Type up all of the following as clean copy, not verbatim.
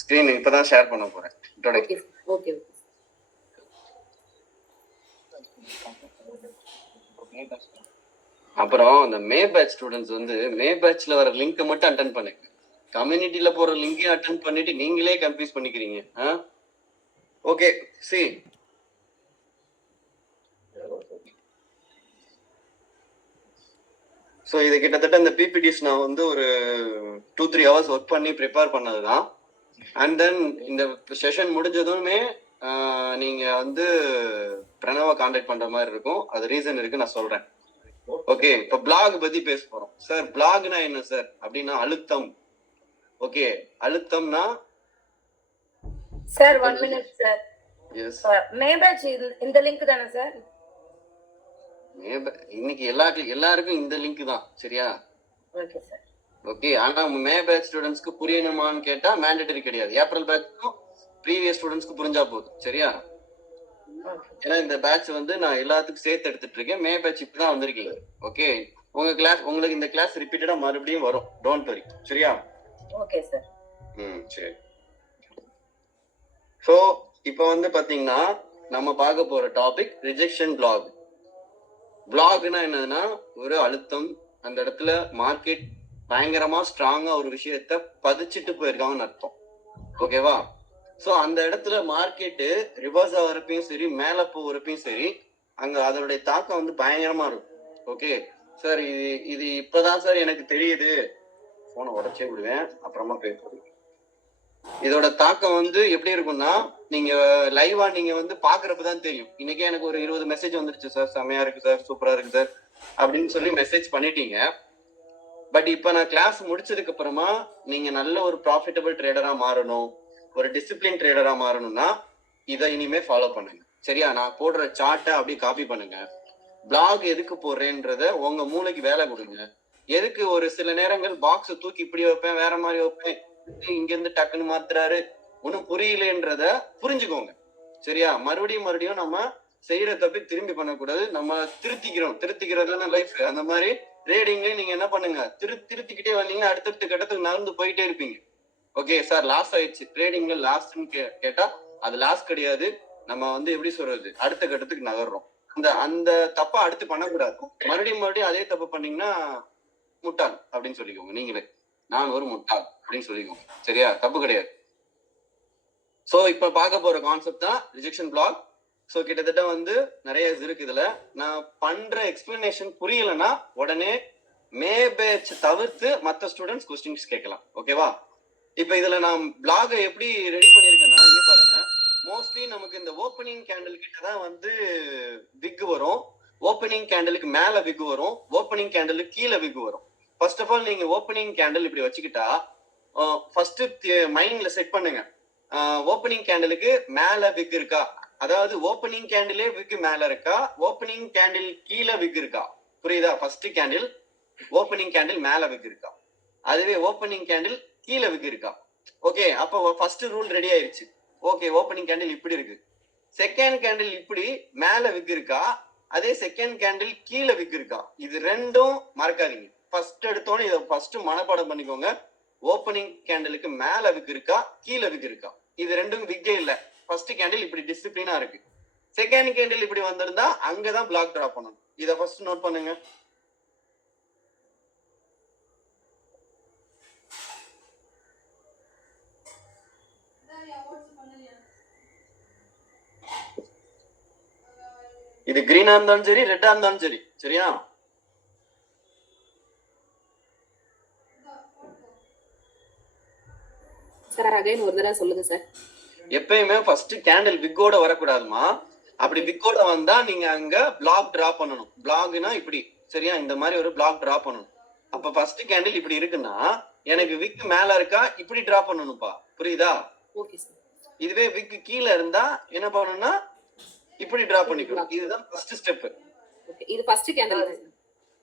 Screen இப்பதான் share பண்ண போறேன். Okay okay. அப்புறம் இந்த மே பேட்ச் ஸ்டூடெண்ட்ஸ் வந்து மே பேட்ச்ல வர லிங்க் மட்டும் அட்டென்ட் பண்ணுங்க. கம்யூனிட்டில போற லிங்கையும் அட்டென்ட் பண்ணிட்டு நீங்களே கன்ஃபியூஸ் பண்ணிக்கிறீங்க. ஓகே சி ஸோ இது கிட்டத்தட்ட இந்த பிபிடிஸ் நான் வந்து ஒரு 2-3 hours ஒர்க் பண்ணி ப்ரிப்பேர் பண்ணதுதான். அண்ட் தென் இந்த செஷன் முடிஞ்சதுமே நீங்க வந்து பிரணவ கான்டாக்ட் பண்ற மாதிரி இருக்கும். அது ரீசன் இருக்கு, நான் சொல்றேன். ஓகே, இப்ப பிளாக் பத்தி பேச போறோம். சார் பிளாக்னா என்ன சார் அப்படின்னா அழுத்தம். ஓகே, அழுத்தம்னா sir 1 minute sir. Yes May batch இந்த லிங்க் தானே சார்? இன்னைக்கு எல்லாருக்கும் இந்த லிங்க் தான், சரியா? Okay sir. ஓகே, ஆனா மே பேட்ச் ஸ்டூடெண்ட்ஸ்க்கு புரியணுமான்னு கேட்டா மேண்டேட்டரி கிடையாது. ஏப்ரல் பேட்ச்க்கும் ப்ரீவியஸ் ஸ்டூடெண்ட்ஸ்க்கு புரிஞ்சா போதும், சரியா? ஏன்னா இந்த பேட்ச் வந்து நான் எல்லாத்துக்கும் சேர்த்து எடுத்துட்டு இருக்கேன். மே பேட்ச் இப்பதான் வந்திருக்கீங்க. ஓகே, உங்களுக்கு இந்த கிளாஸ் ரிப்பீட்டடா மறுபடியும் வரும். டோன்ட் வரி, சரியா? Okay sir. சரி. ஸோ இப்போ வந்து பாத்தீங்கன்னா நம்ம பார்க்க போற டாபிக் ரிஜெக்ஷன் பிளாக். பிளாக்னா என்னதுன்னா ஒரு அழுத்தம், அந்த இடத்துல மார்க்கெட் பயங்கரமா ஸ்ட்ராங்கா ஒரு விஷயத்த பதிச்சுட்டு போயிருக்காங்கன்னு அர்த்தம். ஓகேவா? ஸோ அந்த இடத்துல மார்க்கெட்டு ரிவர்ஸ் ஆகிறப்பையும் சரி, மேல போகிறப்பையும் சரி, அங்க அதனுடைய தாக்கம் வந்து பயங்கரமா இருக்கும். ஓகே சார், இது இப்பதான் சார் எனக்கு தெரியுது. போனை உடச்சே விடுவேன், அப்புறமா பேசுறேன். இதோட தாக்கம் வந்து எப்படி இருக்கும்னா, நீங்க லைவா நீங்க வந்து பாக்குறப்பதான் தெரியும். இன்னைக்கே எனக்கு ஒரு 20 மெசேஜ் வந்துருச்சு சார், செமையா இருக்கு சார், சூப்பரா இருக்கு சார் அப்படின்னு சொல்லி மெசேஜ் பண்ணிட்டீங்க. பட் இப்ப நான் கிளாஸ் முடிச்சதுக்கு அப்புறமா நீங்க நல்ல ஒரு ப்ராஃபிட்டபிள் ட்ரேடரா மாறணும், ஒரு டிசிப்ளின் ட்ரேடரா மாறணும்னா இதை இனிமே ஃபாலோ பண்ணுங்க, சரியா? நான் போடுற சார்ட்டை அப்படியே காப்பி பண்ணுங்க. பிளாக் எதுக்கு போடுறேன்றத உங்க மூளைக்கு வேலை கொடுங்க. எதுக்கு ஒரு சில நேரங்கள் பாக்ஸ் தூக்கி இப்படி வைப்பேன், வேற மாதிரி வைப்பேன், இங்க இருந்து டக்குன்னு மாத்துறாரு, ஒன்னும் புரியலன்றத புரிஞ்சுக்கோங்க, சரியா? மறுபடியும் நம்ம செய்யற தப்பி திரும்பி பண்ணக்கூடாது. நம்ம திருத்திக்கிறதுல லைஃப். அந்த மாதிரி ட்ரேடிங்ல நீங்க என்ன பண்ணுங்க, திருத்திக்கிட்டே வந்தீங்கன்னா அடுத்தடுத்த கட்டத்துக்கு நடந்து போயிட்டே இருப்பீங்க. ஓகே சார், லாஸ் ஆயிடுச்சு ட்ரேடிங்ல, லாஸ்ட்னு கேட்டா அது லாஸ் கிடையாது. நம்ம வந்து எப்படி சொல்றது, அடுத்த கட்டத்துக்கு நகர்றோம். அந்த தப்பா அடுத்து பண்ணக்கூடாது. மறுபடியும் அதே தப்பு பண்ணீங்கன்னா முட்டாள் அப்படின்னு சொல்லிக்கோங்க. நீங்களே நான் ஒரு முட்டாள் அப்படின்னு சொல்லிக்கோங்க, சரியா? தப்பு கிடையாது. சோ இப்ப பார்க்க போற கான்செப்ட் தான் ரிஜெக்ஷன் பிளாக். சோ கிட்டத்தட்ட வந்து நிறைய இருக்கு இதுல. நான் பண்ற எக்ஸ்பிளனேஷன் புரியலன்னா உடனே மே பேட்ச் தவிர்த்து மற்ற ஸ்டூடெண்ட்ஸ் கொஸ்டின்ஸ் கேட்கலாம், ஓகேவா? இப்ப இதுல நான் பிளாக எப்படி ரெடி பண்ணிருக்கேன்னா, இங்க பாருங்க. மோஸ்ட்லி நமக்கு இந்த ஓப்பனிங் கேண்டில் கிட்ட தான் வந்து விக் வரும், ஓப்பனிங் கேண்டலுக்கு மேல விக் வரும், ஓப்பனிங் கேண்டலுக்கு கீழே விக் வரும். ஃபர்ஸ்ட் ஆஃப் ஆல் நீங்க ஓப்பனிங் கேண்டில் இப்படி வச்சுக்கிட்டா ஃபர்ஸ்ட் மைண்ட்ல செட் பண்ணுங்க, ஓப்பனிங் கேண்டலுக்கு மேல விக் இருக்கா, அதாவது ஓப்பனிங் கேண்டிலே விக் மேல இருக்கா, ஓப்பனிங் கேண்டில் கீழே விக் இருக்கா, புரியுதா? ஃபர்ஸ்ட் கேண்டில் ஓப்பனிங் கேண்டில் மேல விக் இருக்கா, அதுவே ஓப்பனிங் கேண்டில் கீழே விக் இருக்கா. ஓகே, அப்போ ஃபர்ஸ்ட் ரூல் ரெடி ஆயிருச்சு. ஓகே, ஓப்பனிங் கேண்டில் இப்படி இருக்கு, செகண்ட் கேண்டில் இப்படி மேல விக் இருக்கா, அதே செகண்ட் கேண்டில் கீழே விக் இருக்கா. இது ரெண்டும் மறக்காதீங்க. ஃபர்ஸ்ட் எடுத்தோன்னு இதை ஃபர்ஸ்ட் மனப்பாடம் பண்ணிக்கோங்க. ஓப்பனிங் கேண்டிலுக்கு மேல விக் இருக்கா, கீழே விக் இருக்கா, இது ரெண்டும் விக்கே இல்ல. ஃபர்ஸ்ட் கேண்டில் இப்படி டிசிப்ளினா இருக்கு, செகண்ட் கேண்டில் இப்படி வந்திருந்தா அங்கதான் பிளாக் டிரா பண்ணணும். இதை ஃபர்ஸ்ட் நோட் பண்ணுங்க. இது கிரீனா இருந்தாலும் சரி, ரெட்டா இருந்தாலும் சரி, சரியா? சார் அகைன் ஒரு தடவை சொல்லுங்க சார். எப்பயுமே ஃபர்ஸ்ட் கேண்டில் விக்கோட வரக்கூடாதுமா. அப்படி விக்கோட வந்தா நீங்க அங்க பிளாக் டிரா பண்ணணும். பிளாக்னா இப்படி, சரியா? இந்த மாதிரி ஒரு பிளாக் டிரா பண்ணணும். அப்ப ஃபர்ஸ்ட் கேண்டில் இப்படி இருக்குன்னா எனக்கு விக் மேல இருக்கா, இப்படி டிரா பண்ணணும்ப்பா, புரியுதா? Okay sir. இதுவே விக் கீழே இருந்தா என்ன பண்ணணும்னா இப்படி டிரா பண்ணிக்கணும். இதுதான் ஃபர்ஸ்ட் ஸ்டெப். ஓகே, இது ஃபர்ஸ்ட் கேண்டில்.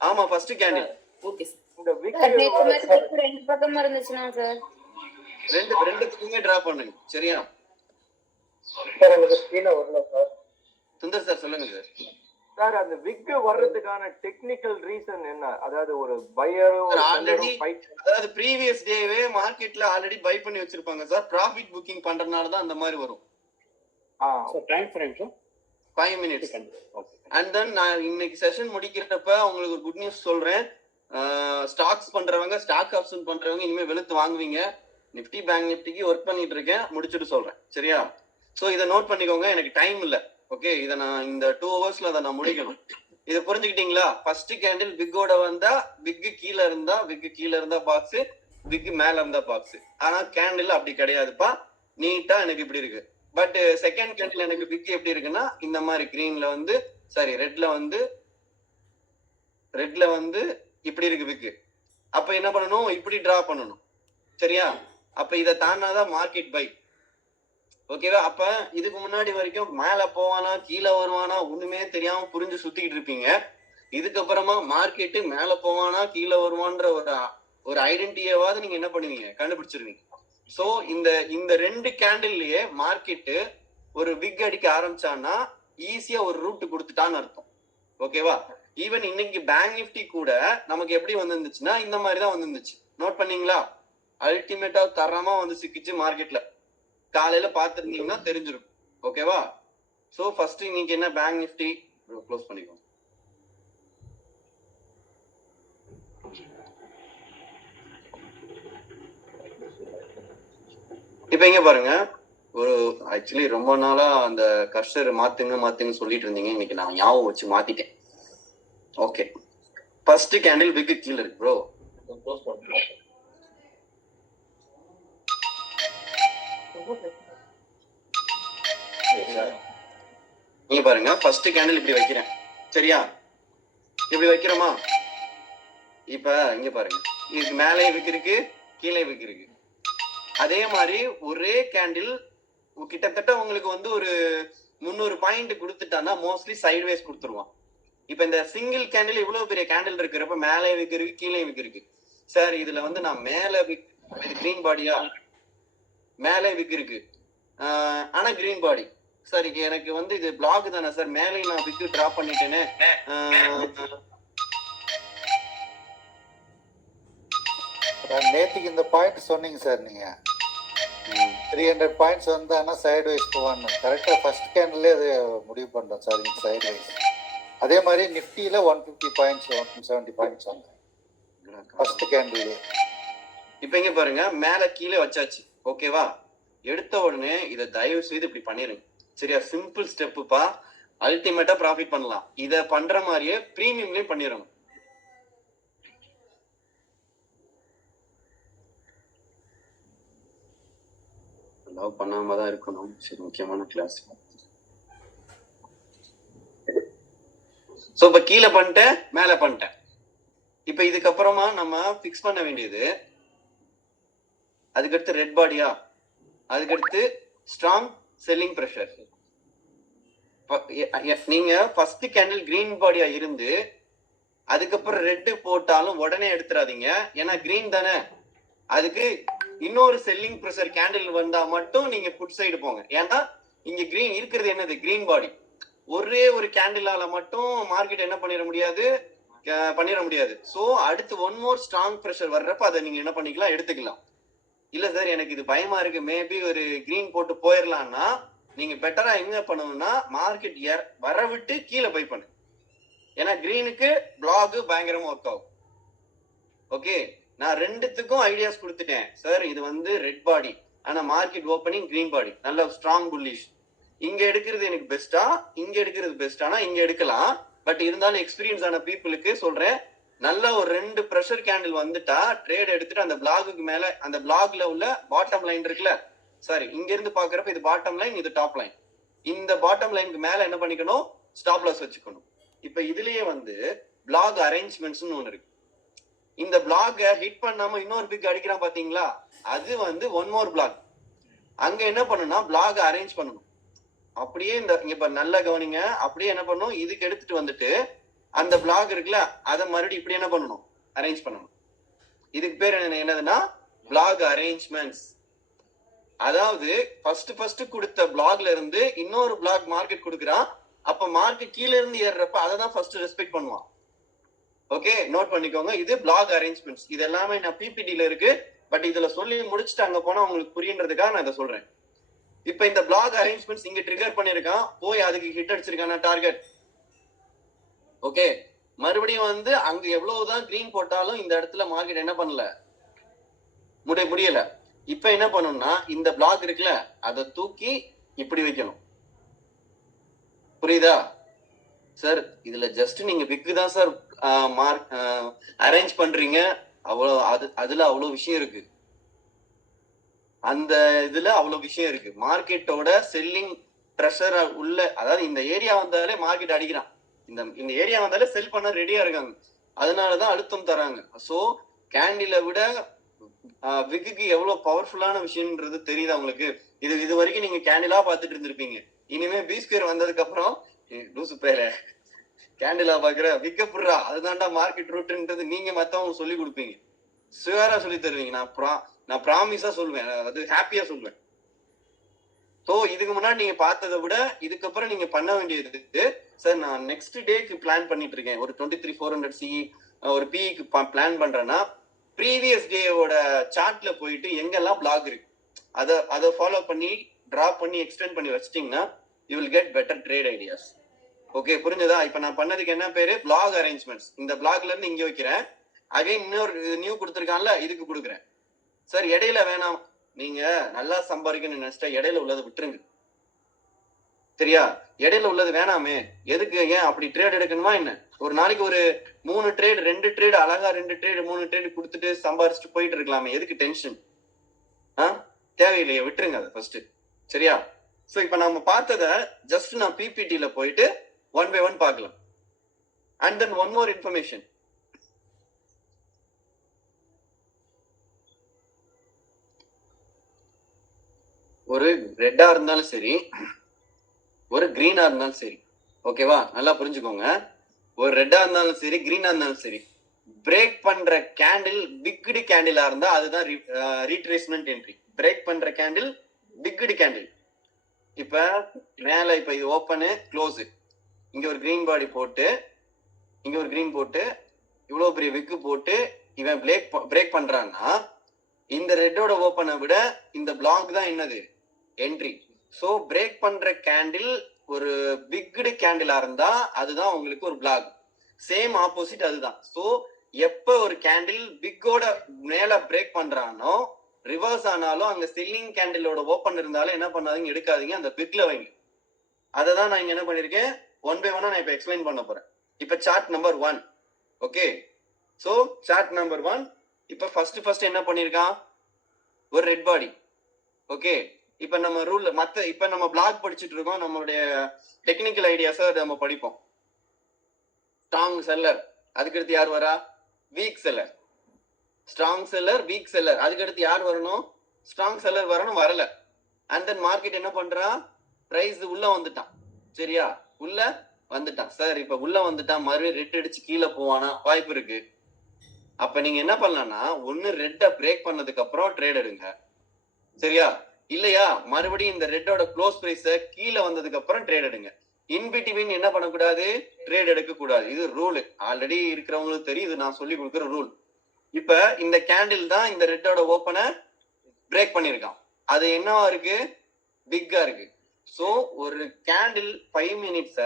ஆமா, ஃபர்ஸ்ட் கேண்டில். Okay sir. இந்த விக் ரெண்டு பக்கமா இருந்துச்சுனா சார் ரெண்டு பக்கமே டிரா பண்ணுங்க, சரியா? சார் எனக்கு ஸ்கிரீன் வரல சார். சுந்தர் சார் சொல்லுங்க சார். சார் அந்த விக் வர்றதுக்கான டெக்னிக்கல் ரீசன் என்ன? அதாவது ஒரு பையரும் ஆல்ரெடி அதாவது ப்ரீவியஸ் டேவே மார்க்கெட்ல ஆல்ரெடி பை பண்ணி வச்சிருப்பாங்க சார். ப்ராஃபிட் புக்கிங் பண்றதுனால தான் அந்த மாதிரி வரும். Time frame sir 5 minutes. And then நான் இன்னைக்கு செஷன் முடிக்கிறப்ப உங்களுக்கு ஒரு குட் நியூஸ் சொல்றேன். ஸ்டாக்ஸ் பண்றவங்க, ஸ்டாக் ஆப்ஷன் பண்றவங்க இனிமே வெளுத்து வாங்குவீங்க. நிஃப்டி பேங்க் நிஃப்டிக்கு ஒர்க் பண்ணிட்டு இருக்கேன், முடிச்சுட்டு சொல்றேன். சரியா? ஸோ இதை நோட் பண்ணிக்கோங்க. எனக்கு டைம் இல்லை. ஓகே, இதை நான் இந்த 2 hours அதை நான் முடிக்கணும். இதை புரிஞ்சுக்கிட்டீங்களா? ஃபர்ஸ்ட் கேண்டில் பிக்கோட வந்தா பிக்கு கீழே இருந்தா பாக்ஸ், பிக்கு மேல இருந்தா பாக்ஸ். ஆனா கேண்டில் அப்படி கிடையாதுப்பா. நீட்டா எனக்கு இப்படி இருக்கு. பட் செகண்ட் கேண்டில் எனக்கு பிக் எப்படி இருக்குன்னா இந்த மாதிரி கிரீன்ல வந்து சாரி ரெட்ல வந்து இப்படி இருக்கு பிக்கு. அப்ப என்ன பண்ணணும்? இப்படி டிரா பண்ணணும். சரியா? அப்ப இதை தாண்டாதான் மார்க்கெட் பை. ஓகேவா? அப்ப இதுக்கு முன்னாடி வரைக்கும் மேல போவானா கீழே வருவானா ஒண்ணுமே தெரியாம புரிஞ்சு சுத்திக்கிட்டு இருப்பீங்க. இதுக்கப்புறமா மார்க்கெட்டு மேல போவானா கீழே வருவான்ற ஒரு ஐடென்டிட்டியாவது நீங்க என்ன பண்ணுவீங்க? கண்டுபிடிச்சிருவீங்க. சோ இந்த 2 கேண்டில்லயே மார்க்கெட்டு ஒரு பிக் அடிக்க ஆரம்பிச்சான்னா ஈஸியா ஒரு ரூட் கொடுத்துட்டான்னு அர்த்தம். ஓகேவா? ஈவன் இன்னைக்கு பேங்க் நிஃப்டி கூட நமக்கு எப்படி வந்துருந்துச்சுன்னா இந்த மாதிரி தான் வந்துருந்துச்சு. நோட் பண்ணீங்களா? அல்டிமேட்டா தரமா வந்து சிக்கிச்சு மார்க்கெட்ல. காலையில பாத்துருந்தீங்கன்னா தெரிஞ்சிருக்கும். ஓகேவா? சோ ஃபர்ஸ்ட் இன்னைக்கு என்ன பேங்க் நிஃப்டி க்ளோஸ் பண்ணிக்கோங்க. இப்ப இங்க பாருங்க, ஒரு ஆக்சுவலி ரொம்ப நாளா அந்த கர்சர் மாத்துங்க சொல்லிட்டு இருந்தீங்க. இன்னைக்கு நான் ஞாபகம் வச்சு மாத்திட்டேன். ஓகே, ஃபர்ஸ்ட் கேண்டில் பிக் கீழ இருக்கு ப்ரோ. நீங்க பாருங்க, ஃபர்ஸ்ட் கேண்டில் இப்படி வைக்கிறேன். சரியா? இப்படி வைக்கிறோமா? இப்ப இங்க பாருங்க, இதுக்கு மேலே விக்கு இருக்கு, கீழே விக்கு இருக்கு. அதே மாதிரி ஒரே கேண்டில் கிட்டத்தட்ட உங்களுக்கு வந்து ஒரு 300 பாயிண்ட் கொடுத்துட்டான்னா மோஸ்ட்லி சைட்வேஸ் கொடுத்துருவான். இப்ப இந்த சிங்கிள் கேண்டில் இவ்வளவு பெரிய கேண்டில் இருக்கிறப்ப மேலே விக்கு இருக்கு, கீழே விக்கு இருக்கு. சார் இதுல வந்து நான் மேல கிரீன் பாடியா, மேலே விக்கு இருக்கு ஆனா கிரீன் பாடி. சார் எனக்கு வந்து இது பிளாக் தானே சார், மேலே நான் விக்கு டிராப் பண்ணிட்டேனே. நேற்றுக்கு இந்த பாயிண்ட் சொன்னீங்க சார். நீங்க 300 பாயிண்ட்ஸ் வந்தானா சைடு வைஸ் போவான்னு கரெக்டா ஃபர்ஸ்ட் கேண்டிலே அது முடிவு பண்றோம் சார். இந்த சைடு வைஸ் அதே மாதிரி நிஃப்டியில 150 பாயிண்ட்ஸ் 170 பாயிண்ட்ஸ் வந்தேன் ஃபர்ஸ்ட் கேண்டிலே. இப்ப இங்க பாருங்க, மேல கீழே வச்சாச்சு. ஓகேவா? எடுத்த உடனே இதை தயவு செய்து இப்படி பண்ணிருங்க. சரியா? சிம்பிள் ஸ்டெப்புப்பா, அல்டிமேட்டா ப்ராஃபிட் பண்ணலாம். இத பண்ற மாதிரியே பிரீமியம்லயும் பண்ணிடணும். லவ் பண்ணாம தான் இருக்கணும். சரி, முக்கியமான கிளாஸ். சோ இப்ப கீழே பண்ணிட்டேன், மேல பண்ணிட்டேன். இப்ப இதுக்கப்புறமா நம்ம பிக்ஸ் பண்ண வேண்டியது, அதுக்கடுத்து ரெட் பாடியா, அதுக்கடுத்து ஸ்ட்ராங் செல்லிங் பிரஷர். நீங்க ஃபர்ஸ்ட் கேண்டில் கிரீன் பாடியா இருந்து அதுக்கப்புறம் ரெட் போட்டாலும் உடனே எடுத்துறாதீங்க. ஏன்னா கிரீன் தானே, அதுக்கு இன்னொரு செல்லிங் ப்ரெஷர் கேண்டில் வந்தா மட்டும் நீங்க புட் சைடு போங்க. ஏன்னா இங்க கிரீன் இருக்கிறது என்னது? கிரீன் பாடி. ஒரே ஒரு கேண்டிலால மட்டும் மார்க்கெட் என்ன பண்ணிட முடியாது. சோ அடுத்து ஒன் மோர் ஸ்ட்ராங் ப்ரெஷர் வர்றப்ப அதை நீங்க என்ன பண்ணிக்கலாம்? எடுத்துக்கலாம். இல்ல சார் எனக்கு இது பயமா இருக்கு, மேபி ஒரு கிரீன் போட்டு போயிடலாம்னா நீங்க பெட்டரா என்ன பண்ணணும்னா மார்க்கெட் வர விட்டு கீழே பை பண்ணு. ஏன்னா கிரீனுக்கு பிளாக் பயங்கரமா ஒர்க் ஆகும். ஓகே, நான் ரெண்டுத்துக்கும் ஐடியாஸ் கொடுத்துட்டேன். சார் இது வந்து ரெட் பாடி, ஆனா மார்க்கெட் ஓப்பனிங் கிரீன் பாடி, நல்ல ஸ்ட்ராங் புல்லிஷ். இங்க எடுக்கிறது எனக்கு பெஸ்டா, இங்க எடுக்கிறது பெஸ்டானா இங்க எடுக்கலாம். பட் இருந்தாலும் எக்ஸ்பீரியன்ஸ் ஆன பீப்புளுக்கு சொல்றேன், நல்ல ஒரு 2 ப்ரெஷர் கேண்டில் வந்துட்டா ட்ரேட் எடுத்துட்டு அந்த பிளாகுக்கு மேல, அந்த பிளாக்ல உள்ள பாட்டம் லைன் இருக்குல்ல, சாரி இங்க இருந்து பாக்குறப்ப இது பாட்டம் லைன், இது டாப் லைன். இந்த பாட்டம் லைனுக்கு மேல என்ன பண்ணிக்கணும்? ஸ்டாப் லாஸ் வச்சுக்கணும். இப்ப இதுலயே வந்து பிளாக் அரேஞ்ச்மெண்ட்ஸ்னு ஒண்ணு இருக்கு. இந்த பிளாக் ஹிட் பண்ணாம இன்னொரு பிக் அடிக்கிறான் பாத்தீங்களா, அது வந்து ஒன் மோர் பிளாக். அங்க என்ன பண்ணணும்னா பிளாக் அரேஞ்ச் பண்ணணும். அப்படியே இந்த இங்க நல்ல கவனிங்க, அப்படியே என்ன பண்ணணும்? இதுக்கு எடுத்துட்டு வந்துட்டு அந்த பிளாக் இருக்குல்ல, அதை மறுபடியும் இப்படி என்ன பண்ணணும்? அரேஞ்ச் பண்ணணும். இதுக்கு பேர் என்னதுன்னா பிளாக் அரேஞ்ச்மெண்ட்ஸ். அதாவது ஃபர்ஸ்ட் கொடுத்த பிளாக்ல இருந்து இன்னொரு பிளாக் மார்க்கெட் கொடுக்குறான், அப்ப மார்க்கெட் கீழ இருந்து ஏறுறப்ப அதை தான் ஃபர்ஸ்ட் ரெஸ்பெக்ட் பண்ணுவான். ஓகே, நோட் பண்ணிக்கோங்க. இது பிளாக் அரேஞ்ச்மெண்ட்ஸ். இது எல்லாமே நான் பிபிடில இருக்கு, பட் இதுல சொல்லி முடிச்சுட்டு அங்க போனா உங்களுக்கு புரியுன்றதுக்காக நான் இதை சொல்றேன். இப்ப இந்த பிளாக் அரேஞ்ச்மெண்ட்ஸ் இங்க ட்ரிகர் பண்ணிருக்கான், போய் அதுக்கு ஹிட் அடிச்சிருக்கான டார்கெட். ஓகே, மறுபடியும் வந்து அங்க எவ்வளவுதான் கிரீன் போட்டாலும் இந்த இடத்துல மார்க்கெட் என்ன பண்ணல, முடியல. இப்ப என்ன பண்ணணும்னா இந்த பிளாக் இருக்குல்ல, அதை தூக்கி இப்படி வைக்கணும். புரியுதா சார்? இதுல ஜஸ்ட் நீங்க விக்கு தான் சார் அரேஞ்ச் பண்றீங்க, அவ்வளவு அதுல அவ்வளவு விஷயம் இருக்கு. அந்த இதுல அவ்வளவு விஷயம் இருக்கு. மார்க்கெட்டோட செல்லிங் ப்ரெஷர் உள்ள, அதாவது இந்த ஏரியா வந்தாலே மார்க்கெட் அடிக்கிறான், இந்த ஏரியா வந்தாலே செல் பண்ண ரெடியா இருக்காங்க, அதனாலதான் அழுத்தம் தராங்க. சோ கேண்டில விட விக்கு எவ்வளவு பவர்ஃபுல்லான விஷயம்ன்றது தெரியுது உங்களுக்கு. இது வரைக்கும் நீங்க கேண்டிலா பாத்துட்டு இருந்திருப்பீங்க. இனிமே பி ஸ்கொயர் வந்ததுக்கு அப்புறம் லூசு பேர கேண்டிலா பாக்குற விக்கப்புடுறா, அதுதான்டா மார்க்கெட் ரூட்ன்றது நீங்க மத்தவங்க சொல்லி கொடுப்பீங்க, சுயரா சொல்லி தருவீங்க. நான் ப்ராமிஸா சொல்லுவேன், அது ஹாப்பியா சொல்லுவேன். சோ இதுக்கு முன்னாடி நீங்க பார்த்ததை விட இதுக்கப்புறம் நீங்க பண்ண வேண்டியது, சார் நான் நெக்ஸ்ட் டேக்கு பிளான் பண்ணிட்டு இருக்கேன், ஒரு 23,400 CE ஒரு பிஇக்கு பிளான் பண்றேன்னா ப்ரீவியஸ் டேவோட சார்ட்ல போயிட்டு எங்கெல்லாம் பிளாக் இருக்கு அதை ஃபாலோ பண்ணி டிராப் பண்ணி எக்ஸ்டெண்ட் பண்ணி வச்சிட்டீங்கன்னா you will get better trade ideas. Okay, புரிஞ்சதா? இப்ப நான் பண்ணதுக்கு என்ன பேரு, பிளாக் அரேஞ்ச்மெண்ட்ஸ். இந்த பிளாக்ல இருந்து இங்க வைக்கிறேன், அகைன் இன்னொரு நியூ கொடுத்துருக்கான்ல, இதுக்கு கொடுக்குறேன். சார் இடையில வேணாம், நீங்க நல்லா சம்பாதிக்கணும்னு நினைச்சிட்டா இடையில உள்ளதை விட்டுருங்க, சரியா? இடையில உள்ளது வேணாமே, எதுக்கு? ஏன் அப்படி ட்ரேட் எடுக்கணுமா என்ன? ஒரு நாளைக்கு ஒரு 3 ட்ரேட் 2 ட்ரேட் அழகா 2 ட்ரேட் 3 ட்ரேட் கொடுத்துட்டு சம்பாரிச்சுட்டு போயிட்டு இருக்கலாமே, எதுக்கு டென்ஷன்? தேவையில்லையே, விட்டுருங்க அதை ஃபர்ஸ்ட், சரியா? சோ இப்ப நம்ம பார்த்தத ஜஸ்ட் நான் பிபிடில போயிட்டு 1 by 1 பார்க்கலாம். And then one more information. ஒரு ரெட்டா இருந்தாலும் சரி, ஒரு கிரீனா இருந்தாலும் சரி, ஓகேவா? நல்லா புரிஞ்சுக்கோங்க. ஒரு ரெட்டா இருந்தாலும் சரி, கிரீனா இருந்தாலும் சரி, பிரேக் பண்ற கேண்டில் பிக்டு கேண்டிலா இருந்தா அதுதான் ரீட்ரேஸ்மெண்ட் என்ட்ரி. பிரேக் பண்ற கேண்டில் பிக்டு கேண்டில். இப்ப மேல இப்ப இது ஓப்பனு க்ளோஸ், இங்க ஒரு கிரீன் பாடி போட்டு, இங்க ஒரு கிரீன் போட்டு, இவ்வளவு பெரிய விக்கு போட்டு இவன் பிரேக் பண்றான்னா இந்த ரெட்டோட ஓப்பனை விட இந்த பிளாக் தான் என்னது, என்ட்ரி. சோ பிரேக் பண்ற கேண்டில் ஒரு பிக்டு கேண்டிலா இருந்தா அதுதான் உங்களுக்கு ஒரு பிளாக். சேம் ஆப்போசிட் அதுதான். சோ எப்ப ஒரு கேண்டில் பிக்கோட மேல பிரேக் பண்றானோ, ரிவர்ஸ் ஆனாலும் அங்க செல்லிங் கேண்டிலோட ஓப்பன் இருந்தாலும் என்ன பண்ணாதீங்க, எடுக்காதீங்க, அந்த பிக்ல வைங்க. அதை தான் நான் இங்க என்ன பண்ணிருக்கேன், 1 by 1 நான் இப்ப எக்ஸ்பிளைன் பண்ண போறேன். இப்ப chart number 1. Okay, so chart number 1. இப்ப ஃபர்ஸ்ட் என்ன பண்ணிருக்கான், ஒரு ரெட் பாடி. ஓகே, இப்ப நம்ம ரூல் இப்ப நம்ம பிளாக் படிச்சுட்டு இருக்கோம், நம்மளுடைய டெக்னிக்கல் ஐடியாஸை நம்ம படிப்போம். ஸ்ட்ராங் செல்லர், அதுக்கடுத்து யார் வரா, week seller. Strong seller, week seller, அதுக்கடுத்து யார் வரணும், ஸ்ட்ராங் செல்லர் வரணும், வரல. அண்ட் தென் மார்க்கெட் என்ன பண்றான், பிரைஸ் உள்ள வந்துட்டான், சரியா? உள்ள வந்துட்டான். சார் இப்ப உள்ள வந்துட்டான், மறுபடியும் ரெட் அடிச்சு கீழே போவானா, வாய்ப்பு இருக்கு. அப்ப நீங்க என்ன பண்ணலாம்னா, ஒன்னு ரெட்டை பிரேக் பண்ணதுக்கு அப்புறம் ட்ரேட் எடுங்க, சரியா? இல்லையா மறுபடியும் இந்த ரெட்டோட க்ளோஸ் பிரைஸ கீழே வந்ததுக்கு அப்புறம் ட்ரேட் எடுங்க. இன்பிட்வீன் என்ன பண்ணக்கூடாது, ட்ரேட் எடுக்க கூடாது. இது ரூல், ஆல்ரெடி இருக்கிறவங்களுக்கு தெரியும், இது நான் சொல்லி கொடுக்குற ரூல். இப்ப இந்த கேண்டில் தான் இந்த ரெட்டோட ஓப்பனை பிரேக் பண்ணிருக்கான், அது என்னவா இருக்கு, பிக்கா இருக்கு. சோ ஒரு கேண்டில் 5 மினிட்ஸ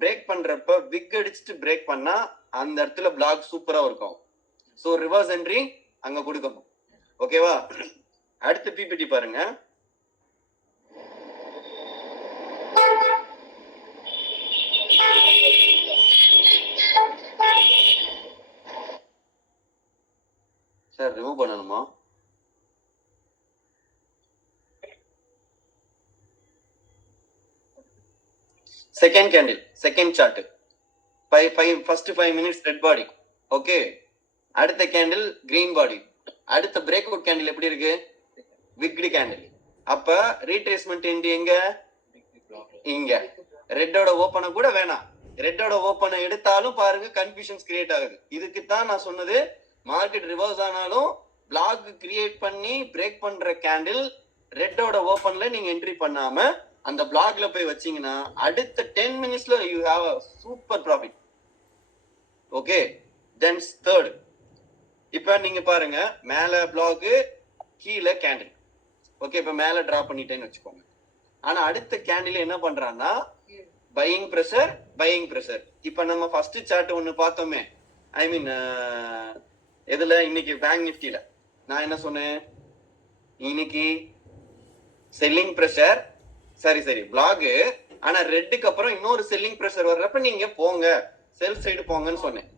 பிரேக் பண்றப்ப பிக் அடிச்சுட்டு பிரேக் பண்ணா அந்த இடத்துல பிளாக் சூப்பரா இருக்கும். சோ ரிவர்ஸ் என்ட்ரி அங்க கொடுக்கணும், ஓகேவா? அடுத்து பிபிடி பாருங்க. சார் ரிமூவ் பண்ணணுமா? Second candle, second chart, first 5 minutes red body. Okay, அடுத்த கேண்டில் கிரீன் பாடி. அடுத்த பிரேக் அவுட் கேண்டில் எப்படி இருக்கு, விக்டு கேண்டில். அப்ப ரீட்ரேஸ்மெண்ட் என்ட்ரி எங்க, இங்க. ரெட்டோட ஓப்பனை கூட வேணாம், ரெட்டோட ஓப்பனை எடுத்தாலும் பாருங்க கன்ஃபியூஷன்ஸ் கிரியேட் ஆகுது. இதுக்கு தான் நான் சொன்னது, மார்க்கெட் ரிவர்ஸ் ஆனாலும் பிளாக் கிரியேட் பண்ணி பிரேக் பண்ற கேண்டில் ரெட்டோட ஓப்பன்ல நீங்க என்ட்ரி பண்ணாம அந்த பிளாக்ல போய் வச்சீங்கன்னா அடுத்த 10 மினிட்ஸ்ல you have a super profit. Okay, then third, இப்ப நீங்க பாருங்க மேல பிளாக் கீழே கேண்டில். ஓகே, இப்ப மேல டிரா பண்ணிட்டேன்னு வச்சுக்கோங்க. ஆனா அடுத்த கேண்டில் என்ன பண்றான்னா பையிங் ப்ரெஷர். இப்ப நம்ம ஃபர்ஸ்ட் சார்ட் ஒன்னு பார்த்தோமே, ஐ மீன் எதுல, இன்னைக்கு பேங்க் நிஃப்டில நான் என்ன சொன்னேன், இன்னைக்கு செல்லிங் ப்ரெஷர், சரி பிளாக், ஆனா ரெட்டுக்கு அப்புறம் இன்னொரு செல்லிங் ப்ரெஷர் வர்றப்ப நீங்க போங்க, செல் சைடு போங்கன்னு சொன்னேன்.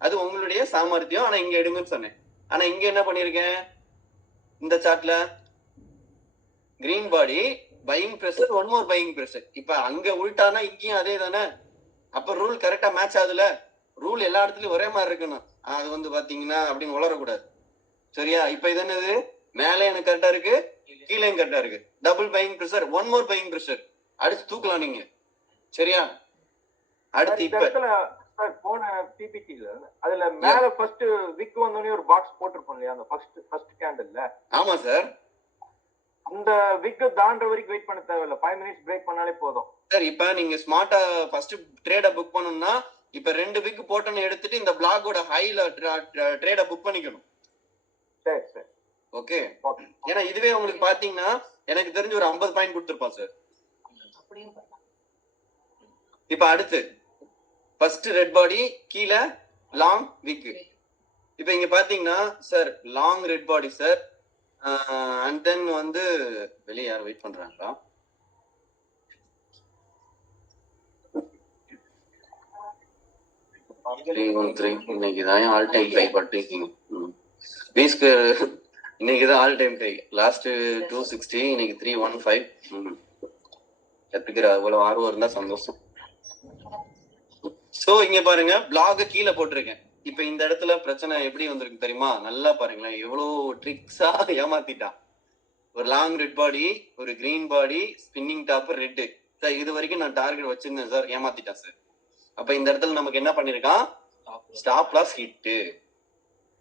அது உங்களுடைய சாமர்த்தியம், ஆனா இங்க எடுங்கன்னு சொன்னேன். ஆனா இங்க என்ன பண்ணிருக்கேன், இந்த சார்ட்ல green body buying pressure, one more buying pressure. இப்ப அங்க உள்டானா இங்கேயும் அதே தானே. அப்ப ரூல் கரெக்டா மேட்ச் ஆகுதுல. ரூல் எல்லா இடத்துலயும் ஒரே மாதிரி இருக்கணும். அது வந்து பாத்தீங்கன்னா அப்படின்னு உளரக்கூடாது. சரியா? இப்ப இது என்னது, மேலே எனக்கு கரெக்டா இருக்கு, கீழே கரெக்டா இருக்கு. Double buying pressure, one more buying pressure. அடுத்து தூக்கலாம் நீங்க. சரியா? அடுத்து இப்ப போன பிபிடில அதுல மேல ஃபர்ஸ்ட் விக் வந்தோடனே ஒரு பாக்ஸ் போட்டிருப்போம் இல்லையா, அந்த ஃபர்ஸ்ட் கேண்டில்ல. ஆமா சார். அந்த விக் தாண்டற வரைக்கும் வெயிட் பண்ண தேவையில்ல, 5 மினிட்ஸ் பிரேக் பண்ணாலே போதும். சார் இப்ப நீங்க ஸ்மார்ட்டா ஃபர்ஸ்ட் ட்ரேட புக் பண்ணனும்னா இப்ப 2 விக் போட்டோன்னு எடுத்துட்டு இந்த பிளாக்கோட ஹைல ட்ரேட புக் பண்ணிக்கணும். சரி. ஓகே, ஏன்னா இதுவே உங்களுக்கு பாத்தீங்கன்னா எனக்கு தெரிஞ்சு ஒரு 50 பாயிண்ட் கொடுத்துருப்பான் சார். இப்ப அடுத்து ஃபர்ஸ்ட் ரெட் பாடி, கீழே லாங் விக். இப்ப இங்க பாத்தீங்கன்னா sir long red body sir, and தென் வந்து வெளியே யாரும் வெயிட் பண்றாங்களா? இன்னைக்குதான் ஆல் டைம் ஹை பட்டிருக்கீங்க. இன்னைக்குதான் ஆல் டைம் ஹை. லாஸ்ட் 260, இன்னைக்கு 315. கத்துக்கிற அவ்வளவு ஆர்வம் இருந்தா சந்தோஷம். சோ இங்க பாருங்க பிளாக் கீழே போட்டிருக்கேன். இப்ப இந்த இடத்துல பிரச்சனை எப்படி வந்திருக்கு தெரியுமா? நல்லா பாருங்களேன், எவ்வளவு ட்ரிக்ஸா ஏமாத்திட்டான். ஒரு லாங் ரெட் பாடி, ஒரு கிரீன் பாடி, ஸ்பின்னிங் டாப், ரெட். சார் இது வரைக்கும் நான் டார்கெட் வச்சிருந்தேன் சார், ஏமாத்திட்டான் சார். அப்ப இந்த இடத்துல நமக்கு என்ன பண்ணிருக்கான், ஸ்டாப் லாஸ் ஹிட்.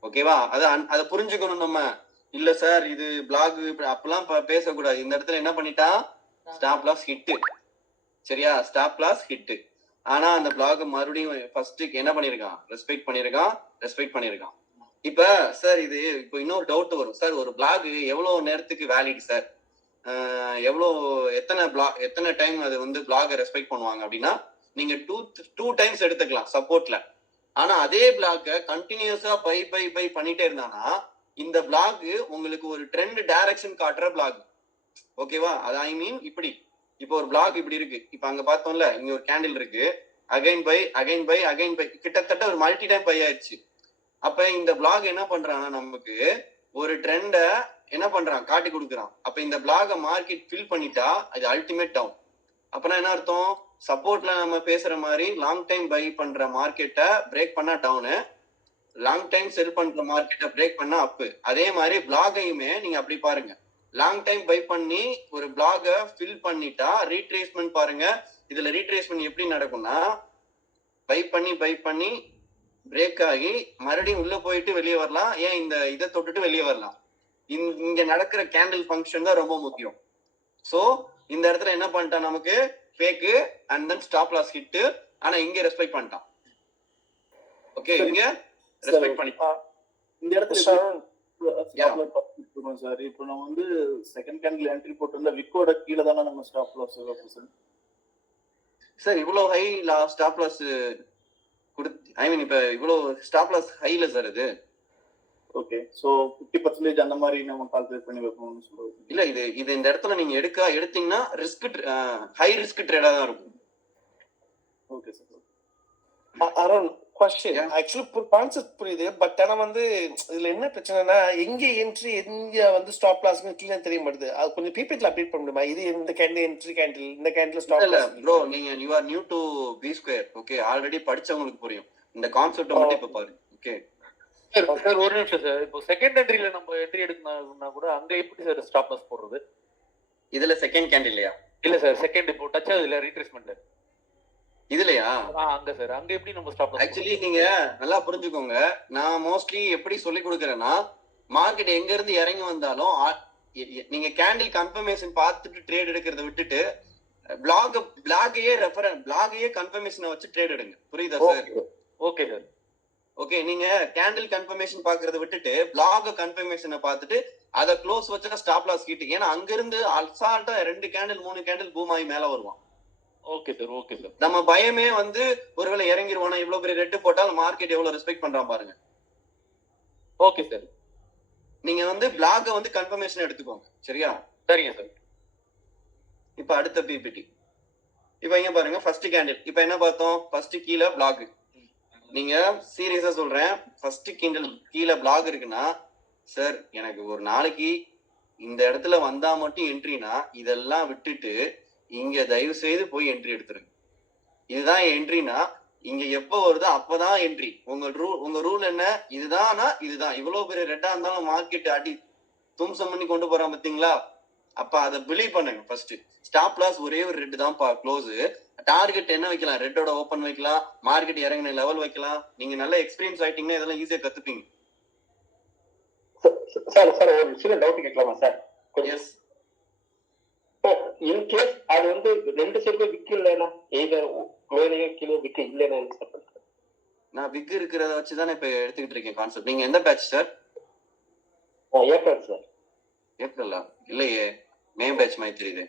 ஓகேவா? அதை புரிஞ்சுக்கணும் நம்ம. இல்ல சார் இது பிளாக் அப்பெல்லாம் பேசக்கூடாது. இந்த இடத்துல என்ன பண்ணிட்டான், ஸ்டாப் லாஸ் ஹிட். சரியா? Stop loss hit. ஆனா அந்த பிளாக் மறுபடியும் ஃபர்ஸ்ட் என்ன பண்ணிருக்கான், ரெஸ்பெக்ட் பண்ணிருக்கான். இப்ப சார் இது இப்போ இன்னொரு டவுட் வரும் சார், ஒரு பிளாக் எவ்வளவு நேரத்துக்கு வேலிட் சார், எத்தனை டைம் அது வந்து பிளாக் ரெஸ்பெக்ட் பண்ணுவாங்க அப்படின்னா, நீங்க டூ டைம்ஸ் எடுத்துக்கலாம் சப்போர்ட்ல. ஆனா அதே பிளாக்க கண்டினியூஸா பை பண்ணிட்டே இருந்தானா இந்த பிளாக் உங்களுக்கு ஒரு ட்ரெண்ட் டைரக்ஷன் காட்டுற பிளாக். ஓகேவா? அது ஐ மீன் இப்படி, இப்போ ஒரு பிளாக் இப்படி இருக்கு. இப்ப அங்க பார்த்தோம்ல, இங்க ஒரு கேண்டில் இருக்கு, அகைன் பை, கிட்டத்தட்ட ஒரு மல்டி டைம் பை ஆயிடுச்சு. அப்ப இந்த பிளாக் என்ன பண்றான்னா நமக்கு ஒரு ட்ரெண்ட என்ன பண்றான், காட்டி கொடுக்குறான். அப்ப இந்த பிளாக மார்க்கெட் ஃபில் பண்ணிட்டா அது அல்டிமேட் டவுன். அப்பனா என்ன அர்த்தம், சப்போர்ட்ல நம்ம பேசுற மாதிரி லாங் டைம் பை பண்ற மார்க்கெட்டை பிரேக் பண்ணா டவுனு, லாங் டைம் செல் பண்ற மார்க்கெட்டை பிரேக் பண்ணா அப்பு. அதே மாதிரி பிளாகையுமே நீங்க அப்படி பாருங்க, லாங் டைம் பை பண்ணி ஒரு பிளாக ஃபில் பண்ணிட்டா ரீட்ரேஸ்மெண்ட் பாருங்க. இதுல ரீட்ரேஸ்மெண்ட் எப்படி நடக்கும்னா, பை பண்ணி பிரேக் ஆகி மறுபடியும் உள்ள போயிட்டு வெளியே வரலாம். ஏன் இந்த இதை தொட்டுட்டு வெளியே வரலாம். இங்க நடக்கிற கேண்டில் ஃபங்க்ஷன் தான் ரொம்ப முக்கியம். சோ இந்த இடத்துல என்ன பண்ணிட்டான், நமக்கு fake and then stop loss hit. ஆனா இங்க ரெஸ்பெக்ட் பண்ணிட்டான். ஓகே, இங்க ரெஸ்பெக்ட் பண்ணிட்டான். இந்த இடத்துல சார் இப்போ நம்ம வந்து செகண்ட் கேண்டில் என்ட்ரி போட்டிருந்தா விக்கோட கீழே தானே நம்ம ஸ்டாப் லாஸ் சார் இவ்வளவு ஹை ஸ்டாப் லாஸ் கொடுத்து, ஐ மீன் இப்ப இவ்வளவு ஸ்டாப் லாஸ் ஹைல சார் இது. ஓகே, சோ 50% அந்த மாதிரி நம்ம கால்குலேட் பண்ணி வைக்கணும்னு சொல்லுவோம். இல்ல இது இந்த இடத்துல நீங்க எடுத்தீங்கன்னா ஹை ரிஸ்க் ட்ரேடா தான் இருக்கும். Okay sir. Around question actually concept புரியுது. பட் ஆனா வந்து இதுல என்ன பிரச்சனைனா, எங்க என்ட்ரி எங்க வந்து ஸ்டாப் லாஸ்னு கிளியரா தெரிய மாட்டேது. அது கொஞ்சம் பிபிடில அப்டேட் பண்ண முடியுமா? இது இந்த கேண்டில் என்ட்ரி கேண்டில், இந்த கேண்டில் ஸ்டாப் லாஸ். ப்ரோ நீங்க you are new to B square. Okay, already படிச்சவங்களுக்கு புரியும். இந்த கான்செப்ட் மட்டும் இப்ப பாருங்க. ஓகே சார் ஒரு நிமிஷம் சார். இப்போ செகண்ட் என்ட்ரில நம்ம என்ட்ரி எடுக்கணும்னா கூட அங்க எப்படி சார் ஸ்டாப் லாஸ் போடுறது? இதுல செகண்ட் கேண்டில் இல்லையா? இல்ல சார், செகண்ட் இப்போ டச் ஆகுது இல்ல ரீட்ரேஸ்மென்ட் இதுலயா? அங்க சார், அங்க எப்படி நம்ம ஸ்டாப் லாஸ்? ஆக்சுவலி நீங்க நல்லா புரிஞ்சுக்கோங்க, நான் மோஸ்ட்லி எப்படி சொல்லி கொடுக்கறேன்னா, மார்க்கெட் எங்க இருந்து இறங்கி வந்தாலும் நீங்க கேண்டில் கன்ஃபர்மேஷன் பார்த்துட்டு ட்ரேட் எடுக்கிறத விட்டுட்டு பிளாகையே கன்ஃபர்மேஷனை வச்சு ட்ரேட் எடுங்க. புரியுதா சார்? Okay sir. ஓகே, நீங்க கேண்டில் கன்ஃபர்மேஷன் பாக்குறத விட்டுட்டு பிளாக் கன்ஃபர்மேஷனை பார்த்துட்டு அதை க்ளோஸ் வச்சா ஸ்டாப் லாஸ் ஹிட். ஏன்னா அங்க இருந்து அல்சால்ட்டா 2 கேண்டில் 3 கேண்டில் பூம் ஆகி மேல வருவான். Okay sir. Okay sir. நம்ம பயமே வந்து ஒருவேளை இறங்கிடுவானா, இவ்வளவு பெரிய ரெட் போட்டால் மார்க்கெட் எவ்வளவு ரெஸ்பெக்ட் பண்றான் பாருங்க. Okay sir. நீங்க வந்து பிளாக வந்து கன்ஃபர்மேஷன் எடுத்துக்கோங்க. சரியா? சரிங்க சார். இப்ப அடுத்த பிபிடி. இப்ப இங்க பாருங்க, ஃபர்ஸ்ட் கேண்டில். இப்ப என்ன பார்த்தோம்? ஃபர்ஸ்ட் கீழே பிளாக். நீங்க சீரியஸா சொல்றேன், ஃபர்ஸ்ட் கேண்டில் கீழே பிளாக் இருக்குன்னா சார் எனக்கு ஒரு நாளைக்கு இந்த இடத்துல வந்தா மட்டும் என்ட்ரினா இதெல்லாம் விட்டுட்டு இங்க தயவு செய்து போய் என்ட்ரி எடுத்துருங்க. இதுதான் என்ட்ரினா இங்க எப்ப வருதோ அப்பதான் என்ட்ரி. உங்க ரூல் என்ன? இதுதானா இதுதான். இவ்வளவு பெரிய ரெட்டா இருந்தாலும் மார்க்கெட் அடி தும்சம் பண்ணி கொண்டு போறான் பாத்தீங்களா? அப்ப அதை பிலீவ் பண்ணுங்க. ஃபர்ஸ்ட் ஸ்டாப் லாஸ் ஒரே ஒரு ரெட் தான் க்ளோஸ். டார்கெட் என்ன வைக்கலாம்? ரெட்டோட ஓபன் வைக்கலாம், மார்க்கெட் இறங்கின லெவல் வைக்கலாம். நீங்க நல்ல எக்ஸ்பீரியன்ஸ் ஆயிட்டீங்கன்னா இதெல்லாம் ஈஸியா கத்துப்பீங்க. சார் ஒரு சின்ன டவுட் கேட்கலாமா சார்? எஸ். இன்கேஸ் அது வந்து 2 சைடுமே விக் இல்லைன்னா, எய்தர் மேலேயோ கீழே விக் இல்லைன்னா நான் விக் இருக்கிறத வச்சுதானே இப்ப எடுத்துக்கிட்டு இருக்கேன் கான்செப்ட். நீங்க எந்த பேட்ச் சார்? April sir. ஏப்ரலா? இல்லையே, மே பேட்ச் மாதிரி தெரியுது.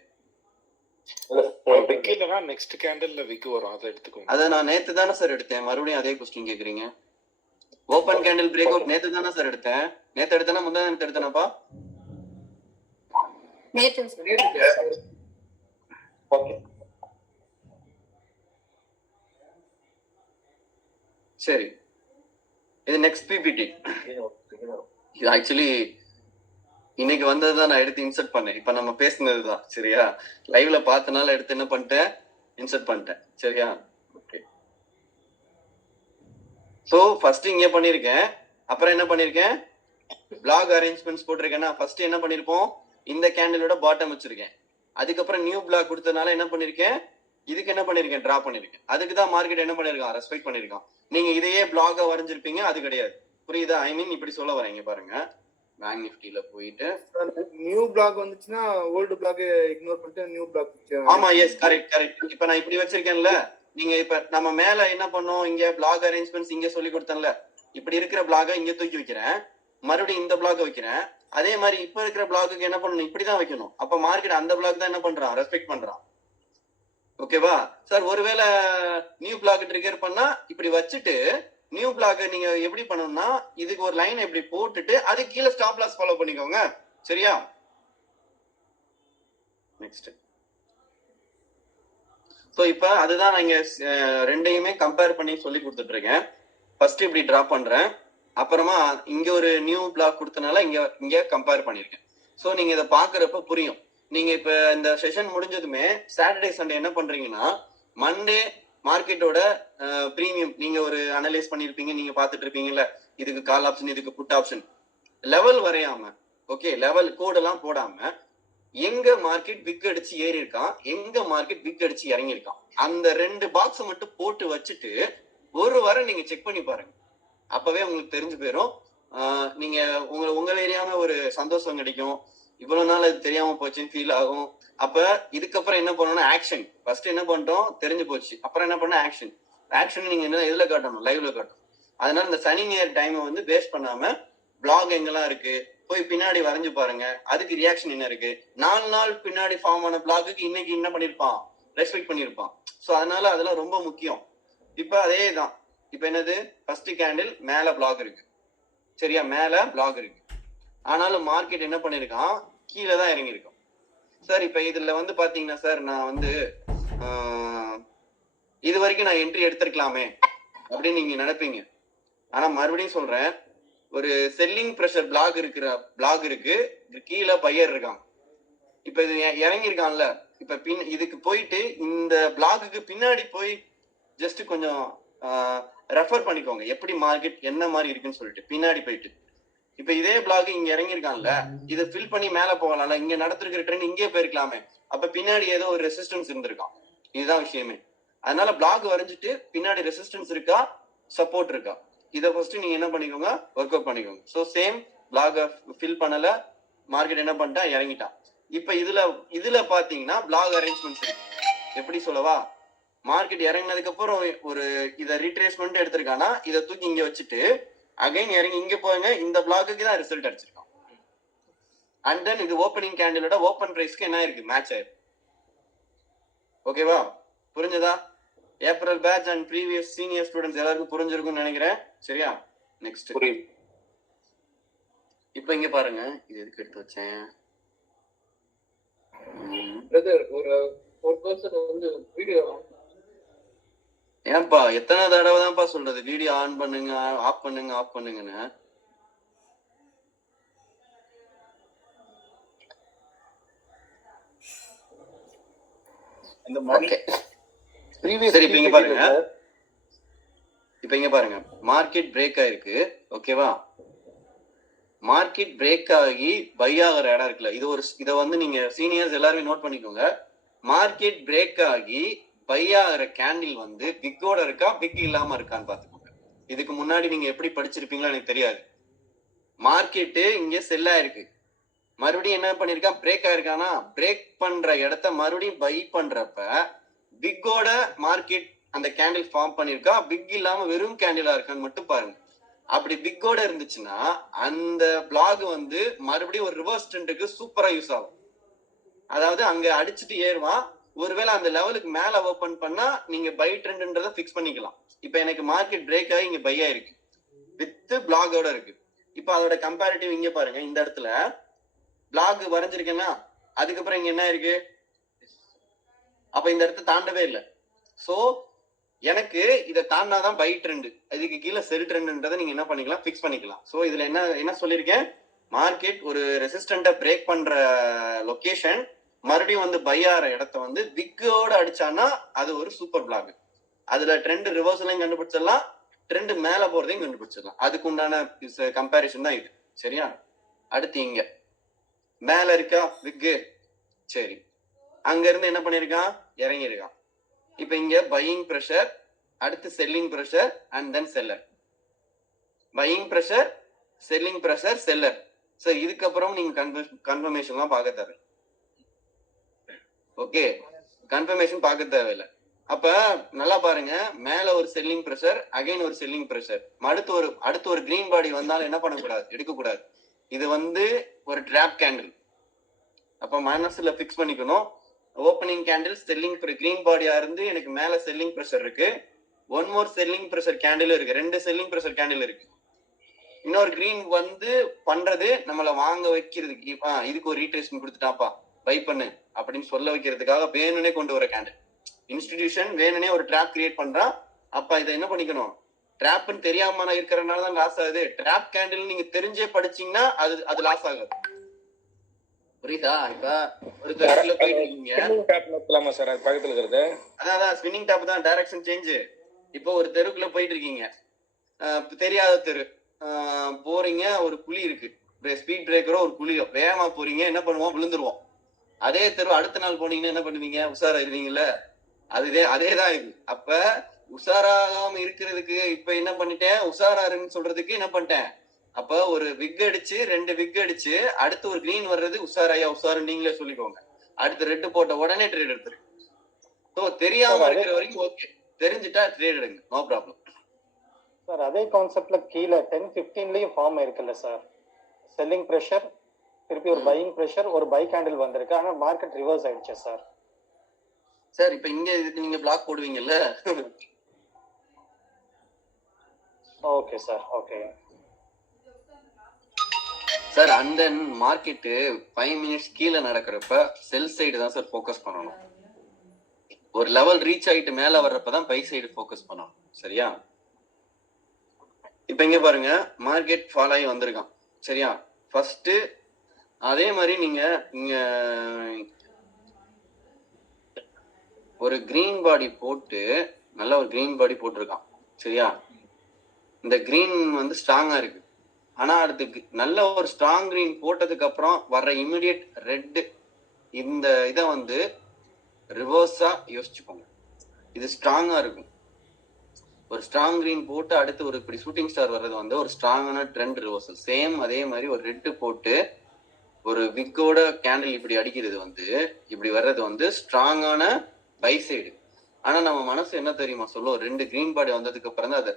விக் இல்லனா நெக்ஸ்ட் கேண்டில்ல விக் வரும், அதை எடுத்துக்கோங்க. அத நான் நேத்து தானே சார் எடுத்தேன். மறுபடியும் அதே क्वेश्चन கேக்குறீங்க. ஓபன் கேண்டில் பிரேக் அவுட் நேத்து தானே சார் எடுத்தேன். நேத்து எடுத்தேனா முந்தா நேத்து எடுத்தேனாப்பா? நேத்து ஓகே சரி, இது நெக்ஸ்ட் பிபிடி. இது ஆக்சுவலி இன்னைக்கு வந்ததுதான் நான் எடுத்து இன்சர்ட் பண்ணேன். இப்ப நம்ம பேசினதுதான். சரியா? லைவ்ல பார்த்தனால எடுத்து என்ன பண்ணிட்டேன், இன்சர்ட் பண்ணிட்டேன். சரியா? ஓகே. சோ ஃபர்ஸ்ட் இங்க பண்ணிருக்கேன், அப்புறம் என்ன பண்ணிருக்கேன், பிளாக் அரேஞ்ச்மெண்ட்ஸ் போட்டிருக்கேன்னா ஃபர்ஸ்ட் என்ன பண்ணிருப்போம், இந்த கேண்டிலோட பாட்டம் வச்சிருக்கேன். அதுக்கப்புறம் நியூ பிளாக் கொடுத்ததுனால என்ன பண்ணிருக்கேன், இதுக்கு என்ன பண்ணிருக்கேன், டிரா பண்ணிருக்கேன். அதுக்குதான் மார்க்கெட் என்ன பண்ணிருக்கான், ரெஸ்பெக்ட் பண்ணிருக்கான். நீங்க இதையே பிளாக வரைஞ்சிருப்பீங்க, அது கிடையாது. புரியுதா? ஐ மீன் இப்படி சொல்ல வரீங்க பாருங்க. பேங்க் நிஃப்டில போயிட்டு நியூ பிளாக் வந்துச்சுன்னா ஓல்டு பிளாக் இக்னோர் பண்ணிட்டு நியூ பிளாக். ஆமா, எஸ், கரெக்ட் கரெக்ட். இப்ப நான் இப்படி வச்சிருக்கேன்ல, நீங்க இப்ப நம்ம மேல என்ன பண்ணோம், இங்க பிளாக் அரேஞ்ச்மெண்ட்ஸ் இங்க சொல்லி கொடுத்தேன்ல, இப்படி இருக்கிற பிளாக இங்க தூக்கி வைக்கிறேன், மறுபடியும் இந்த பிளாக் வைக்கிறேன். அதே மாதிரி இப்ப இருக்கிற பிளாக்கு என்ன பண்ணணும், இப்படிதான் வைக்கணும். அப்ப மார்க்கெட் அந்த பிளாக் தான் என்ன பண்றான், ரெஸ்பெக்ட் பண்றான். ஓகேவா சார்? ஒருவேளை நியூ பிளாக் ட்ரிகர் பண்ணா இப்படி வச்சுட்டு நியூ பிளாக் நீங்க எப்படி பண்ணணும்னா இதுக்கு ஒரு லைன் இப்படி போட்டுட்டு அது கீழே ஸ்டாப் லாஸ் ஃபாலோ பண்ணிக்கோங்க. சரியா? நெக்ஸ்ட். சோ இப்ப அதுதான் நான் இங்க ரெண்டையுமே கம்பேர் பண்ணி சொல்லி கொடுத்துட்டு இருக்கேன். ஃபர்ஸ்ட் இப்படி டிரா பண்றேன், அப்புறமா இங்க ஒரு நியூ பிளாக் கொடுத்தனால இங்க கம்பேர் பண்ணிருக்கேன். சோ நீங்க இதை பாக்குறப்ப புரியும். நீங்க இப்ப இந்த செஷன் முடிஞ்சதுமே சாட்டர்டே சண்டே என்ன பண்றீங்கன்னா, மண்டே மார்க்கெட்டோட பிரீமியம் நீங்க ஒரு அனலைஸ் பண்ணிருப்பீங்க, நீங்க பாத்துட்டு இருப்பீங்கல்ல, இதுக்கு கால் ஆப்ஷன் இதுக்கு புட் ஆப்ஷன் லெவல் வரையாம, ஓகே, லெவல் கோட் எல்லாம் போடாம எங்க மார்க்கெட் விக் அடிச்சு ஏறி இருக்கான், எங்க மார்க்கெட் விக் அடிச்சு இறங்கி இருக்கான், அந்த 2 பாக்ஸ் மட்டும் போட்டு வச்சுட்டு ஒரு வாரம் நீங்க செக் பண்ணி பாருங்க. அப்பவே உங்களுக்கு தெரிஞ்சு போயிடும். நீங்க உங்க ஏரியாம ஒரு சந்தோஷம் கிடைக்கும். இவ்வளவு நாள் அது தெரியாம போச்சுன்னு ஃபீல் ஆகும். அப்ப இதுக்கப்புறம் என்ன பண்ணணும்னா ஆக்ஷன். ஃபர்ஸ்ட் என்ன பண்ணிட்டோம், தெரிஞ்சு போச்சு. அப்புறம் என்ன பண்ண, ஆக்ஷன். ஆக்ஷன் நீங்க என்ன எதுல காட்டணும், லைவ்ல காட்டணும். அதனால இந்த சனி ஞாயிறு டைமை வந்து வேஸ்ட் பண்ணாம பிளாக் எங்கெல்லாம் இருக்கு போய் பின்னாடி வரைஞ்சு பாருங்க. அதுக்கு ரியாக்ஷன் என்ன இருக்கு, 4 நாள் பின்னாடி ஃபார்ம் ஆன பிளாக்கு இன்னைக்கு என்ன பண்ணிருப்பான், ரெஸ்பெக்ட் பண்ணிருப்பான். சோ அதனால அதெல்லாம் ரொம்ப முக்கியம். இப்ப அதே தான். இப்ப என்னது, ஃபர்ஸ்ட் கேண்டில் மேல பிளாக் இருக்கு. சரியா? மேல பிளாக் இருக்கு. ஆனாலும் மார்க்கெட் என்ன பண்ணிருக்கான், கீழே தான் இறங்கி இருக்கும். சார் இப்ப இதுல வந்து பாத்தீங்கன்னா சார் நான் வந்து இது வரைக்கும் நான் என்ட்ரி எடுத்திருக்கலாமே அப்படின்னு நீங்க நினைப்பீங்க. ஆனா மறுபடியும் சொல்றேன், ஒரு செல்லிங் ப்ரெஷர் பிளாக் இருக்கு, கீழே பையர் இருக்கான். இப்ப இது இறங்கி இருக்கான்ல, இப்ப இதுக்கு போயிட்டு இந்த பிளாக்குக்கு பின்னாடி போய் ஜஸ்ட் கொஞ்சம் ரெஃபர் பண்ணிக்கோங்க, எப்படி மார்க்கெட் என்ன மாதிரி இருக்குன்னு சொல்லிட்டு பின்னாடி போயிட்டு. இப்ப இதே பிளாக் இங்க இறங்கிருக்கான்ல, இதை ஃபில் பண்ணி மேல போகலாம்ல, இங்க நடத்திருக்கிற ட்ரெண்ட் இங்கே போயிருக்கலாமே, அப்ப பின்னாடி ஏதோ ஒரு ரெசிஸ்டன்ஸ் இருந்திருக்கான். இதுதான் விஷயமே. அதனால பிளாக் வரைஞ்சிட்டு பின்னாடி ரெசிஸ்டன்ஸ் இருக்கா, சப்போர்ட் இருக்கா, இதை ஃபர்ஸ்ட் நீங்க என்ன பண்ணிக்கோங்க, ஒர்க் அவுட் பண்ணிக்கோங்க. ஸோ சேம் பிளாக் ஃபில் பண்ணல, மார்க்கெட் என்ன பண்ணிட்டான், இறங்கிட்டான். இப்ப இதுல பாத்தீங்கன்னா பிளாக் அரேஞ்ச்மெண்ட்ஸ் இருக்கு. எப்படி சொல்லவா, மார்க்கெட் இறங்கினதுக்கு அப்புறம் ஒரு இதை ரீட்ரேஸ்மெண்ட் எடுத்திருக்கானா, இதை தூக்கி இங்க வச்சுட்டு அகைன் இறங்கி இங்க போங்க, இந்த பிளாக்குக்கு தான் ரிசல்ட் அடிச்சிருக்கான். அண்ட் தென் இது ஓப்பனிங் கேண்டிலோட ஓப்பன் பிரைஸ்க்கு என்ன இருக்கு, மேட்ச் ஆயிருக்கு. ஓகேவா, புரிஞ்சதா? April batch and previous senior students எல்லாருக்கும் புரிஞ்சிருக்கும்னு நினைக்கிறேன். சரியா, நெக்ஸ்ட். இப்போ இங்க பாருங்க, இது எதுக்கு எடுத்து வச்சேன். ஒரு பர்சன் வந்து வீடியோ ஏன்பா எத்தனை தடவை தான்ப்பா சொல்றது வீடியோ ஆன் பண்ணுங்க, ஆஃப் பண்ணுங்க, ஆஃப் பண்ணுங்கன்னு. இந்த மாதிரி சரி, இப்ப இங்க பாருங்க, இப்ப இங்க பாருங்க, மார்க்கெட் பிரேக் ஆயிருக்கு. ஓகேவா, மார்க்கெட் பிரேக் ஆகி பை ஆகிற இடம் இருக்குல்ல, இது ஒரு இதை வந்து நீங்க சீனியர்ஸ் எல்லாருமே நோட் பண்ணிக்கோங்க. மார்க்கெட் பிரேக் ஆகி பை ஆகிற கேண்டில் வந்து பிக்கோட இருக்கா, பிக் இல்லாம இருக்கான்னு பாத்துக்கோங்க. இதுக்கு முன்னாடி நீங்க எப்படி படிச்சிருப்பீங்களோ எனக்கு தெரியாது. மார்க்கெட்டு இங்க செல் ஆயிருக்கு, மறுபடியும் என்ன பண்ணிருக்கான், பிரேக் ஆயிருக்கானா, பிரேக் பண்ற இடத்த மறுபடியும் பை பண்றப்ப பிக்கோட மார்க்கெட் அந்த கேண்டில் ஃபார்ம் பண்ணிருக்கா, பிக் இல்லாம வெறும் கேண்டிலா இருக்கான்னு மட்டும் பாருங்க. அப்படி பிக்கோட இருந்துச்சுன்னா அந்த பிளாக் வந்து மறுபடியும் ஒரு ரிவர்ஸ் ட்ரெண்டுக்கு சூப்பரா யூஸ் ஆகும். அதாவது அங்க அடிச்சுட்டு ஏறுவான், ஒருவேளை அந்த லெவலுக்கு மேல ஓபன் பண்ணா நீங்க பை ட்ரெண்ட்ன்றத பிக்ஸ் பண்ணிக்கலாம். இப்ப எனக்கு மார்க்கெட் பிரேக் ஆகி இங்க பை ஆயிருக்கு, வித் பிளாகோட இருக்கு. இப்ப அதோட கம்பேரிட்டிவ் இங்க பாருங்க, இந்த இடத்துல பிளாக் வரைஞ்சிருக்கேன்னா அதுக்கப்புறம் இங்க என்ன இருக்கு, அப்ப இந்த இடத்த தாண்டவே இல்லை. சோ எனக்கு இதை தாண்டாதான் பை ட்ரெண்ட், இதுக்கு கீழே செல் ட்ரெண்ட்ன்றதை நீங்க என்ன பண்ணிக்கலாம், பிக்ஸ் பண்ணிக்கலாம். சோ இதுல என்ன சொல்லியிருக்கேன், மார்க்கெட் ஒரு ரெசிஸ்டண்ட்டை பிரேக் பண்ற லொகேஷன் மறுபடியும் வந்து பை ஆகிற இடத்த வந்து பிக்கோட அடிச்சானா அது ஒரு சூப்பர் பிளாக். அதுல ட்ரெண்ட் ரிவர்சலையும் கண்டுபிடிச்சிடலாம், ட்ரெண்ட் மேல போறதையும் கண்டுபிடிச்சிடலாம். அதுக்கு உண்டான கம்பேரிசன் தான் இது. சரியா, அடுத்து இங்க மேல இருக்கா விக்கு, சரி, அங்க இருந்து என்ன பண்ணிருக்கான், இறங்கி இருக்கான். இப்ப இங்க பையிங் பிரஷர், அடுத்து selling pressure and then seller. Buying pressure, selling pressure, seller. So இதுக்கப்புறம் நீங்க கன்ஃபர்மேஷன்லாம் பார்க்க தேவை. ஓகே, கன்ஃபர்மேஷன் பார்க்க தேவையில்லை. அப்ப நல்லா பாருங்க, மேல ஒரு செல்லிங் பிரஷர், அகைன் ஒரு செல்லிங் பிரஷர், அடுத்து ஒரு கிரீன் பாடி வந்தாலும் என்ன பண்ணக்கூடாது, எடுக்கக்கூடாது. இது வந்து ஒரு டிராப் கேண்டில். அப்ப மனசுல பிக்ஸ் பண்ணிக்கணும், ஓப்பனிங் கேண்டில் செல்லிங் கிரீன் பாடியா இருந்து எனக்கு மேல செல்லிங் பிரஷர் இருக்கு, one more selling pressure candle இருக்கு, 2 செல்லிங் பிரஷர் கேண்டில் இருக்கு. இன்னொரு கிரீன் வந்து பண்றது நம்மள வாங்க வைக்கிறதுக்கு, இதுக்கு ஒரு ரீட்ரேஸ்மென்ட் கொடுத்துட்டாப்பா பை பண்ணு அப்படின்னு சொல்ல வைக்கிறதுக்காக வேணும்னே கொண்டு வர கேண்டில். இன்ஸ்டிடியூஷன் வேணும்னே ஒரு ட்ராப் கிரியேட் பண்றான். அப்ப இதை என்ன பண்ணிக்கணும், ட்ராப்னு தெரியாம இருக்கிறதுனால தான் லாஸ் ஆகுது. ட்ராப் கேண்டில் நீங்க தெரிஞ்சே படிச்சீங்கன்னா அது லாஸ் ஆகாது. புரியுதா? இப்ப ஒரு தெருக்குள்ள போயிட்டு இருக்கீங்க, சார் அது பக்கத்துல இருக்கிறது அதான் ஸ்பின்னிங் டாப் தான், டைரக்ஷன் சேஞ்ச். இப்போ ஒரு தெருக்குள்ள போயிட்டு இருக்கீங்க, தெரியாத தெரு போறீங்க, ஒரு குழி இருக்கு, ஸ்பீட் பிரேக்கரோ ஒரு குழியோ, வேகமா போறீங்க, என்ன பண்ணுவோம், விழுந்துருவோம். அதே தெரு அடுத்த நாள் போனீங்கன்னா என்ன பண்ணுவீங்க, உஷாராயிருவீங்கல்ல, அதேதான் இது. அப்ப உஷாராகாம இருக்கிறதுக்கு இப்ப என்ன பண்ணிட்டேன், உஷாராருன்னு சொல்றதுக்கு என்ன பண்ணிட்டேன், அப்ப ஒரு விக் அடிச்சு 2 விக் அடிச்சு அடுத்து ஒரு கிரீன் வர்றது உஷாராயா உஷாரு நீங்களே சொல்லிக்கோங்க. அடுத்து ரெட் போட்ட உடனே ட்ரேட் எடுத்துரு. ஸோ தெரியாம இருக்கிற வரைக்கும் ஓகே, தெரிஞ்சுட்டா ட்ரேட் எடுங்க, நோ ப்ராப்ளம். சார் அதே கான்செப்ட்ல கீழே 10-15லயும் ஃபார்ம் இருக்குல்ல சார், செல்லிங் ப்ரெஷர், திருப்பி ஒரு பையிங் ப்ரெஷர், ஒரு பை கேண்டில் வந்திருக்கு, ஆனா மார்க்கெட் ரிவர்ஸ் ஆயிடுச்சு சார். சார் இப்ப இங்க இதுக்கு நீங்க பிளாக் போடுவீங்கல்ல. Okay sir, okay sir. And then market 5 minutes கீழே நடக்கிறப்ப செல் சைடு தான் சார் ஃபோக்கஸ் பண்ணணும். ஒரு லெவல் ரீச் ஆகிட்டு மேல வர்றப்பதான் பை சைடு ஃபோக்கஸ் பண்ணணும். சரியா, இப்ப இங்க பாருங்க, மார்க்கெட் ஃபால் ஆகி வந்திருக்கான். சரியா, ஃபர்ஸ்ட் அதே மாதிரி நீங்க இங்க ஒரு கிரீன் பாடி போட்டு, நல்ல ஒரு கிரீன் பாடி போட்டிருக்கான். சரியா, இந்த கிரீன் வந்து ஸ்ட்ராங்கா இருக்கு, ஆனா அடுத்து நல்ல ஒரு ஸ்ட்ராங் கிரீன் போட்டதுக்கு அப்புறம் வர்ற இமிடியட் ரெட், இந்த இதை வந்து ரிவர்ஸா யோசிச்சுக்கோங்க. இது ஸ்ட்ராங்கா இருக்கும். ஒரு ஸ்ட்ராங் கிரீன் போட்டு அடுத்து ஒரு இப்படி ஷூட்டிங் ஸ்டார் வர்றது வந்து ஒரு ஸ்ட்ராங்கான ட்ரெண்ட் ரிவர்சல். சேம் அதே மாதிரி ஒரு ரெட் போட்டு ஒரு விக்கோட கேண்டில் இப்படி அடிக்கிறது வந்து, இப்படி வர்றது வந்து ஸ்ட்ராங்கான பை சைடு. ஆனா நம்ம மனசு என்ன தெரியுமா சொல்லும், 2 கிரீன் பாடி வந்ததுக்கு அப்புறம் தான் அதை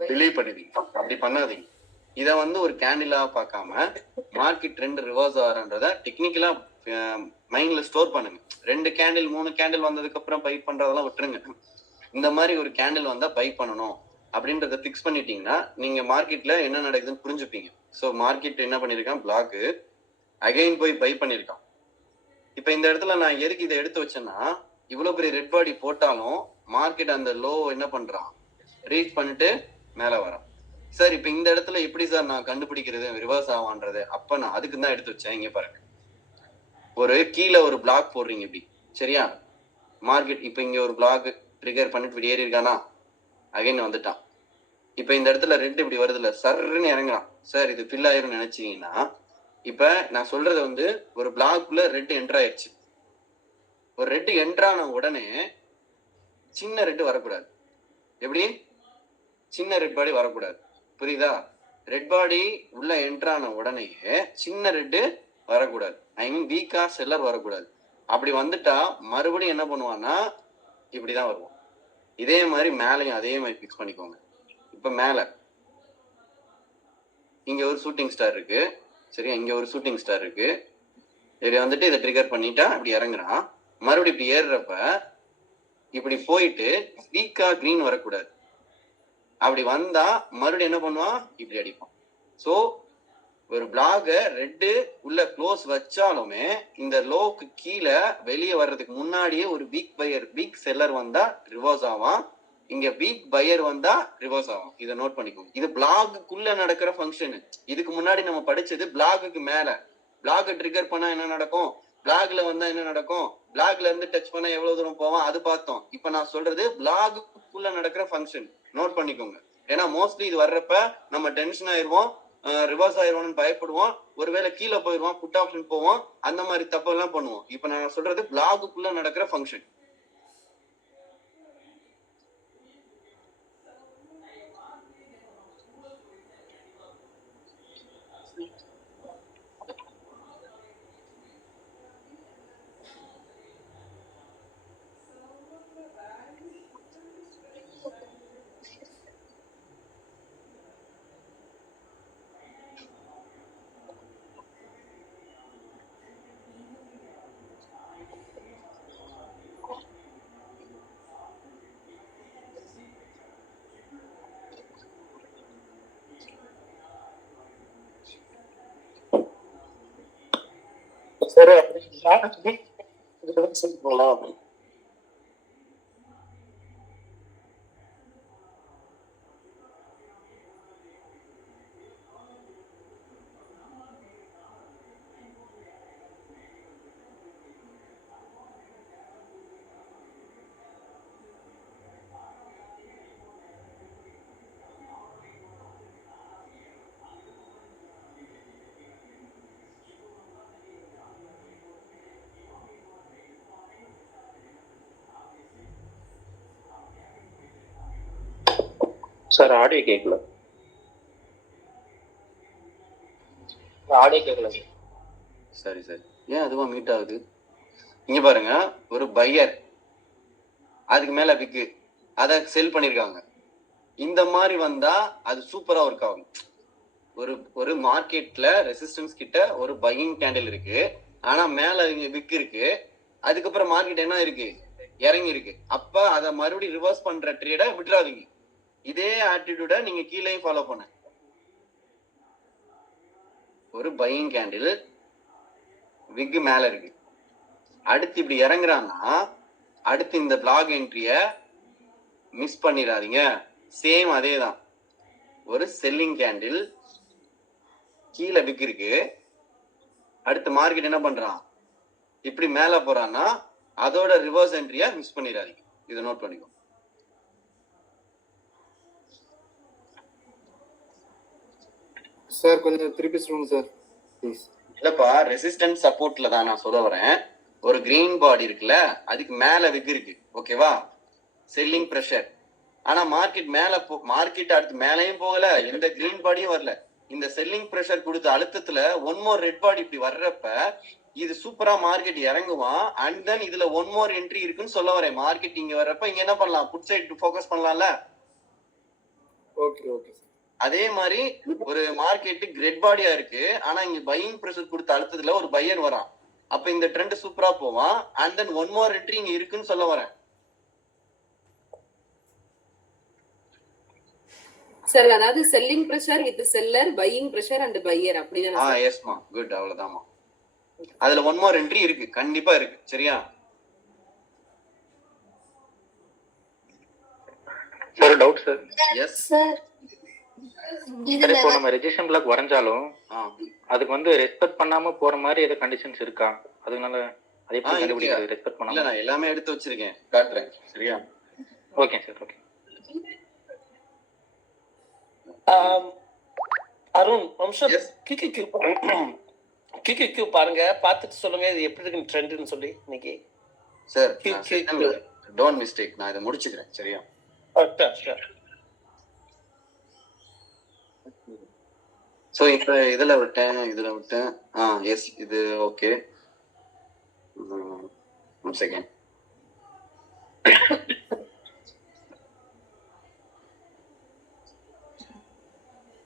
பிலீவ் பண்ணுவீங்க. அப்படி பண்ணாதீங்க. இதை வந்து ஒரு கேண்டிலா பார்க்காம மார்க்கெட் ட்ரெண்ட் ரிவர்ஸ் ஆகிறன்றத டெக்னிக்கலா மைண்ட்ல ஸ்டோர் பண்ணுங்க. 2 கேண்டில் 3 கேண்டில் வந்ததுக்கு அப்புறம் பை பண்றதெல்லாம் விட்டுருங்க. இந்த மாதிரி ஒரு கேண்டில் வந்தா பை பண்ணணும் அப்படின்றத பிக்ஸ் பண்ணிட்டீங்கன்னா நீங்க மார்க்கெட்ல என்ன நடக்குதுன்னு புரிஞ்சுப்பீங்க. ஸோ மார்க்கெட் என்ன பண்ணிருக்கான், பிளாக் அகைன் போய் பை பண்ணிருக்கான். இப்ப இந்த இடத்துல நான் எதுக்கு இதை எடுத்து வச்சேன்னா, இவ்வளவு பெரிய ரெட் பாடி போட்டாலும் மார்க்கெட் அந்த லோ என்ன பண்றான், ரீச் பண்ணிட்டு மேல வரான். சார் இப்ப இந்த இடத்துல எப்படி சார் நான் கண்டுபிடிக்கிறது ரிவர்ஸ் ஆவான்றது? அப்ப நான் அதுக்கு தான் எடுத்து வச்சேன். இங்க பாருங்க, ஒரு கீழே ஒரு பிளாக் போடுறீங்க இப்படி, சரியா? மார்க்கெட் இப்ப இங்க ஒரு பிளாக் ட்ரிகர் பண்ணிட்டு இப்படி ஏறி இருக்கானா, அகைன் வந்துட்டான். இப்ப இந்த இடத்துல ரெட் இப்படி வருது இல்ல, சர்ன்னு இறங்குறான். சார் இது ஃபில் ஆயிரும் நினைச்சீங்கன்னா, இப்ப நான் சொல்றது வந்து ஒரு பிளாக்குள்ள ரெட் என்டர் ஆயிடுச்சு. ஒரு ரெட் என்ட்ரான உடனே சின்ன ரெட் வரக்கூடாது. எப்படி? சின்ன ரெட் பாடி வரக்கூடாது, புரியுதா? ரெட் பாடி உள்ள என்ட்ரான உடனேயே சின்ன ரெட்டு வரக்கூடாது. ஐ மீன் வீக்கா செல்லர் வரக்கூடாது. அப்படி வந்துட்டா மறுபடியும் என்ன பண்ணுவான்னா இப்படிதான் வருவோம். இதே மாதிரி மேலையும் அதே மாதிரி பிக்ஸ் பண்ணிக்கோங்க. இப்ப மேல இங்க ஒரு ஷூட்டிங் ஸ்டார் இருக்கு, சரியா? இங்க ஒரு ஷூட்டிங் ஸ்டார் இருக்கு. இப்படி வந்துட்டு இதை ட்ரிகர் பண்ணிட்டா இப்படி இறங்குறான். மறுபடியும் இப்படி ஏறுறப்ப இப்படி போயிட்டு வீக்கா கிரீன் வரக்கூடாது. அப்படி வந்தா மறுபடியும் என்ன பண்ணுவான், இப்படி அடிப்பான். சோ ஒரு பிளாக ரெட்டு உள்ள க்ளோஸ் வச்சாலுமே இந்த லோக்கு கீழே வெளியே வர்றதுக்கு முன்னாடியே ஒரு வீக் பையர் வீக் செல்லர் வந்தா ரிவர்ஸ் ஆவான். இங்க வீக் பையர் வந்தா ரிவர்ஸ் ஆகும். இதை நோட் பண்ணிக்கோங்க. இது பிளாகுக்குள்ள நடக்கிற ஃபங்க்ஷன். இதுக்கு முன்னாடி நம்ம படிச்சது பிளாகுக்கு மேல. பிளாக ட்ரிகர் பண்ணா என்ன நடக்கும், பிளாக்ல வந்தா என்ன நடக்கும், பிளாக்ல இருந்து டச் பண்ணா எவ்வளவு தூரம் போவோம் அது பார்த்தோம். இப்ப நான் சொல்றது பிளாகுக்குள்ள நடக்கிற ஃபங்க்ஷன். நோட் பண்ணிக்கோங்க. ஏன்னா மோஸ்ட்லி இது வர்றப்ப நம்ம டென்ஷன் ஆயிருவோம், ரிவர்ஸ் ஆயிருவோம்னு பயப்படுவோம், ஒருவேளை கீழே போயிடுவோம், புட் ஆப்ஷன் போவோம், அந்த மாதிரி தப்பு எல்லாம் பண்ணுவோம். இப்ப நான் சொல்றது பிளாகுக்குள்ள நடக்கிற ஃபங்க்ஷன். சரி போகலாம். சார் ஆடியோ கேட்கல. ஆடியோ கேட்கல. சரி சரி, ஏன் அதுவா மீட் ஆகுது? இங்க பாருங்க, ஒரு பையர் அதுக்கு மேல விக்கு அதை செல் பண்ணிருக்காங்க. இந்த மாதிரி வந்தா அது சூப்பரா ஒர்க் ஆகும். ஒரு மார்க்கெட்ல ரெசிஸ்டன்ஸ் கிட்ட ஒரு பையிங் கேண்டில் இருக்கு, ஆனா மேல விக் இருக்கு, அதுக்கப்புறம் மார்க்கெட் என்ன இருக்கு, இறங்கி இருக்கு. அப்ப அதை மறுபடியும் ரிவர்ஸ் பண்ற ட்ரேட விட்டுறாதீங்க. இதே ஆட்டிடியூட நீங்க கீழேயும் ஃபாலோ பண்ண. ஒரு பையிங் கேண்டில் விக் மேல இருக்கு, அடுத்து இப்படி இறங்குறான்னா அடுத்து இந்த பிளாக் என்ட்ரிய மிஸ் பண்ணிடாதீங்க. சேம் அதே தான், ஒரு செல்லிங் கேண்டில் கீழே விக் இருக்கு, அடுத்து மார்க்கெட் என்ன பண்றான், இப்படி மேல போறான்னா அதோட ரிவர்ஸ் என்ட்ரிய மிஸ் பண்ணிடாதீங்க. இதை நோட் பண்ணிக்கோ. சார் கொஞ்சம் திருப்பி சொல்லுங்க சார் ப்ளீஸ். இல்லப்பா, ரெசிஸ்டன்ஸ் சப்போர்ட்ல தான் நான் சொல்ல வரேன். ஒரு கிரீன் பாடி இருக்குல்ல, அதுக்கு மேல விக் இருக்கு, ஓகேவா? Selling pressure. ஆனா மார்க்கெட் மார்க்கெட் அடுத்து மேலையும் போகல, எந்த கிரீன் பாடியும் வரல. இந்த செல்லிங் பிரஷர் கொடுத்த அழுத்தத்துல ஒன் மோர் ரெட் பாடி இப்படி வர்றப்ப இது சூப்பரா மார்க்கெட் இறங்குவான் அண்ட் தென் இதுல ஒன் மோர் என்ட்ரி இருக்குன்னு சொல்ல வரேன். மார்க்கெட் இங்க வர்றப்ப இங்க என்ன பண்ணலாம், புட் சைடு ஃபோக்கஸ் பண்ணலாம்ல. ஓகே ஓகே அதே மாதிரி ஒரு மார்க்கெட் கிரெட் பாடியா இருக்கு, ஆனா இங்க பையிங் பிரஷர் கொடுத்த அழுத்தத்துல ஒரு பையர் வரான். அப்ப இந்த ட்ரெண்ட் சூப்பரா போவான் and then one more entry இங்க இருக்குன்னு சொல்ல வரேன். சார் அதாவது selling pressure with seller, buying pressure and pier அப்படிதான். எஸ்மா, குட், அவ்வளவுதான்மா. அதுல ஒன் மோர் என்ட்ரி இருக்கு, கண்டிப்பா இருக்கு. சரியா sir doubt sir. Yes sir sir இப்போ நம்ம ரெஜிஸ்ட்ரேஷன் பிளாக் வரைஞ்சாலும் அதுக்கு வந்து ரெஸ்பெக்ட் பண்ணாம போற மாதிரி ஏதோ கண்டிஷன்ஸ் இருக்கா? அதனால அதே எப்படி கண்டுபிடிக்கிறது ரெஸ்பெக்ட் இல்ல, பண்ணாம? நான் எல்லாமே எடுத்து வச்சிருக்கேன், காட்டுறேன். சரியா ஓகே சார், ஓகே. அருண் வம்சம் Yes. கிக்கு பாருங்க, பார்த்துட்டு சொல்லுங்க இது எப்படி இருக்கு ட்ரெண்ட்னு சொல்லி இன்னைக்கு. Sir, Q. டோன்ட் மிஸ்டேக், நான் இதை முடிச்சுக்கிறேன். சரியா சோ இப்ப இதுல விட்டேன். எஸ், இது ஓகே. One second.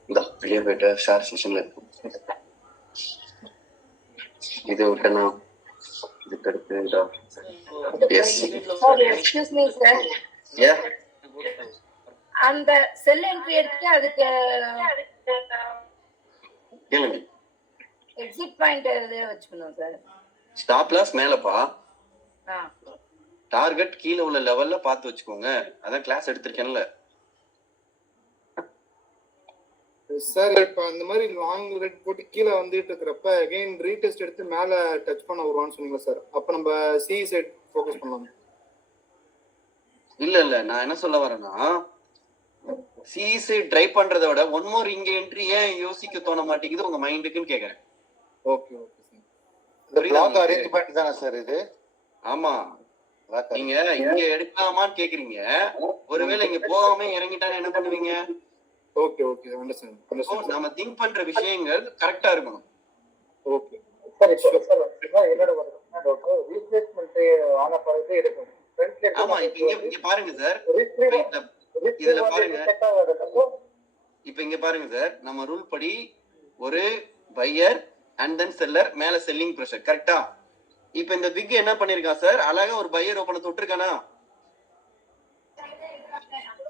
இந்த வெளியே போயிட்டு ஷேர் செஷன்ல இருக்கும். இது விட்டேன்னா இதுக்கு அடுத்து எஸ். எக்ஸ்கியூஸ் மீ சார், ஏ அந்த செல் என்ட்ரி எடுத்து அதுக்கு கேளுங்க. எக்ஸிட் பாயிண்ட் வச்சுக்கணும் சார். ஸ்டாப் லாஸ் மேலப்பா, ஆ டார்கெட் கீழே உள்ள லெவல்ல பார்த்து வச்சுக்கோங்க. அதான் கிளாஸ் எடுத்திருக்கேன்ல சார். இப்ப அந்த மாதிரி லாங் ரெட் போட்டு கீழே வந்துட்டு இருக்கிறப்ப அகைன் ரீடெஸ்ட் எடுத்து மேல டச் பண்ண வருவான்னு சொன்னீங்களா சார்? அப்ப நம்ம சி சைட் ஃபோக்கஸ் பண்ணலாம். இல்ல, நான் என்ன சொல்ல வரேன்னா, சிசி ட்ரை பண்றதை விட ஒன் மோர் இங்க என்ட்ரி ஏன் யோசிக்க தோண மாட்டேங்குது உங்க மைண்டுக்குன்னு கேக்குறேன். Okay okay sir. இந்த பிளாக் அரேஞ்ச்மெண்ட் தானே சார் இது? ஆமா, நீங்க இங்க எடுக்கலாமான்னு கேக்குறீங்க. ஒருவேளை இங்க போகாம இறங்கிட்டான்னு என்ன பண்ணுவீங்க? Okay okay, understand. நம்ம திங்க் பண்ற விஷயங்கள் கரெக்டா இருக்கணும். ஓகே சார் என்னோட ரீப்ளேஸ்மெண்ட் ஆன பிறகு எடுக்கணும். ஆமா, இப்ப இங்க பாருங்க சார், இதுல பாருங்க, இப்ப இங்க பாருங்க சார், நம்ம ரூல் படி ஒரு பையர் அண்ட் தென் செல்லர், மேல செல்லிங் பிரஷர், கரெக்டா? இப்ப இந்த பிக் என்ன பண்ணிருக்கான் சார், அழகா ஒரு பையர் ஓபனை தொட்டிருக்கானா?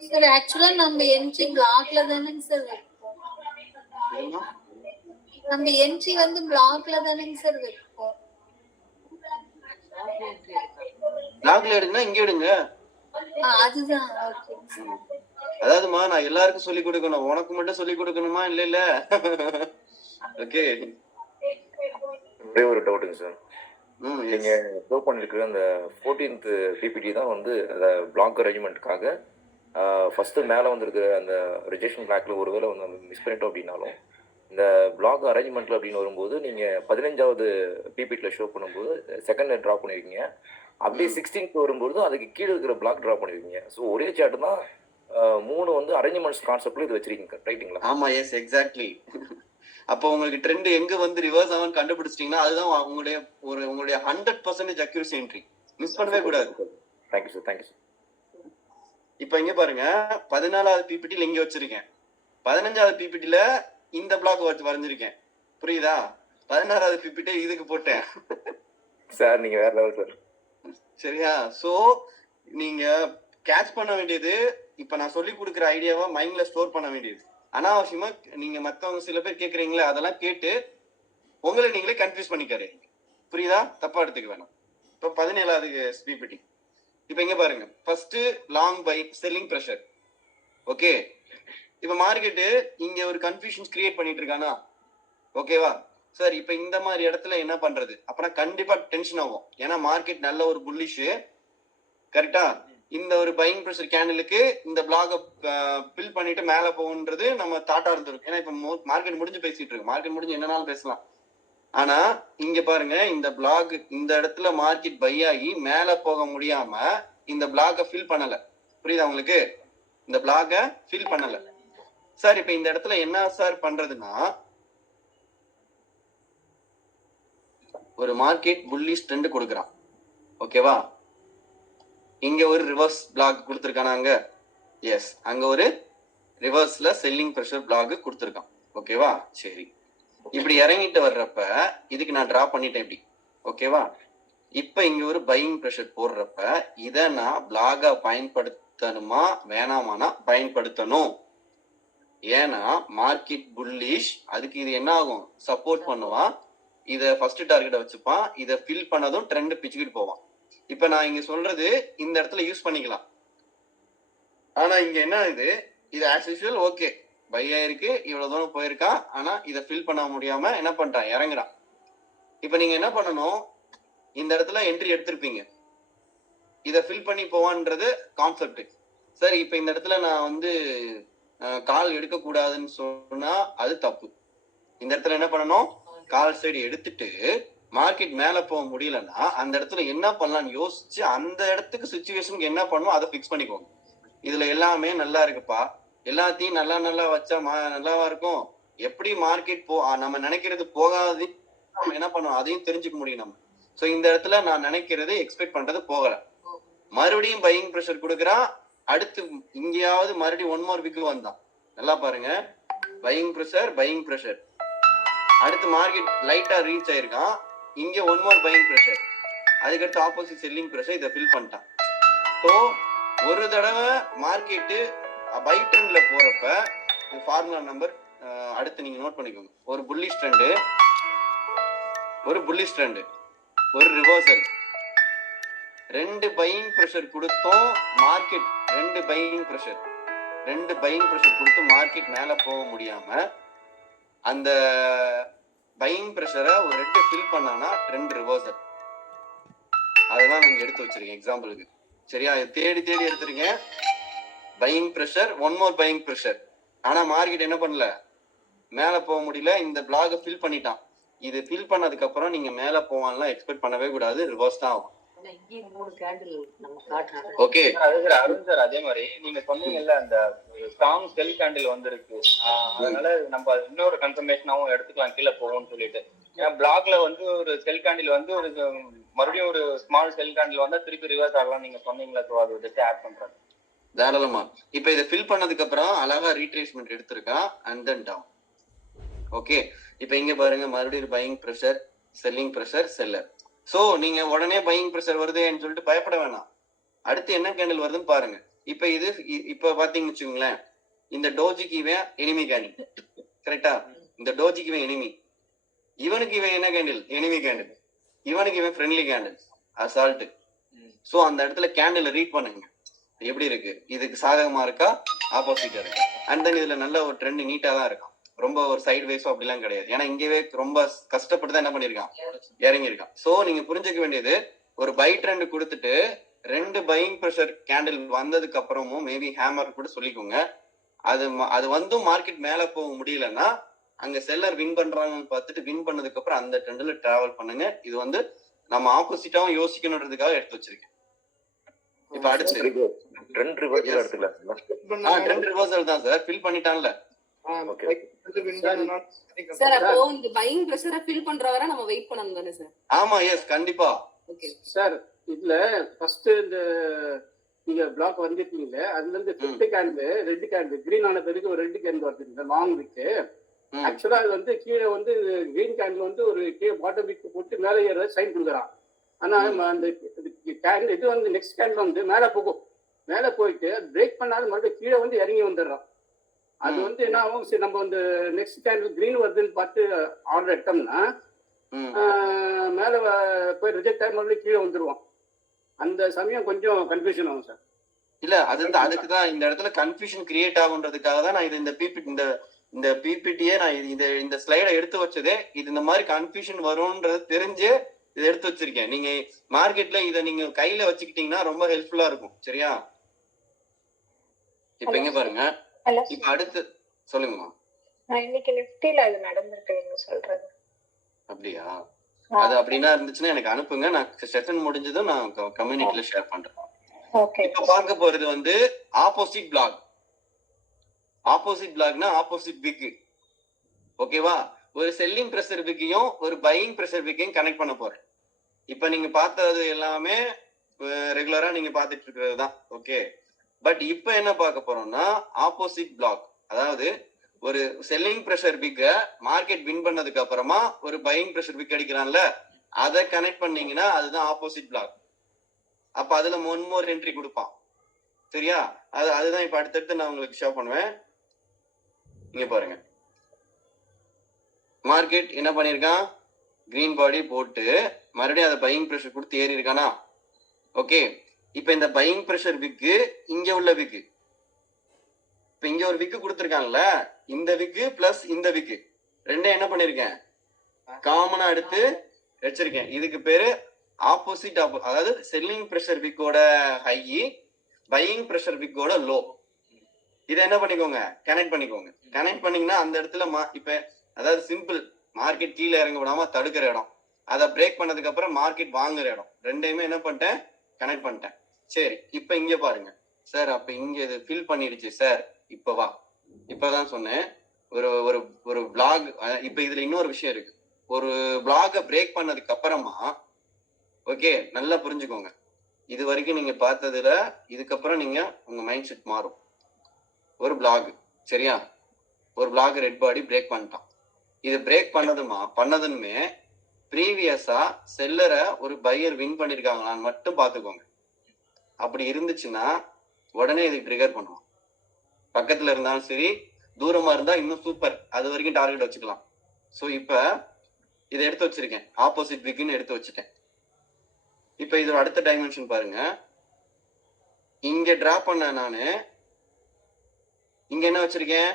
சார் ஆக்சுவலா நம்ம என்ட்ரி பிளாக்ல தானேங்க சார் வைப்போம். நம்ம என்ட்ரி வந்து பிளாக்ல தானேங்க சார் வைப்போம். பிளாக்ல எடுங்கன்னா இங்க எடுங்க. அதுதான் ஓகே. அதாவதுமா, நான் எல்லாருக்கும் சொல்லி கொடுக்கணும், உனக்கு மட்டும் சொல்லி கொடுக்கணுமா? இல்ல ஓகே. ஒரே ஒரு டவுட்டுங்க சார். நீங்க ஷோ பண்ணிருக்கிற அந்த 14th பிபிடி தான் வந்து அந்த பிளாக் அரேஞ்ச்மெண்ட்டுக்காக ஃபர்ஸ்ட் மேலே வந்திருக்கிற அந்த ரிஜெக்ஷன் பிளாக்ல ஒருவேளை வந்து நம்ம மிஸ் பண்ணிட்டோம் அப்படின்னாலும், இந்த பிளாக் அரேஞ்ச்மெண்ட்ல அப்படின்னு வரும்போது நீங்க 15வது பிபிடியில் ஷோ பண்ணும்போது செகண்ட் ட்ரா பண்ணிருக்கீங்க. அப்படியே 16th வரும்போது அதுக்கு கீழே இருக்கிற பிளாக் ட்ரா பண்ணிருக்கீங்க. ஸோ ஒரே சார்ட் தான் 3 வந்து அரேஞ்ச்மெண்ட்ஸ் கான்செப்ட்ல இது வச்சிருக்கீங்க, ரைட்டுங்களா? ஆமா, எஸ், எக்ஸாக்ட்லி. அப்போ உங்களுக்கு ட்ரெண்ட் எங்க வந்து ரிவர்ஸ் ஆகும் கண்டுபிடிச்சிட்டீங்கன்னா அதுதான் உங்களுடைய 100% அக்யூரசி என்ட்ரி. மிஸ் பண்ணவே கூடாது. Thank you sir, thank you sir. இப்ப இங்க பாருங்க, 14வது பிபிடில இங்க வச்சிருக்கேன், 15வது பிபிடில இந்த பிளாக் வரைஞ்சிருக்கேன். புரியுதா? 16வது பிபிடி இதுக்கு போட்டேன். சார் நீங்க வேற லெவல் சார். சரியா? சோ நீங்க கேட்ச் பண்ண வேண்டியது, இப்ப நான் சொல்லி கொடுக்குற ஐடியாவை மைண்ட்ல ஸ்டோர் பண்ண வேண்டியது. அனாவசியமா நீங்க மத்தவங்க சில பேர் கேக்குறீங்களே, அதெல்லாம் கேட்டு உங்களை நீங்களே கன்ஃபியூஸ் பண்ணிக்காரு. புரியுதா? தப்பா எடுத்துக்க வேணாம். இப்ப 17வது பிபிடி. இப்ப இங்க பாருங்க, first long buy selling pressure. Okay, இப்ப மார்க்கெட்டு இங்க ஒரு கன்ஃபியூஷன் கிரியேட் பண்ணிட்டு இருக்கானா? ஓகேவா சார்? இப்ப இந்த மாதிரி இடத்துல என்ன பண்றது? அப்பனா கண்டிப்பா டென்ஷன் ஆகும். ஏன்னா மார்க்கெட் நல்ல ஒரு புல்லிஷ், கரெக்டா? இந்த ஒரு பையிங் பிரஷர் கேண்டலுக்கு இந்த பிளாக ஃபில் பண்ணிட்டு மேல போகுன்றது நம்ம தாட்டா இருந்திருக்கும். ஏன்னா இப்ப மார்க்கெட் முடிஞ்சு பேசிட்டு இருக்கு, மார்க்கெட் முடிஞ்சு என்னனாலும் பேசலாம். ஆனா இங்க பாருங்க, இந்த பிளாக் இந்த இடத்துல மார்க்கெட் பை ஆகி மேல போக முடியாம இந்த பிளாக ஃபில் பண்ணல. புரியுதா உங்களுக்கு? இந்த பிளாக ஃபில் பண்ணல சார். இப்ப இந்த இடத்துல என்ன சார் பண்றதுன்னா, ஒரு மார்க்கெட் புல்லிஷ் ட்ரெண்ட் கொடுக்குறான். ஓகேவா? இங்க ஒரு ரிவர்ஸ் பிளாக் கொடுத்துருக்கானாங்க. எஸ், அங்க ஒரு ரிவர்ஸ்ல செல்லிங் ப்ரெஷர் பிளாக் கொடுத்துருக்கான். ஓகேவா? சரி, இப்படி இறங்கிட்டு வர்றப்ப இதுக்கு நான் டிரா பண்ணிட்டேன் இப்படி. ஓகேவா? இப்ப இங்க ஒரு பையிங் ப்ரெஷர் போடுறப்ப இதை நான் பிளாகா பயன்படுத்தணுமா வேணாமானா பயன்படுத்தணும். ஏன்னா மார்க்கெட் புல்லிஷ், அதுக்கு இது என்ன ஆகும், சப்போர்ட் பண்ணுவான். இதை ஃபர்ஸ்ட் டார்கெட்டை வச்சுப்பான். இதை ஃபில் பண்ணதும் ட்ரெண்ட் பிச்சுக்கிட்டு போவான். இப்ப நான் இங்க சொல்றது இந்த இடத்துல யூஸ் பண்ணிக்கலாம். ஆனா இங்க என்ன இது ஆஸ் யூஷுவல் ஓகே, பை ஆயிருக்கு, இவ்வளவு தூரம் போயிருக்கான். ஆனா இதை ஃபில் பண்ண முடியாம என்ன பண்றான், இறங்குறான். இப்ப நீங்க என்ன பண்ணணும், இந்த இடத்துல என்ட்ரி எடுத்திருப்பீங்க, இதை ஃபில் பண்ணி போவான்றது கான்செப்ட். சரி, இப்ப இந்த இடத்துல நான் கால் எடுக்க கூடாதுன்னு சொன்னா அது தப்பு. இந்த இடத்துல என்ன பண்ணணும், கால் சைடு எடுத்துட்டு மார்க்கெட் மேல போக முடியலன்னா அந்த இடத்துல என்ன பண்ணலாம்னு யோசிச்சு அந்த இடத்துக்கு சுச்சுவேஷனுக்கு என்ன பண்ணணும் அதை ஃபிக்ஸ் பண்ணிக்கோங்க. இதுல எல்லாமே நல்லா இருக்குப்பா, எல்லாத்தையும் நல்லா வச்சா நல்லாவா இருக்கும்? எப்படி மார்க்கெட் நம்ம நினைக்கிறது போகாது, நம்ம என்ன பண்ணுவோம் அதையும் தெரிஞ்சுக்க முடியும் நம்ம. சோ இந்த இடத்துல நான் நினைக்கிறது எக்ஸ்பெக்ட் பண்றது போகல, மறுபடியும் பையிங் ப்ரெஷர் கொடுக்குறான். அடுத்து இங்கேயாவது மறுபடியும் ஒன் மோர் விக்கு வந்தான். நல்லா பாருங்க, பையிங் ப்ரெஷர். அடுத்து மார்க்கெட் லைட்டா ரீச் ஆயிருக்கான், இங்க ஒன் மோர் பையிங் ப்ரெஷர். அதுக்கடுத்து ஆப்போசிட் செல்லிங் ப்ரெஷர், இதை ஃபில் பண்ணிட்டான். ஸோ ஒரு தடவை மார்க்கெட்டு பை ட்ரெண்ட்ல போறப்ப ஃபார்முலா நம்பர் அடுத்து நீங்க நோட் பண்ணிக்கோங்க. ஒரு புல்லிஷ் ட்ரெண்டு, ஒரு ரிவர்சல், ரெண்டு பையிங் ப்ரெஷர் கொடுத்தோம் மார்க்கெட், ரெண்டு பையிங் ப்ரெஷர் கொடுத்து மார்க்கெட் மேல போக முடியாம அந்த பையிங் ப்ரெஷரை ஒரு ரெண்டு ஃபில் பண்ணானா ட்ரெண்ட் ரிவர்சல். அதுதான் நீங்க எடுத்து வச்சிருக்கேன் எக்ஸாம்பிளுக்கு. சரியா? தேடி எடுத்துருக்கேன். Buying pressure, one more buying pressure. ஆனா மார்க்கெட் என்ன பண்ணல, மேல போக முடியல, இந்த பிளாக ஃபில் பண்ணிட்டான். இது ஃபில் பண்ணதுக்கு அப்புறம் நீங்க மேல போவான்லாம் எக்ஸ்பெக்ட் பண்ணவே கூடாது, ரிவர்ஸ் தான் ஆகும். ஓகே, அருண் சார், அதே மாதிரி நீங்க சொன்னீங்கல்ல அந்த ஸ்ட்ராங் செல் கேண்டில் வந்திருக்கு, அதனால நம்ம இன்னொரு கன்ஃபர்மேஷனாவும் எடுத்துக்கலாம் கீழே போகும்னு சொல்லிட்டு. ஏன்னா பிளாக்ல ஒரு செல் கேண்டில் ஒரு மறுபடியும் ஒரு ஸ்மால் செல் கேண்டில் வந்தா திருப்பி ரிவர்ஸ் ஆகலாம் நீங்க சொன்னீங்களா, ஸோ அது ஜஸ்ட் ஆட் பண்றேன். தாராளமா. இப்ப இதை ஃபில் பண்ணதுக்கு அப்புறம் அழகா ரீட்ரேஸ்மெண்ட் எடுத்திருக்கான் அண்ட் தென் டவுன். ஓகே, இப்ப இங்க பாருங்க, மறுபடியும் buying pressure, selling pressure, seller. So நீங்க உடனே பையிங் ப்ரெஷர் வருதுன்னு சொல்லிட்டு பயப்பட வேணாம். அடுத்து என்ன கேண்டில் வருதுன்னு பாருங்க. இப்ப பாத்தீங்கன்னு வச்சுக்கோங்களேன், இந்த டோஜிக்கு இவன் எனிமி கேண்டில், கரெக்டா? இந்த டோஜிக்கு இவன் எனிமி, இவனுக்கு இவன் என்ன கேண்டில், எனிமி கேண்டில், இவனுக்கு இவன் ஃப்ரெண்ட்லி கேண்டில், அசால்ட். சோ அந்த இடத்துல கேண்டில் ரீட் பண்ணுங்க, எப்படி இருக்கு, இதுக்கு சாதகமா இருக்கா, ஆப்போசிட்டா இருக்கா. அண்ட் தென் இதுல நல்ல ஒரு ட்ரெண்ட் நீட்டா தான் இருக்கும், ரொம்ப ஒரு சைடு வேஸோ அப்படிலாம் கிடையாது. ஏன்னா இங்கவே ரொம்ப கஷ்டப்பட்டு தான் என்ன பண்ணிருக்கான், இறங்கியிருக்கான். சோ நீங்க புரிஞ்சுக்க வேண்டியது, ஒரு பை ட்ரெண்ட் கொடுத்துட்டு ரெண்டு பையிங் ப்ரெஷர் கேண்டில் வந்ததுக்கு அப்புறமும் மேபி ஹேமர் கூட சொல்லிக்கோங்க, அது மார்க்கெட் மேல போக முடியலன்னா அங்க செல்லர் வின் பண்றாங்கன்னு பார்த்துட்டு வின் பண்ணதுக்கு அப்புறம் அந்த ட்ரெண்ட்ல டிராவல் பண்ணுங்க. இது நம்ம ஆப்போசிட்டாவும் யோசிக்கணுன்றதுக்காக எடுத்து வச்சிருக்கேன். இப்ப அடுத்து ட்ரெண்ட் ரிவர்சல் எடுத்துக்கலாம். ட்ரெண்ட் ரிவர்சல் தான் சார், ஃபில் பண்ணிட்டான்ல. சார் அப்போ இந்த பையிங் பிரஷரை ஃபில் பண்ற வரை நம்ம வெயிட் பண்ணணும் தானே சார்? ஆமா, எஸ், கண்டிப்பா. ஓகே சார், இதுல ஃபர்ஸ்ட் இந்த நீங்க பிளாக் வந்துட்டீங்க, அதுல இருந்து fifth candle red candle green ஆன பிறகு ஒரு ரெட் கேண்டில் வருது லாங் விக்கு. ஆக்சுவலா அது கீழே கிரீன் கேண்டில் ஒரு கீழே பாட்டம் விக்கு போட்டு மேலே ஏற சைன் கொடுக்குறான். ஆனா அந்த கேண்டில் இது நெக்ஸ்ட் கேண்டில் மேலே போகும், மேலே போயிட்டு பிரேக் பண்ணாலும் மறுபடியும் கீழே இறங்கி வந்துடுறான். அது என்ன ஆகும், சரி நம்ம நெக்ஸ்ட் கேண்டில் கிரீன் வருதுன்னு பார்த்து ஆர்டர் எடுத்தோம்னா மேலே போய் ரிஜெக்ட் ஆகி மறுபடியும் கீழே வந்துடுவான். அந்த சமயம் கொஞ்சம் கன்ஃபியூஷன் ஆகும் சார். இல்ல, அதுக்கு தான் இந்த இடத்துல கன்ஃபியூஷன் கிரியேட் ஆகுன்றதுக்காக தான் நான் இந்த பிபிடியே நான் இந்த ஸ்லைடை எடுத்து வச்சதே. இது இந்த மாதிரி கன்ஃபியூஷன் வரும்ன்றது தெரிஞ்சு இதை எடுத்து வச்சிருக்கேன். நீங்க மார்க்கெட்ல இதை நீங்க கையில வச்சுக்கிட்டீங்கன்னா ரொம்ப ஹெல்ப்ஃபுல்லா இருக்கும். சரியா? இப்ப எங்க பாருங்க, இப்ப அடுத்து சொல்லுங்கம்மா. இன்னைக்கு நிஃப்டில அது நடந்திருக்கு நீங்க சொல்றது. அப்படியா? அது அப்படின்னா இருந்துச்சுன்னா எனக்கு அனுப்புங்க, நான் செஷன் முடிஞ்சதும் நான் கம்யூனிட்டில ஷேர் பண்றேன். இப்ப பார்க்க போறது ஆப்போசிட் பிளாக். ஆப்போசிட் பிளாக்னா ஆப்போசிட் விக். ஓகேவா? ஒரு செல்லிங் ப்ரெஷர் விக்கையும் ஒரு பையிங் ப்ரெஷர் விக்கையும் கனெக்ட் பண்ண போறேன். இப்ப நீங்க பார்த்தது எல்லாமே ரெகுலரா நீங்க பார்த்துட்டு இருக்கிறது தான். ஓகே, பட் இப்ப என்ன பார்க்க போறோம்னா ஆப்போசிட் பிளாக். அதாவது ஒரு செல்லிங் ப்ரெஷர் பிக்க மார்க்கெட் வின் பண்ணதுக்கு அப்புறமா ஒரு பையிங் ப்ரெஷர் பிக் அடிக்கிறான்ல, அதை கனெக்ட் பண்ணீங்கன்னா அதுதான் ஆப்போசிட் பிளாக். அப்ப அதுல ஒன் மோர் என்ட்ரி கொடுப்பான். சரியா? அதுதான் இப்ப அடுத்தடுத்து நான் உங்களுக்கு ஷோ பண்ணுவேன். இங்க பாருங்க, மார்க்கெட் என்ன பண்ணிருக்கான், கிரீன் பாடி போட்டு மறுபடியும் அதை பையிங் ப்ரெஷர் கொடுத்து ஏறி இருக்கானா. ஓகே, இப்ப இந்த பையிங் ப்ரெஷர் விக்கு இங்க உள்ள விக்கு, இப்ப இங்க ஒரு விக்கு கொடுத்துருக்காங்கல்ல, இந்த விக்கு பிளஸ் இந்த விக்கு ரெண்டும் என்ன பண்ணிருக்கேன், காமனா எடுத்து வச்சிருக்கேன். இதுக்கு பேரு ஆப்போசிட். அதாவது செல்லிங் ப்ரெஷர் விக்கோட ஹை, பையிங் ப்ரெஷர் விக்கோட லோ. இதை என்ன பண்ணிக்கோங்க, கனெக்ட் பண்ணிக்கோங்க. கனெக்ட் பண்ணீங்கன்னா அந்த இடத்துல இப்ப அதாவது சிம்பிள், மார்க்கெட் கீழே இறங்க விடாம தடுக்கிற இடம், அதை பிரேக் பண்ணதுக்கு அப்புறம் மார்க்கெட் வாங்குற இடம், ரெண்டையுமே என்ன பண்ணிட்டேன், கனெக்ட் பண்ணிட்டேன். சரி, இப்ப இங்க பாருங்க சார், அப்ப இங்க இது ஃபில் பண்ணிடுச்சு சார். இப்பவா, இப்பதான் சொன்னேன் ஒரு ஒரு ஒரு பிளாக். இப்ப இதுல இன்னொரு விஷயம் இருக்கு. ஒரு பிளாக பிரேக் பண்ணதுக்கு அப்புறமா, ஓகே நல்லா புரிஞ்சுக்கோங்க, இது வரைக்கும் நீங்க பார்த்ததுல இதுக்கப்புறம் நீங்க உங்க மைண்ட் செட் மாறும். ஒரு பிளாக், சரியா, ஒரு பிளாக் ரெட் பாடி பிரேக் பண்ணிட்டான். இது பிரேக் பண்ணதுமே ப்ரீவியஸா செல்லரை ஒரு பையர் வின் பண்ணிருக்காங்களான்னு மட்டும் பாத்துக்கோங்க. அப்படி இருந்துச்சுன்னா உடனே இது ட்ரிகர் பண்ணுவோம். பக்கத்துல இருந்தாலும் சரி, தூரமா இருந்தா இன்னும் சூப்பர், அது வரைக்கும் டார்கெட் வச்சுக்கலாம். ஸோ இப்ப இதை எடுத்து வச்சிருக்கேன், ஆப்போசிட் விக்குன்னு எடுத்து வச்சுட்டேன். இப்ப இதோட அடுத்த டைமென்ஷன் பாருங்க, இங்க டிரா பண்ண நானு இங்க என்ன வச்சிருக்கேன்.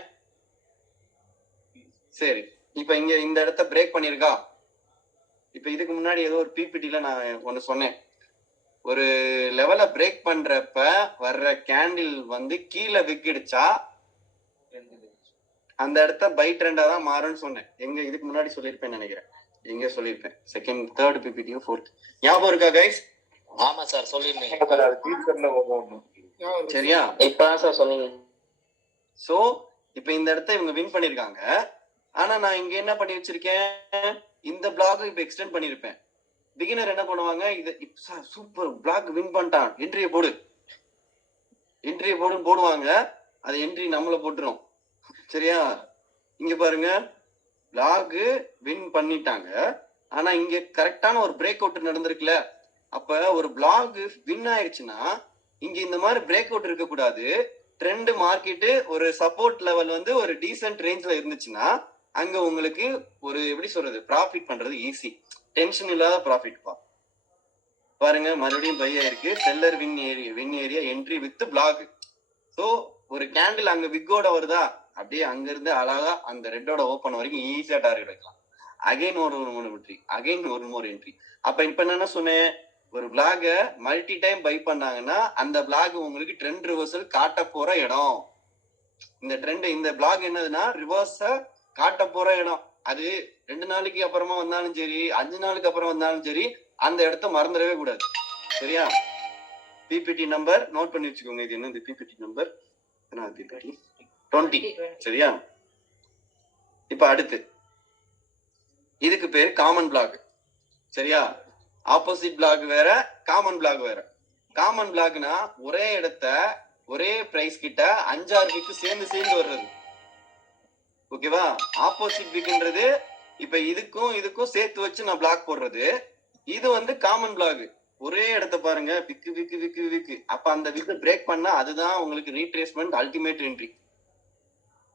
சரி, இப்ப இங்க இந்த இடத்த பிரேக் பண்ணிருக்கா. இப்ப இதுக்கு முன்னாடி ஏதோ ஒரு பிபிடில நான் ஒண்ணு சொன்னேன், ஒரு லெவலை பிரேக் பண்றப்ப வர்ற கேண்டில் வந்து கீழே விக்கிடுச்சா அந்த இடத்த பை ட்ரெண்டா தான் மாறும்னு சொன்னேன். எங்க இதுக்கு முன்னாடி சொல்லியிருப்பேன் நினைக்கிறேன், எங்க சொல்லியிருப்பேன், செகண்ட் தேர்ட் பிபிடியோ ஃபோர்த், ஞாபகம் இருக்கா கைஸ்? ஆமா சார், சொல்லிருந்தீங்க. சரியா, இப்பதான் சார் சொன்னீங்க. சோ இப்ப இந்த இடத்த இவங்க வின் பண்ணிருக்காங்க. ஆனா நான் இங்க என்ன பண்ணி வச்சிருக்கேன், இந்த பிளாக் இப்ப எக்ஸ்டெண்ட் பண்ணிருப்பேன். பிகினர் என்ன பண்ணுவாங்க, இது சூப்பர் பிளாக் வின் பண்ணிட்டான், என்ட்ரியை போடுன்னு போடுவாங்க. அது என்ட்ரி நம்மள போட்டுரும். சரியா, இங்க பாருங்க, பிளாக் வின் பண்ணிட்டாங்க. ஆனா இங்க கரெக்டான ஒரு பிரேக் அவுட் நடந்திருக்குல்ல. அப்ப ஒரு பிளாக் வின் ஆயிடுச்சுன்னா இங்க இந்த மாதிரி பிரேக் அவுட் இருக்க கூடாது. ட்ரெண்ட் மார்க்கெட்டு ஒரு சப்போர்ட் லெவல் வந்து ஒரு டீசென்ட் ரேஞ்ச்ல இருந்துச்சுன்னா அங்க உங்களுக்கு ஒரு எப்படி சொல்றது, ப்ராஃபிட் பண்றது ஈஸி, டென்ஷன் இல்லாத ப்ராஃபிட் பாருங்க. மறுபடியும் பை ஆயிருக்கு, seller win area entry with block. So ஒரு கேண்டில் அங்க விக்கோட வருதா, அப்படியே அங்க இருந்து அழகா அந்த ரெட்டோட ஓப்பன் வரைக்கும் ஈஸியா டார்கெட் வைக்கலாம். அகைன் ஒரு என்ட்ரி, அகைன் ஒரு மோர் என்ட்ரி. அப்ப இப்ப என்ன சொன்னேன், ஒரு பிளாக மல்டி டைம் பை பண்ணாங்கன்னா அந்த பிளாக் உங்களுக்கு ட்ரெண்ட் ரிவர்சல் காட்ட போற இடம். இந்த ட்ரெண்ட், இந்த பிளாக் என்னதுன்னா ரிவர்ஸ காட்ட போற இடம். அது 2 நாளைக்கு அப்புறமா வந்தாலும் சரி, 5 நாளுக்கு அப்புறம் வந்தாலும் சரி, அந்த இடத்த மறந்துடவே கூடாது. சரியா, பிபிடி நம்பர் நோட் பண்ணி வச்சுக்கோங்க. இது என்ன, இந்த பிபிடி நம்பர் பிபிடி 20. சரியா, இப்ப அடுத்து இதுக்கு பேரு காமன் பிளாக். சரியா, ஆப்போசிட் பிளாக் வேற, காமன் பிளாக் வேற. காமன் பிளாக்னா ஒரே இடத்த ஒரே பிரைஸ் கிட்ட 5-6 விக்கு சேர்ந்து வர்றது. ஓகேவா, ஆப்போசிட் விக்குன்றது இப்ப இதுக்கும் சேர்த்து வச்சு நான் பிளாக் போடுறது. இது வந்து காமன் பிளாக், ஒரே இடத்த பாருங்க, விக்கு விக்கு விக்கு விக்கு. அப்ப அந்த விக்கு பிரேக் பண்ணா அதுதான் உங்களுக்கு ரீட்ரேஸ்மெண்ட் அல்டிமேட் என்ட்ரி.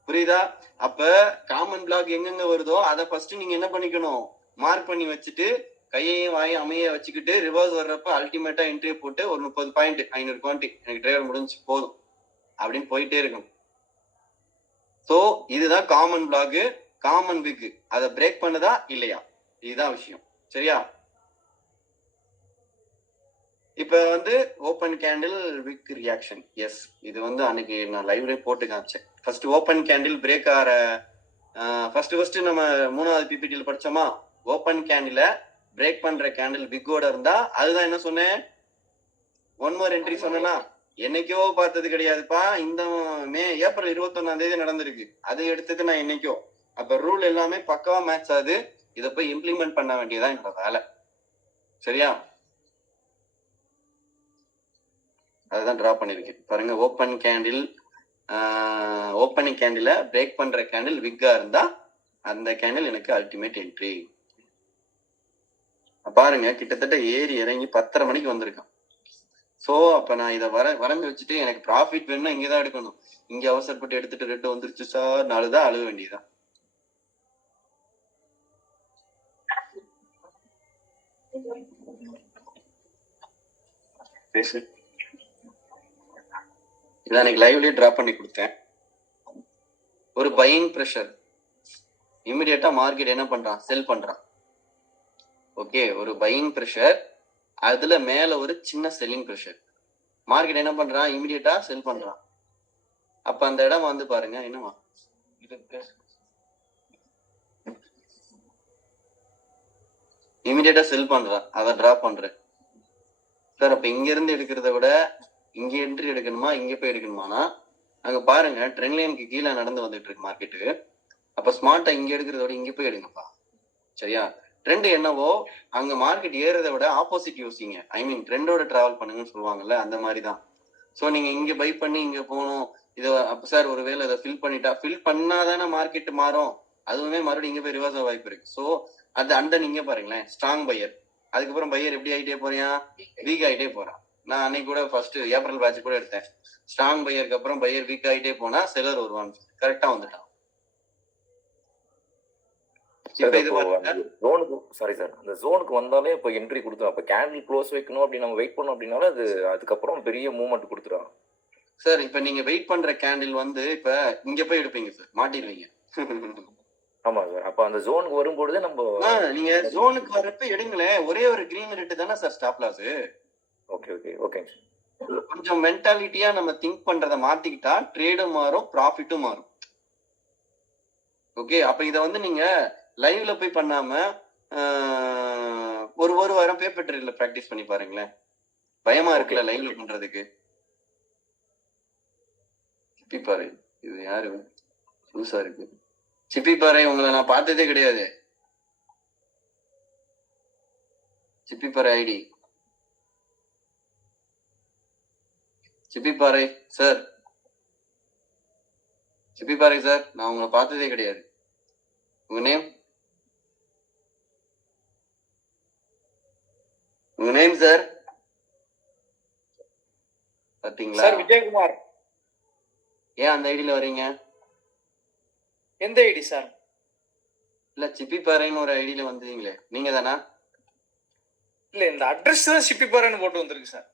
புரியுதா? அப்ப காமன் பிளாக் எங்கெங்க வருதோ அதை ஃபர்ஸ்ட் நீங்க என்ன பண்ணிக்கணும், மார்க் பண்ணி வச்சுட்டு கையையும் வாயும் அமைய வச்சுக்கிட்டு ரிவர்ஸ் வர்றப்ப அல்டிமேட்டா என்ட்ரியை போட்டு ஒரு 30 பாயிண்ட் 500 குவான்டி எனக்கு ட்ரேட் முடிஞ்சு போதும் அப்படின்னு போயிட்டே இருக்கணும். சோ இதுதான் காமன் பிளாக், காமன் விக். அதை பிரேக் பண்ணுதா இல்லையா, இதுதான் விஷயம். சரியா, இப்ப வந்து ஓப்பன் கேண்டில் விக் ரியாக்ஷன். எஸ், இது வந்து அன்னைக்கு நான் லைவ்ல போட்டு காமிச்சேன். ஃபர்ஸ்ட் ஓப்பன் கேண்டில் பிரேக் ஆற ஃபர்ஸ்ட் நம்ம 3வது பிபிடியில் படிச்சோமா, ஓப்பன் கேண்டில பிரேக் பண்ற கேண்டில் பிக்கோட இருந்தா அதுதான் என்ன சொன்னேன், 1 மோர் என்ட்ரி சொன்னா. என்னைக்கோ பார்த்தது கிடையாதுப்பா, இந்த ஏப்ரல் 21ஆம் தேதி நடந்திருக்கு. அதை எடுத்துட்டு நான் என்னைக்கோ அப்ப ரூல் எல்லாமே பக்காவா மேட்ச் ஆகுது. இதை போய் இம்ப்ளிமெண்ட் பண்ண வேண்டியதான் என்னோட வேலை. சரியா? அதுதான் டிரா பண்ணிருக்கேன் பாருங்க. ஓப்பனிங் கேண்டில பிரேக் பண்ற கேண்டில் விக்கா இருந்தா அந்த கேண்டில் எனக்கு அல்டிமேட் என்ட்ரி. பாருங்க கிட்டத்தட்ட ஏறி இறங்கி 10:30 மணிக்கு வந்திருக்கான். சோ அப்ப நான் இதை வரைஞ்சு வச்சுட்டு எனக்கு ப்ராஃபிட் வேணும்னா இங்கதான் எடுக்கணும். இங்க அவசரப்பட்டு எடுத்துட்டு ரெட்டு வந்துருச்சு சார், நாலுதான் அழுக வேண்டியதுதான். இதை எனக்கு லைவ்லயே டிரா பண்ணி கொடுத்தேன். ஒரு பையிங் ப்ரெஷர், இமிடியேட்டா மார்க்கெட் என்ன பண்றான், செல் பண்றான். ஓகே, ஒரு பையிங் ப்ரெஷர், அதுல மேல ஒரு சின்ன செல்லிங் ப்ரெஷர். மார்க்கெட் என்ன பண்றான், இமிடியேட்டா செல் பண்றான். அப்ப அந்த இடம் வந்து பாருங்க என்னவா இமிடியேட்டா செல் பண்றான். அதை டிரா பண்றேன் சார். அப்ப இங்க இருந்து எடுக்கிறத விட இங்க என்ட்ரி எடுக்கணுமா, இங்க போய் எடுக்கணுமானா அங்க பாருங்க ட்ரெண்ட் லைனுக்கு கீழே நடந்து வந்துட்டு இருக்கு மார்க்கெட்டு. அப்ப ஸ்மார்ட்டா இங்க எடுக்கிறத விட இங்க போய் எடுங்கப்பா. சரியா? ட்ரெண்ட் என்னவோ அங்க மார்க்கெட் ஏறதை விட ஆப்போசிட் யோசிங்க. ஐ மீன் ட்ரெண்டோட டிராவல் பண்ணுங்கன்னு சொல்லுவாங்கல்ல, அந்த மாதிரிதான். ஸோ நீங்க இங்க பை பண்ணி இங்க போகணும். இதை அப்ப சார் ஒருவேளை இதை ஃபில் பண்ணாதானே மார்க்கெட் மாறும், அதுவுமே மறுபடியும் இங்க போய் ரிவர்ஸ் ஆக வாய்ப்பு இருக்கு. ஸோ அது அந்த நீங்க பாருங்களேன், ஸ்ட்ராங் பையர். அதுக்கப்புறம் பையர் எப்படி ஆகிட்டே போறியான், வீக் ஆகிட்டே போறான். நான் அன்னைக்கு கூட ஃபர்ஸ்ட் ஏப்ரல் பேட்ச் கூட எடுத்தேன். ஸ்ட்ராங் பையருக்கு அப்புறம் பையர் வீக் ஆகிட்டே போனா செலர் வருவான். கரெக்டா வந்துட்டான். சாரி சார், அந்த ஜோனுக்கு வந்தாலே இப்போ என்ட்ரி கொடுத்தோம். அப்போ கேண்டில் க்ளோஸ் வைக்கணும் அப்படி நம்ம வெயிட் பண்ணோம் அப்படின்னாலும் அது அதுக்கப்புறம் பெரிய மூவ்மெண்ட் கொடுத்துரும் சார். இப்ப நீங்க வெயிட் பண்ற கேண்டில் வந்து இப்ப இங்க போய் எடுப்பீங்க சார், மாட்டிடுவீங்க. ஆமா சார். அப்ப அந்த ஜோனுக்கு வரும்பொழுது நம்ம நீங்க ஜோனுக்கு வரப்ப எடுங்களேன். ஒரே ஒரு கிரீன் ரெட்டு தானே sir stop loss. Okay okay okay. கொஞ்சம் மென்டாலிட்டியா நம்ம திங்க் பண்றதை மாத்திக்கிட்டா ட்ரேடும் மாறும், ப்ராஃபிட்டும் மாறும். ஓகே, அப்ப இதை வந்து நீங்க லைவ்ல போய் பண்ணாம ஒரு வாரம் பேப்பர் ட்ரேட்ல பிராக்டிஸ் பண்ணி பாருங்களேன். பயமா இருக்குல்ல லைவ்ல பண்றதுக்கு. சிப்பி பாரு, இது யாரு புதுசா இருக்கு. சிப்பி பாரு, உங்களை நான் பார்த்ததே கிடையாது. சிப்பி பாரு ஐடி. சிப்பி பாரு சார், சிப்பி பாரு சார், நான் உங்களை பார்த்ததே கிடையாது. உங்க நேம், உங்க நேம் சார் பாத்தீங்களா? சார் விஜயகுமார். ஏன் அந்த ஐடியில வரீங்க? எந்த ஐடி சார்? இல்ல சிப்பி பாறைன்னு ஒரு ஐடியில வந்தீங்களே, நீங்க தானா? இல்ல, இந்த அட்ரஸ் தான் சிப்பி பாறைன்னு போட்டு வந்திருக்கு சார்.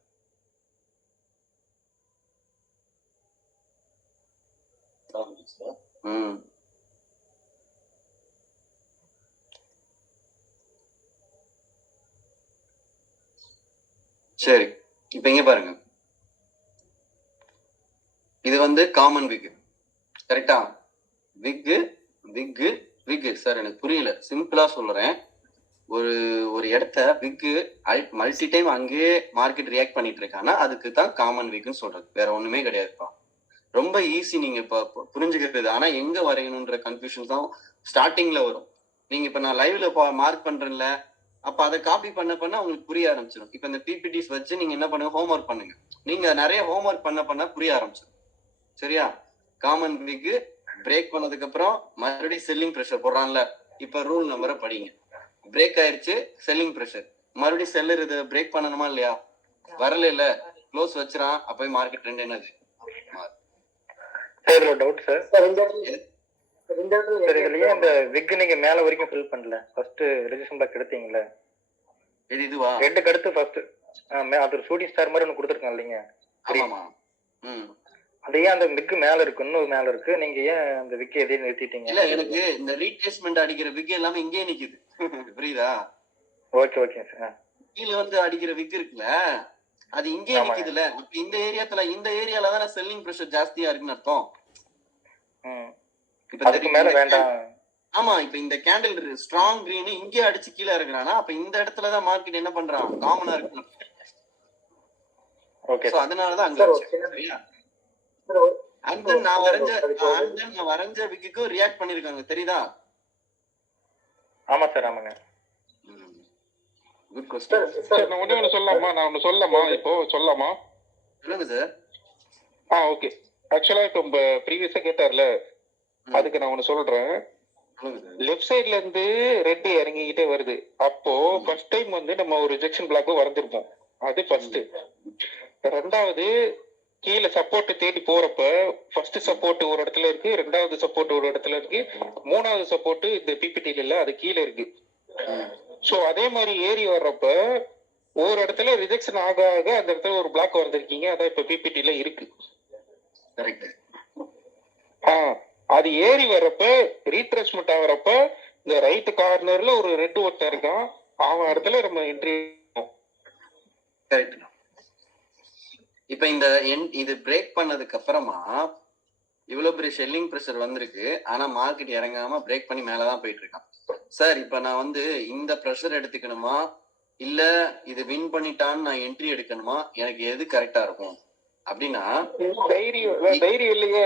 சரி, இப்ப இங்க பாருங்க. இது வந்து காமன் விக். கரெக்டா? விக்கு விக்கு விக்கு சார், எனக்கு புரியல, சிம்பிளா சொல்றேன். ஒரு இடத்த விக்கு மல்டி டைம் அங்கேயே மார்க்கெட் ரியாக்ட் பண்ணிட்டு இருக்கானா அதுக்கு தான் காமன் விக்குன்னு சொல்றது. வேற ஒண்ணுமே கிடையாதுப்பா. ரொம்ப ஈஸி நீங்க இப்ப புரிஞ்சுக்கிறது. ஆனா எங்க வரையணும்ன்ற கன்ஃபியூஷன் தான் ஸ்டார்டிங்ல வரும். நீங்க இப்ப நான் லைவ்ல மார்க் பண்றேன்ல, அப்ப அதை காப்பி பண்ண உங்களுக்கு புரிய ஆரம்பிச்சிடும். இப்ப இந்த பிபிடிஸ் வச்சு நீங்க என்ன பண்ணுங்க, ஹோம்ஒர்க் பண்ணுங்க. நீங்க நிறைய ஹோம்ஒர்க் பண்ண புரிய ஆரம்பிச்சிடும். சரியா? காமன் விக்கு பிரேக் பண்ணதுக்கு அப்புறம் மறுபடியும் செல்லிங் ப்ரெஷர் போடுறான்ல. இப்ப ரூல் நம்பரை படிங்க. பிரேக் ஆயிடுச்சு, செல்லிங் ப்ரெஷர், மறுபடியும் செல்லர் இதை பிரேக் பண்ணணுமா இல்லையா? வரல இல்ல, க்ளோஸ் வச்சிரான். அப்ப மார்க்கெட் ட்ரெண்ட் என்னது? சார் ஒரு டவுட் சார். சார் இதுலயே இந்த விக் நீங்க மேல வரைக்கும் ஃபில் பண்ணல, ஃபர்ஸ்ட் ரெஜிஸ்ட்ரேஷன் பிளாக் எடுத்தீங்கல்ல, இது இதுவா? ரெட்டுக்கு அடுத்து ஃபர்ஸ்ட் அது ஷூட்டிங் ஸ்டார் மாதிரி ஒன்று கொடுத்துருக்காங்க இல்லைங்க? ஆமாமா. அது ஏன் அந்த விக் மேல இருக்கு, இன்னும் மேல இருக்கு, நீங்க ஏன் அந்த விக் எதையும் நிறுத்திட்டீங்க? இல்ல, எனக்கு இந்த ரீட்ரேஸ்மெண்ட் அடிக்கிற விக் எல்லாமே இங்கே நிக்குது. புரியுதா? Okay okay sir. கீழ வந்து அடிக்கிற விக் இருக்குல்ல, அது இங்கே நிக்குதுல. இப்ப இந்த ஏரியால தானே செல்லிங் பிரஷர் ஜாஸ்தியா இருக்குன்னு அர்த்தம். அதுக்கு மேல வேண்டாம். ஆமா, இப்ப இந்த கேண்டில் ஸ்ட்ராங் கிரீன் இங்கே அடிச்சு கீழே இருக்கிறானா, அப்ப இந்த இடத்துலதான் மார்க்கெட் என்ன பண்றான், காமனா இருக்கு. ஓகே, அதனாலதான் அங்க சரியா? and then நான் வரைஞ்ச விக்குக்கும் ரியாக்ட் பண்ணிருக்காங்க தெரியுதா? ஆமா சார், ஆமாங்க. Good question sir. நான் ஒண்ணு சொல்லலாமா? இப்போ சொல்லலாமா? சொல்லுங்க சார். ஓகே. ஆக்சுவலா இப்போ ப்ரீவியஸா கேட்டார்ல, அதுக்கு நான் ஒண்ணு சொல்றேன். லெஃப்ட் சைட்ல இருந்து ரெட் இறங்கிக்கிட்டே வருது. அப்போ ஃபர்ஸ்ட் டைம் வந்து நம்ம ஒரு ரிஜெக்ஷன் பிளாக் வரைஞ்சிருப்போம். அது ஃபர்ஸ்ட். ரெண்டாவது கீழே சப்போர்ட் தேடி போறப்ப ஃபர்ஸ்ட் சப்போர்ட் ஒரு இடத்துல இருக்கு, ரெண்டாவது சப்போர்ட் ஒரு இடத்துல இருக்கு, மூணாவது சப்போர்ட் இந்த பிபிடில இல்ல, அது கீழே இருக்கு. சோ அதே மாதிரி ஏறி வர்றப்ப ஒரு இடத்துல ரிஜெக்ஷன் ஆக ஆக அந்த இடத்துல ஒரு பிளாக் வந்திருக்கீங்க. அதான் இப்ப பிபிடில இருக்கு. கரெக்ட். அது ஏறி வர்றப்ப ரீட்ரெஸ்மெண்ட் ஆகுறப்ப இந்த ரைட் கார்னர்ல ஒரு ரெட் ஒருத்தன் இருக்கான். அவன் இடத்துல நம்ம என்ட்ரி. கரெக்ட். இப்ப இது பிரேக் பண்ணதுக்கு அப்புறமா இவ்வளவு பெரிய ஷெல்லிங் ப்ரெஷர் வந்திருக்கு. ஆனா மார்க்கெட் இறங்காம பிரேக் பண்ணி மேலதான் போயிட்டு இருக்கான். சார் இப்ப நான் வந்து இந்த ப்ரெஷர் எடுத்துக்கணுமா இல்ல இது வின் பண்ணிட்டான்னு நான் என்ட்ரி எடுக்கணுமா? எனக்கு எது கரெக்டா இருக்கும் அப்படின்னா தைரியம் இல்லையே.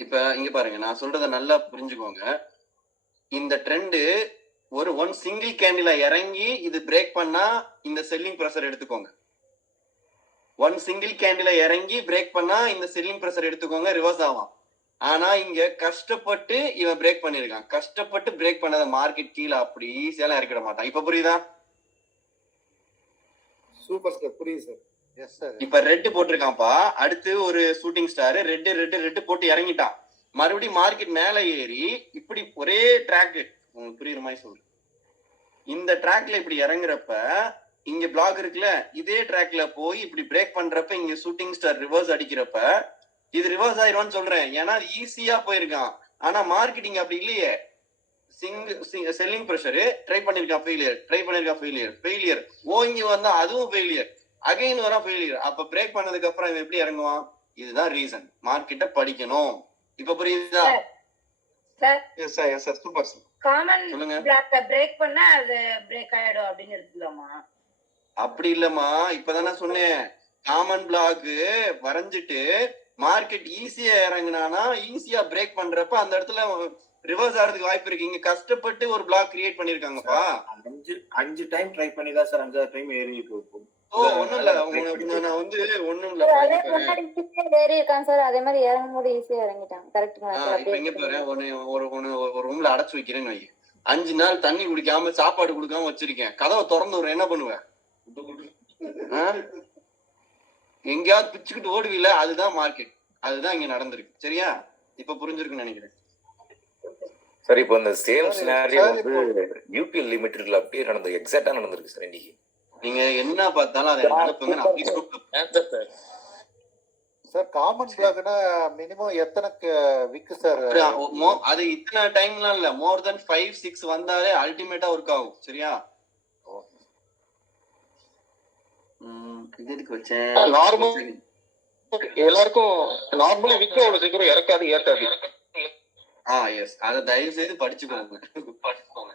இப்ப இங்க பாருங்க, நான் சொல்றத நல்லா புரிஞ்சுக்கோங்க. இந்த ட்ரெண்ட் ஒரு சிங்கிள் கேண்டில இறங்கி இது பிரேக் பண்ணா இந்த செல்லிங் ப்ரெஷர் எடுத்துக்கோங்க. சிங்கிள் கேண்டில இறங்கி பிரேக் பண்ணா இந்த செல்லிங் ப்ரெஷர் எடுத்துக்கோங்க, ரிவர்ஸ் ஆகும். ஆனா இங்க கஷ்டப்பட்டு இவன் பிரேக் பண்ணிருக்கான். கஷ்டப்பட்டு பிரேக் பண்ணத மார்க்கெட் கீழே அப்படி ஈஸியாலாம் இறக்கிட மாட்டான். இப்ப புரியுதா? சூப்பர் சார், புரியுது சார். Yes sir. இப்ப ரெட் போட்டிருக்கான்ப்பா. அடுத்து ஒரு ஷூட்டிங் ஸ்டார் ரெட் போட்டு இறங்கிட்டான். மறுபடியும் மார்க்கெட் மேல ஏறி இப்படி ஒரே ட்ராக், உங்களுக்கு புரியுற மாதிரி சொல்றேன். இந்த ட்ராக்ல இப்படி இறங்குறப்ப இங்க பிளாக் இருக்குல்ல, இதே ட்ராக்ல போய் இப்படி பிரேக் பண்றப்ப இங்க ஷூட்டிங் ஸ்டார் ரிவர்ஸ் அடிக்கிறப்ப இது ரிவர்ஸ் ஆயிரும்னு சொல்றேன். ஏன்னா ஈஸியா போயிருக்கான். ஆனா மார்க்கெட்டிங் அப்படி இல்லையே. செல்லிங் ப்ரெஷர் ட்ரை பண்ணிருக்கான், ஃபெயிலியர். ஓங்கி வந்தா அதுவும் ஃபெயிலியர், அகைன் வர ஃபெயிலியர். அப்ப பிரேக் பண்ணதுக்கு அப்புறம் இவன் எப்படி இறங்குவான்? இதுதான் ரீசன். மார்க்கெட்ட படிக்கணும். இப்ப புரியுதா? Yes sir, yes sir, super sir. Common பிளாக்க பிரேக் பண்ணா அது பிரேக் ஆயிடும் அப்படின்னு எடுத்துக்கலாமா? அப்படி இல்லம்மா, இப்பதானே சொன்னேன். காமன் பிளாக் வரைஞ்சிட்டு மார்க்கெட் ஈஸியா இறங்குனானா ஈஸியா பிரேக் பண்றப்ப அந்த இடத்துல ரிவர்ஸ் ஆகிறதுக்கு வாய்ப்பு இருக்கு. இங்க கஷ்டப்பட்டு ஒரு பிளாக் கிரியேட் பண்ணிருக்காங்கப்பா. 5 டைம் ட்ரை பண்ணி தான் சார் 5ஆவது டைம் ஏறி இருக்கு. ஒண்ணும் இல்ல, நான் வந்து ஒண்ணும் இல்ல. ஏறி இருக்கான் சார். அதே மாதிரி இறங்கும் போது ஈஸியா இறங்கிட்டான். இப்ப இங்க பாரு, ஒரு ரூம்ல அடைச்சு வைக்கிறேன்னு வை. 5 நாள் தண்ணி குடிக்காம சாப்பாடு கொடுக்காம வச்சிருக்கேன். கதவை திறந்து விடுறேன், என்ன பண்ணுவேன்? எங்கேயாவது பிச்சுக்கிட்டு ஓடுவீல. அதுதான் மார்க்கெட். அதுதான் இங்க நடந்திருக்கு. சரியா? இப்ப புரிஞ்சிருக்குன்னு நினைக்கிறேன். சார் இப்போ இந்த சேம் சினாரியோ வந்து யூபிஎல் லிமிட்டட்ல அப்படியே நடந்தது, எக்ஸாக்ட்டா நடந்திருக்கு சார் இன்னைக்கு. நீங்க என்ன பார்த்தாலும் அதை அனுப்புங்க, நான் அப்படியே கொடுப்பேன். சார் காமன் பிளாக்னா மினிமம் எத்தனை விக்கு சார்? அது இத்தனை டைம்லாம் இல்ல, மோர் தென் 5-6 வந்தாலே அல்டிமேட்டா ஒர்க் ஆகும். சரியா? இதுக்கு வச்சேன் நார்மல் எல்லாருக்கும் நார்மலா விக்க அவ்வளவு சீக்கிரம் இறக்காது, ஏற்காது. எஸ், அத தயவு செய்து படிச்சுக்கோங்க.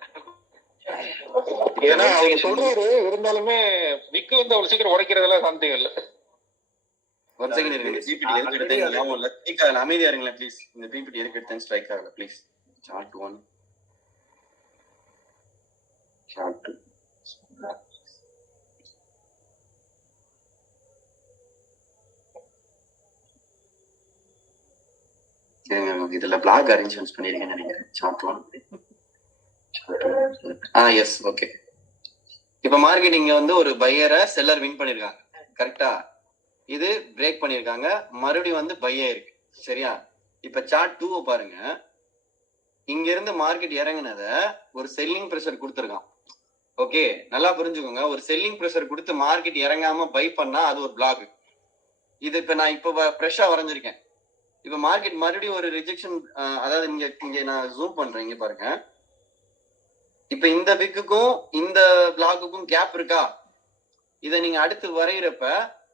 ஏன்னா அவங்க சொல்றது இருந்தாலுமே விக்கு வந்து அவ்வளவு சீக்கிரம் உடைக்கிறதெல்லாம் சாத்தியம் இல்ல. ஒரு செகண்ட் இருங்க. பிபிடி எதுக்கு எடுத்தீங்க ஞாபகம் இல்ல. ஸ்ட்ரைக் ஆகல, அமைதியா இருங்களேன் ப்ளீஸ். இந்த பிபிடி எதுக்கு எடுத்தேன் ஸ்ட்ரைக் ஆகல ப்ளீஸ். சார்ட் 1 சார்ட் 2 இதுல பிளாக் அரேஞ்ச்மெண்ட்ஸ் பண்ணிருக்கேன்னு நினைக்கிறேன். Chart 1 yes, okay. இப்ப மார்க்கெட்டிங்க வந்து ஒரு பையரை செல்லர் வின் பண்ணிருக்காங்க. கரெக்டா? இது பிரேக் பண்ணிருக்காங்க, மறுபடியும் வந்து பை ஆயிருக்கு. சரியா? இப்ப சார்ட் 2 பாருங்க. இங்க இருந்து மார்க்கெட் இறங்குனத ஒரு செல்லிங் பிரஷர் கொடுத்துருக்கான். ஓகே, நல்லா புரிஞ்சுக்கோங்க. ஒரு செல்லிங் பிரஷர் கொடுத்து மார்க்கெட் இறங்காம பை பண்ணா அது ஒரு பிளாக். இது இப்ப நான் இப்ப ஃப்ரெஷ்ஷா வரைஞ்சிருக்கேன். இப்ப மார்க்கெட் மறுபடியும் ஒரு ரிஜெக்ஷன், அதாவது இங்க நான் ஜூம் பண்றேன், இங்க பாருங்க. இப்ப இந்த விக்குக்கும் இந்த பிளாக்குக்கும் கேப் இருக்கா? இதை நீங்க அடுத்து வரைகிறப்ப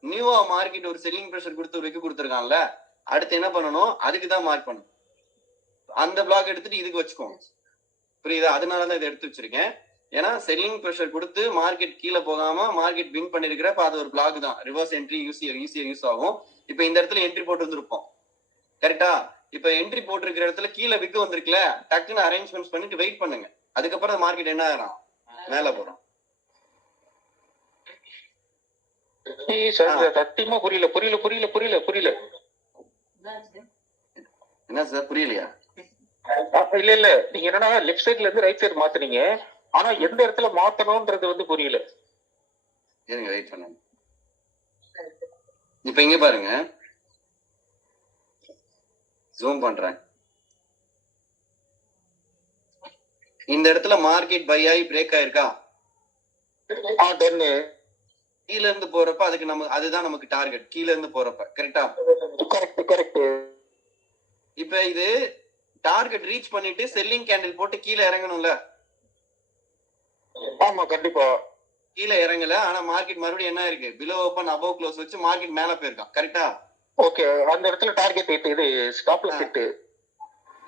நியூவா மார்க்கெட் ஒரு செல்லிங் ப்ரெஷர் கொடுத்து ஒரு விக்கு கொடுத்துருக்கான்ல, அடுத்து என்ன பண்ணணும்? அதுக்கு தான் மார்க் பண்ணணும். அந்த பிளாக் எடுத்துட்டு இதுக்கு வச்சுக்கோங்க. புரியுதா? அதனாலதான் இதை எடுத்து வச்சிருக்கேன். ஏன்னா செல்லிங் ப்ரெஷர் கொடுத்து மார்க்கெட் கீழே போகாம மார்க்கெட் வின் பண்ணிருக்கிறப்ப அது ஒரு பிளாக் தான். ரிவர்ஸ் என்ட்ரி ஈஸியா யூஸ் ஆகும். இப்ப இந்த இடத்துல என்ட்ரி போட்டு வந்துருப்போம். கரெக்டா? இப்ப என்ட்ரி போட்டிருக்கிற இடத்துல கீழே விக்கு வந்திருக்குல, டக்குன்னு அரேஞ்ச்மெண்ட்ஸ் பண்ணிட்டு வெயிட் பண்ணுங்க. அதுக்கப்புறம் மார்க்கெட் என்ன ஆகும்? மேல போறோம். சத்தியமா புரியல. என்ன சார் புரியலையா? இல்ல நீங்க என்னன்னா லெஃப்ட் சைடுல இருந்து ரைட் சைடு மாத்துனீங்க, ஆனா எந்த இடத்துல மாத்தணும்ன்றது வந்து புரியல. இருங்க வெயிட் பண்ணுங்க. இப்ப இங்க பாருங்க, ஜூம் பண்றேன். இந்த இடத்துல மார்க்கெட் பை ஆகி பிரேக் ஆயிருக்கா? கீழ இருந்து போறப்ப அதுக்கு அதுதான் நமக்கு டார்கெட். கீழ இருந்து போறப்ப கரெக்டா? கரெக்ட். இப்ப இது டார்கெட் ரீச் பண்ணிட்டு செல்லிங் கேண்டில் போட்டு கீழே இறங்கணும்ல? ஆமா கண்டிப்பா. கீழே இறங்கல, ஆனா மார்க்கெட் மறுபடியும் என்ன இருக்கு? பிலோ ஓபன் அபவ் க்ளோஸ் வச்சு மார்க்கெட் மேல போயிருக்கான். கரெக்டா? ஓகே, அந்த இடத்துல டார்கெட் ஹிட், இது ஸ்டாப் லாஸ் ஹிட்.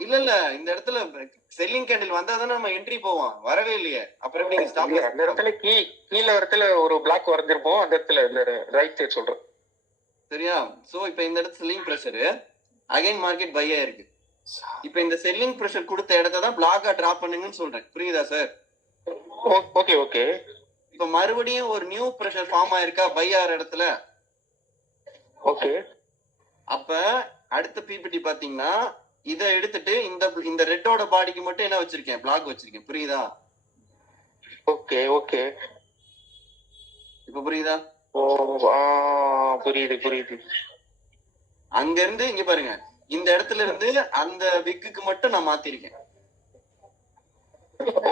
இல்ல இந்த இடத்துல செல்லிங் கேண்டில் வந்தா தானே நம்ம என்ட்ரி போவோம். வரவே இல்லையே, அப்புறம் எப்படி ஸ்டாப் லாஸ்? அந்த இடத்துல கீழ இடத்துல ஒரு பிளாக் வரைஞ்சிருப்போம், அந்த இடத்துல இந்த ரைட் சைடு சொல்றேன். சரியா? சோ இப்ப இந்த இடத்துல selling pressure, again market buy ஆயிருக்கு. இப்ப இந்த செல்லிங் பிரஷர் கொடுத்த இடத்தை தான் பிளாக்கா டிராப் பண்ணுங்கன்னு சொல்றேன். புரியுதா சார்? ஓகே. இப்ப மறுபடியும் ஒரு நியூ பிரஷர் ஃபார்ம் ஆயிருக்கா பை ஆற இடத்துல? ஓகே. அப்ப அடுத்த பிபிடி பாத்தீங்கன்னா இத எடுத்துட்டு இந்த ரெட்டோட பாடிக்கு மட்டும் என்ன வச்சிருக்கேன்? பிளாக் வச்சிருக்கேன். புரியுதா? ஓகே. இப்ப புரியுதா? புரியுது. அங்க இருந்து இங்க பாருங்க, இந்த இடத்துல இருந்து அந்த விக்குக்கு மட்டும் நான் மாத்திருக்கேன்.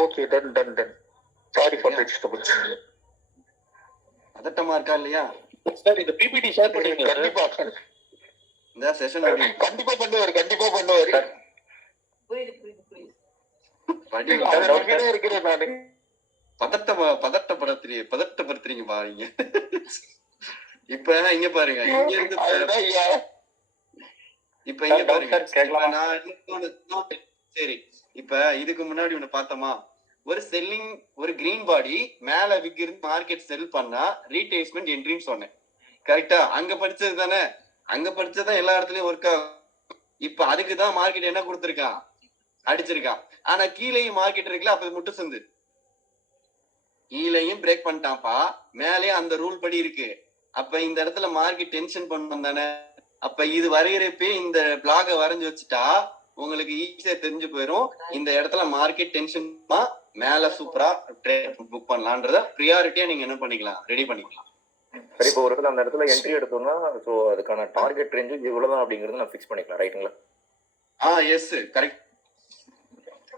Okay, done. Sorry for the disturbance. பதட்டமா இருக்கா இல்லையா? சார் இந்த பிபிடி ஷேர் பண்ணுவீங்க? கண்டிப்பா. இந்த செஷன் கண்டிப்பா பண்ணுவாரு. புரியுது இருக்கிறேன் நானு. பதட்டப்படுத்துறீங்க பாருங்க. இப்ப இங்க பாருங்க, இங்க இருந்து இப்ப இங்க பாருங்க. சரி, இப்ப இதுக்கு முன்னாடி ஒண்ணு பார்த்தோமா? ஒரு செல்லிங், ஒரு கிரீன் பாடி மேல விக் இருந்து மார்க்கெட் செல் பண்ணா ரீட்ரேஸ்மெண்ட் என்ட்ரின்னு சொன்னேன். கரெக்டா? அங்க படிச்சது தானே? அங்க படிச்சதான் எல்லா இடத்துலயும் ஒர்க் ஆகும். இப்ப அதுக்குதான் மார்க்கெட் என்ன கொடுத்திருக்கான்? அடிச்சிருக்கான். ஆனா கீழேயும் மார்க்கெட் இருக்குல்ல, அப்ப முட்டு சந்து கீழேயும் பிரேக் பண்ணிட்டான்ப்பா, மேலேயும் அந்த ரூல் படி இருக்கு. அப்ப இந்த இடத்துல மார்க்கெட் டென்ஷன் பண்ணணும் தானே? அப்ப இது வரையறப்பே இந்த பிளாக வரைஞ்சு வச்சுட்டா உங்களுக்கு ஈஸியா தெரிஞ்சு போயிடும். இந்த இடத்துல மார்க்கெட் டென்ஷன் மேல சூப்பரா ட்ரேட் புக் பண்ணலான்றத ப்ரியாரிட்டியா நீங்க என்ன பண்ணிக்கலாம்? ரெடி பண்ணிக்கலாம். சரி, இப்போ ஒரு இடத்துல அந்த இடத்துல என்ட்ரி எடுத்தோம்னா ஸோ அதுக்கான டார்கெட் ரேஞ்சு இவ்வளவுதான் அப்படிங்கறது நான் ஃபிக்ஸ் பண்ணிக்கலாம், ரைட்டுங்களா? Yes correct.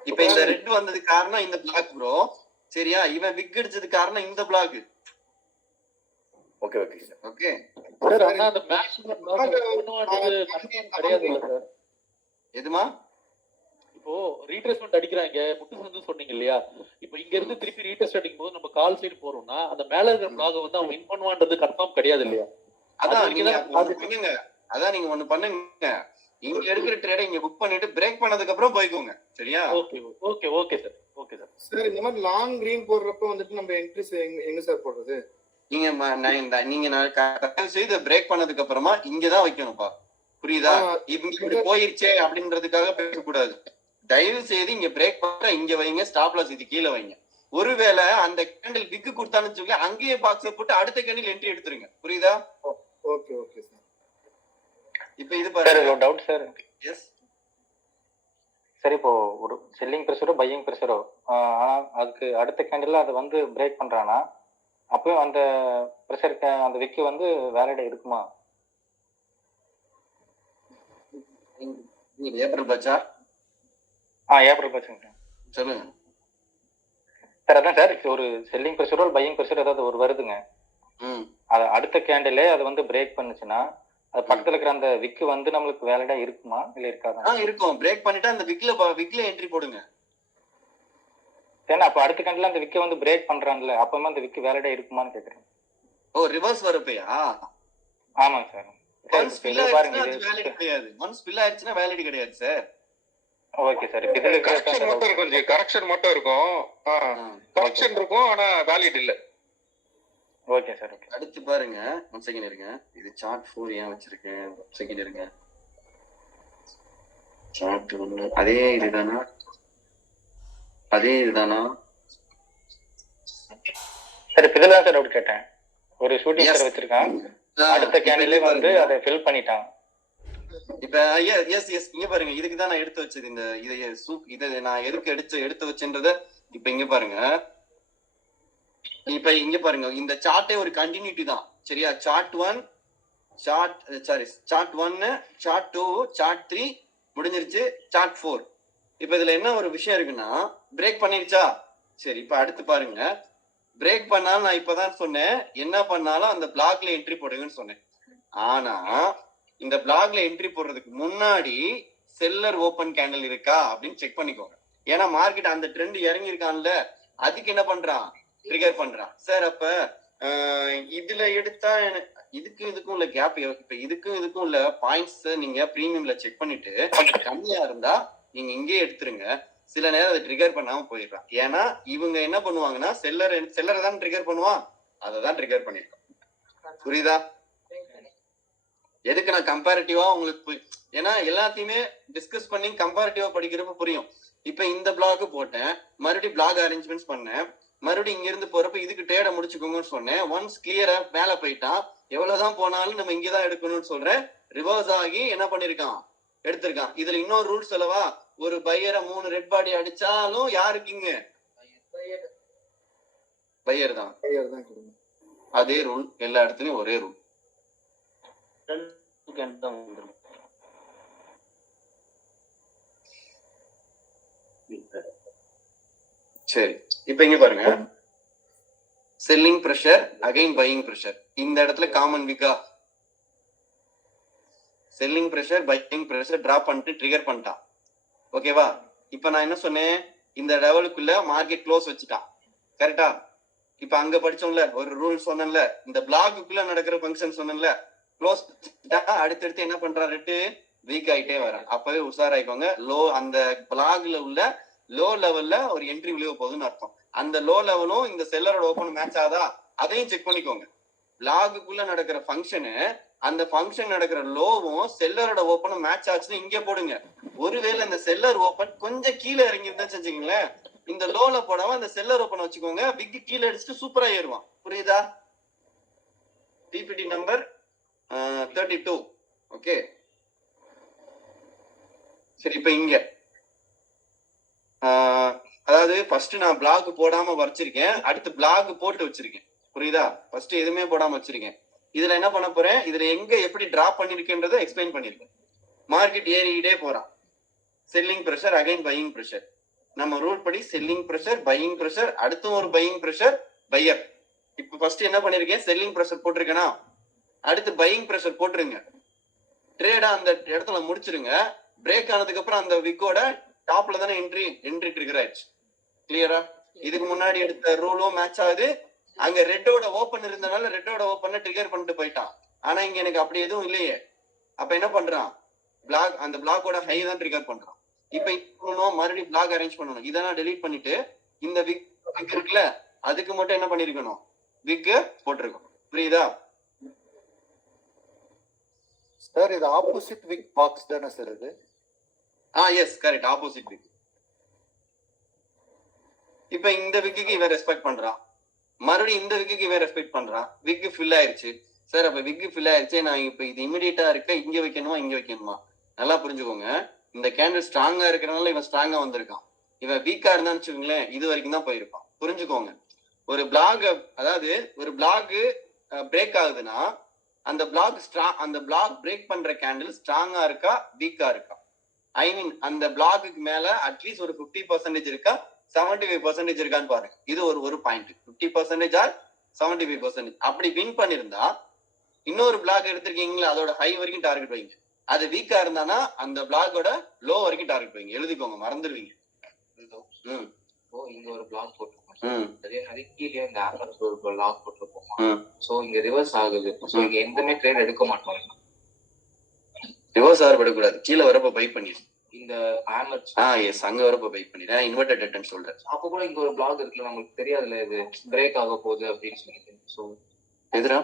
இப்ப இந்த ரெட் வந்ததுக்கு காரணம் இந்த பிளாக் ப்ரோ. சரியா? இவன் விக் அடிச்சது காரணம் இந்த பிளாக். ஓகே. சார் ஆனா அந்த மேக்ஸிமம் கிடையாது இல்ல சார்? எதுமா? இப்போ ரீட்ரேஸ்மெண்ட் அடிக்கிறாங்க முட்டு சந்து சொன்னீங்க இல்லையா? இப்போ இங்க இருந்து திருப்பி ரீட்ரேஸ்ட் அடிக்கும் போது நம்ம கால் சைடு போறோம்னா அந்த மேல இருக்கிற பிளாக் வந்து அவன் வின் பண்ணுவான்றது கன்ஃபார்ம் கிடையாது இல்லையா? அதான் நீங்க ஒண்ணு பண்ணுங்க, இங்க எடுக்கிற ட்ரேடை இங்க புக் பண்ணிட்டு பிரேக் பண்ணதுக்கு அப்புறம் போய்க்கோங்க. சரியா? Okay sir. சார் இந்த மாதிரி லாங் கிரீன் போடுறப்ப வந்துட்டு நம்ம என்ட்ரிஸ் எங்க சார் போடுறது? நீங்க செய்து பிரேக் பண்ணதுக்கு அப்புறமா இங்கதான் வைக்கணும்ப்பா. புரியுதா? இப்படி போயிருச்சே அப்படின்றதுக்காக பேசக்கூடாது. தயவு செய்து இங்க பிரேக் பண்ண இங்க வைங்க, ஸ்டாப் லாஸ் இது கீழே வைங்க. ஒருவேளை அந்த கேண்டில் விக்கு கொடுத்தான்னு சொல்லி அங்கேயே பாக்ஸ் போட்டு அடுத்த கேண்டில் என்ட்ரி எடுத்துருங்க. புரியுதா? Okay sir. இப்ப இது பாருங்க, டவுட் சார். எஸ் சரி, இப்போ ஒரு செல்லிங் ப்ரெஷரோ பையிங் ப்ரெஷரோ, ஆனா அதுக்கு அடுத்த கேண்டில் அது வந்து பிரேக் பண்றானா அப்பயும் அந்த ப்ரெஷருக்கு அந்த விக்கு வந்து வேலிடா இருக்குமா? ஏப்ரல் பட்சா? ஏப்ரல் பட்சங்க சொல்லுங்க சார். அதான் சார், ஒரு செல்லிங் ப்ரெஷரோ பையிங் ப்ரெஷர் ஏதாவது ஒரு வருதுங்க, அது அடுத்த கேண்டிலே அது வந்து பிரேக் பண்ணுச்சுன்னா அது பக்கத்துல இருக்கிற அந்த விக்கு வந்து நம்மளுக்கு வேலிடா இருக்குமா இல்ல இருக்காதா? இருக்கும். பிரேக் பண்ணிட்டு அந்த விக்ல என்ட்ரி போடுங்க. ஏன்னா அப்ப அடுத்த கேண்டில் அந்த விக்கை வந்து பிரேக் பண்றாங்கல்ல, அப்பமா அந்த விக்கு வேலிடா இருக்குமான்னு கேக்குறேன். ரிவர்ஸ் வரப்பையா? ஆமாங்க சார். ஒன்ஸ் ஃபில் ஆயிடுச்சுனா அது வேலிட் கிடையாது. ஒன்ஸ் ஃபில் ஆயிடுச்சுனா வேலிட் கிடையாது சார். Okay sir. இதுல கரெக்ஷன் மட்டும் இருக்கும். கரெக்ஷன் இருக்கும், ஆனா வேலிட் இல்ல. Okay sir. அடுத்து பாருங்க, 1 செகண்ட் இருங்க. இது சார்ட் 4 ஏன் வச்சிருக்கேன்? 1 செகண்ட் இருங்க. சார்ட் ஒன்று அதே இதுதானா? அதே இதுதானா? சார் இப்ப இதெல்லாம் சார் டவுட் கேட்டேன். ஒரு ஷூட்டிங் ஸ்டார் வச்சிருக்கான், அடுத்த கேண்டிலே வந்து அதை ஃபில் பண்ணிட்டான். இப்ப எஸ் இங்க பாருங்க, இதுக்கு தான் நான் எடுத்து வச்சது. இந்த இதை நான் எதுக்கு எடுத்து வச்சேன்றத இப்ப இங்க பாருங்க. இப்ப இங்க பாருங்க, இந்த சார்ட்டே ஒரு கண்டினியூட்டி தான் சரியா? சார்ட் 1 சார்ட் 1 சார்ட் 2 சார்ட் 3 முடிஞ்சிருச்சு, சார்ட் 4. இப்ப இதுல என்ன ஒரு விஷயம் இருக்குன்னா, பிரேக் பண்ணிருச்சா? சரி, இப்ப அடுத்து பாருங்க. பிரேக் பண்ணாலும் நான் இப்பதான் சொன்னேன், என்ன பண்ணாலும் அந்த பிளாக்ல என்ட்ரி போடுங்கன்னு சொன்னேன். ஆனா இந்த பிளாக்ல என்ட்ரி போடுறதுக்கு முன்னாடி செல்லர் ஓபன் கேண்டில் இருக்கா அப்படின்னு செக் பண்ணிக்கோங்க. ஏன்னா மார்க்கெட் அந்த ட்ரெண்ட் இறங்கி இருக்கான்ல, அதுக்கு என்ன பண்றான், ட்ரிகர் பண்றான். சார் அப்ப இதுல எடுத்தா இதுக்கும் உள்ள கேப், இப்ப இதுக்கும் உள்ள பாயிண்ட்ஸ் நீங்க பிரீமியம்ல செக் பண்ணிட்டு கம்மியா இருந்தா நீங்க இங்கே எடுத்துருங்க. சில நேரம் அதை ட்ரிகர் பண்ணாம போயிடுறான். ஏன்னா இவங்க என்ன பண்ணுவாங்கன்னா, செல்லரை தான் ட்ரிகர் பண்ணுவான், அதை தான் ட்ரிகர் பண்ணிருக்கான். புரியுதா? எதுக்கு நான் கம்பேரிட்டிவா உங்களுக்கு, ஏன்னா எல்லாத்தையுமே டிஸ்கஸ் பண்ணி கம்பேரிட்டிவா படிக்கிறப்ப புரியும். இப்ப இந்த பிளாக் போட்டேன், மறுபடியும் பிளாக் அரேஞ்ச்மெண்ட்ஸ் பண்ணேன், மறுபடியும் இங்க இருந்து போறப்ப இதுக்கு டேட முடிச்சுக்கோங்கன்னு சொன்னேன். ஒன்ஸ் கிளியரா மேல போயிட்டான், எவ்வளவுதான் போனாலும் நம்ம இங்கதான் எடுக்கணும்னு சொல்றேன். ரிவர்ஸ் ஆகி என்ன பண்ணிருக்கான், எடுத்திருக்கான். இதுல இன்னொரு ரூல் சொல்லவா, ஒரு பையரை 3 ரெட் பாடி அடிச்சாலும் யாருக்கு இங்க பையர் தான். அதே ரூல் எல்லா இடத்துலயும் ஒரே ரூல். சரி, இப்ப இங்க பாருங்க, selling pressure again buying pressure. இந்த இடத்துல காமன் விக்கா, selling pressure buying pressure drop பண்ணிட்டு ட்ரிகர் பண்ணிட்டான். ஓகேவா? இப்ப நான் என்ன சொன்னேன், இந்த லெவலுக்குள்ள மார்க்கெட் க்ளோஸ் வச்சுட்டான், கரெக்டா? இப்ப அங்க படிச்சோம்ல ஒரு ரூல் சொன்னேன்ல, இந்த பிளாக்குள்ள நடக்கிற ஃபங்க்ஷன் சொன்னேன்ல, க்ளோஸ் அடுத்தடுத்து என்ன பண்றான், ரெட்டு வீக் ஆயிட்டே வர. அப்பவே உஷாராயிக்கோங்க, லோ அந்த பிளாக்ல உள்ள லோ லெவல்ல ஒரு என்ட்ரி விழுக போகுதுன்னு அர்த்தம். அந்த லோ லெவலும் இந்த செல்லரோட ஓப்பன் மேட்ச் ஆதா அதையும் செக் பண்ணிக்கோங்க. பிளாகுக்குள்ள நடக்கிற ஃபங்க்ஷனு, அந்த ஃபங்க்ஷன் நடக்கிற லோவும் செல்லரோட ஓப்பனும் மேட்ச் ஆச்சுன்னு இங்க போடுங்க. ஒருவேளை இந்த செல்லர் ஓப்பன் கொஞ்சம் கீழே இறங்கி இருந்தா செஞ்சுக்கீங்களேன், இந்த லோல போடாம அந்த செல்லர் ஓப்பன் வச்சுக்கோங்க, பிக் கீழே அடிச்சுட்டு சூப்பரா ஏறுவான். புரியுதா? PPT number 32. ஓகே, சரி. இப்ப இங்க அதாவது ஃபர்ஸ்ட் நான் பிளாக் போடாம வச்சிருக்கேன், அடுத்து பிளாக் போட்டு வச்சிருக்கேன். புரியுதா? ஃபர்ஸ்ட் எதுவுமே போடாம வச்சிருக்கேன். இதுல என்ன பண்ண போறேன், இதுல எங்க எப்படி டிராப் பண்ணிருக்கேன்றதை எக்ஸ்பிளைன் பண்ணிருக்கேன். மார்க்கெட் ஏறிக்கிட்டே போறான், selling pressure again buying pressure. நம்ம ரூல் படி செல்லிங் பிரஷர் பையிங் பிரஷர், அடுத்தும் ஒரு பையிங் பிரஷர் பையர். இப்ப ஃபர்ஸ்ட் என்ன பண்ணிருக்கேன், செல்லிங் பிரஷர் போட்டிருக்கேனா, அடுத்து பையிங் பிரஷர் போட்டுருங்க. ட்ரேடா அந்த இடத்துல முடிச்சிருங்க. பிரேக் ஆனதுக்கு அப்புறம் அந்த விக்கோட டாப்ல தானே என்ட்ரி ட்ரிகர் ஆயிடுச்சு. கிளியரா? இதுக்கு முன்னாடி எடுத்த ரூலும் மேட்ச் ஆகுது. அங்க ரெட்டோட ஓப்பன் இருந்தனால ரெட்டோட ஓப்பன் ட்ரிகர் பண்ணிட்டு போயிட்டான். ஆனா இங்க எனக்கு அப்படி எதுவும் இல்லையே. அப்ப என்ன பண்றான், பிளாக் அந்த பிளாக்கோட ஹை தான் ட்ரிகர் பண்றான். இப்ப மறுபடியும் பிளாக் அரேஞ்ச் பண்ணணும். இதெல்லாம் டெலீட் பண்ணிட்டு இந்த விக் இருக்குல்ல, அதுக்கு மட்டும் என்ன பண்ணிருக்கணும், விக் போட்டிருக்கணும். புரியுதா? சார் இது ஆப்போசிட் விக் பாக்ஸ் தானே சார் இது? எஸ் கரெக்ட், ஆப்போசிட் விக். இப்ப இந்த விக்கு இவன் ரெஸ்பெக்ட் பண்றான், மறுபடியும் இந்த விக்கு இவன் ரெஸ்பெக்ட் பண்றான். விக்கு ஃபில் ஆயிருச்சு சார். அப்ப விக்கு ஃபில் ஆயிருச்சு, நான் இப்ப இது இமிடியேட்டா இருக்க இங்க வைக்கணுமா இங்க வைக்கணுமா? நல்லா புரிஞ்சுக்கோங்க, இந்த கேண்டில் ஸ்ட்ராங்கா இருக்கிறனால இவன் ஸ்ட்ராங்கா வந்திருக்கான். இவன் வீக்கா இருந்தான்னு வச்சுக்கோங்களேன், இது வரைக்கும் தான் போயிருப்பான். புரிஞ்சுக்கோங்க, ஒரு பிளாக், அதாவது ஒரு பிளாக் பிரேக் ஆகுதுன்னா அந்த பிளாக் பிரேக் பண்ற கேண்டில் ஸ்ட்ராங்கா இருக்கா வீக்கா இருக்கா, ஐ மீன் அந்த பிளாக்கு மேல அட்லீஸ்ட் ஒரு 50% இருக்கா 75% இருக்கான்னு பாருங்க. இது ஒரு பாயிண்ட். 50% ஆர் 75% அப்படி வின் பண்ணிருந்தா இன்னொரு பிளாக் எடுத்திருக்கீங்களா, அதோட ஹை வரைக்கும் டார்கெட் வைங்க. அது வீக்கா இருந்தானா அந்த பிளாக்கோட லோ வரைக்கும் டார்கெட் வைங்க. எழுதிக்கோங்க, மறந்துடுவீங்க. இங்க ஒரு பிளாக் போட்டிருக்கோம், அதே மாதிரி கீழே இந்த ஆம்பர்ஸ் ஒரு பிளாக் போட்டிருக்கோம். சோ இங்க ரிவர்ஸ் ஆகுது, சோ இங்க எந்தமே ட்ரேட் எடுக்க மாட்டோம். ரிவர்ஸ் ஆர் விடக்கூடாது, கீழே வரப்ப பை பண்ணிடு. இந்த ஆம்பர்ஸ் எஸ் அங்க வரப்ப பை பண்ணிடு. இன்வெர்டட் டெட்டன் சொல்றேன். அப்ப கூட இங்க ஒரு பிளாக் இருக்குல்ல, நமக்கு தெரியாதுல இது பிரேக் ஆக போகுது அப்படின்னு சொல்லிட்டு. சோ எதுரா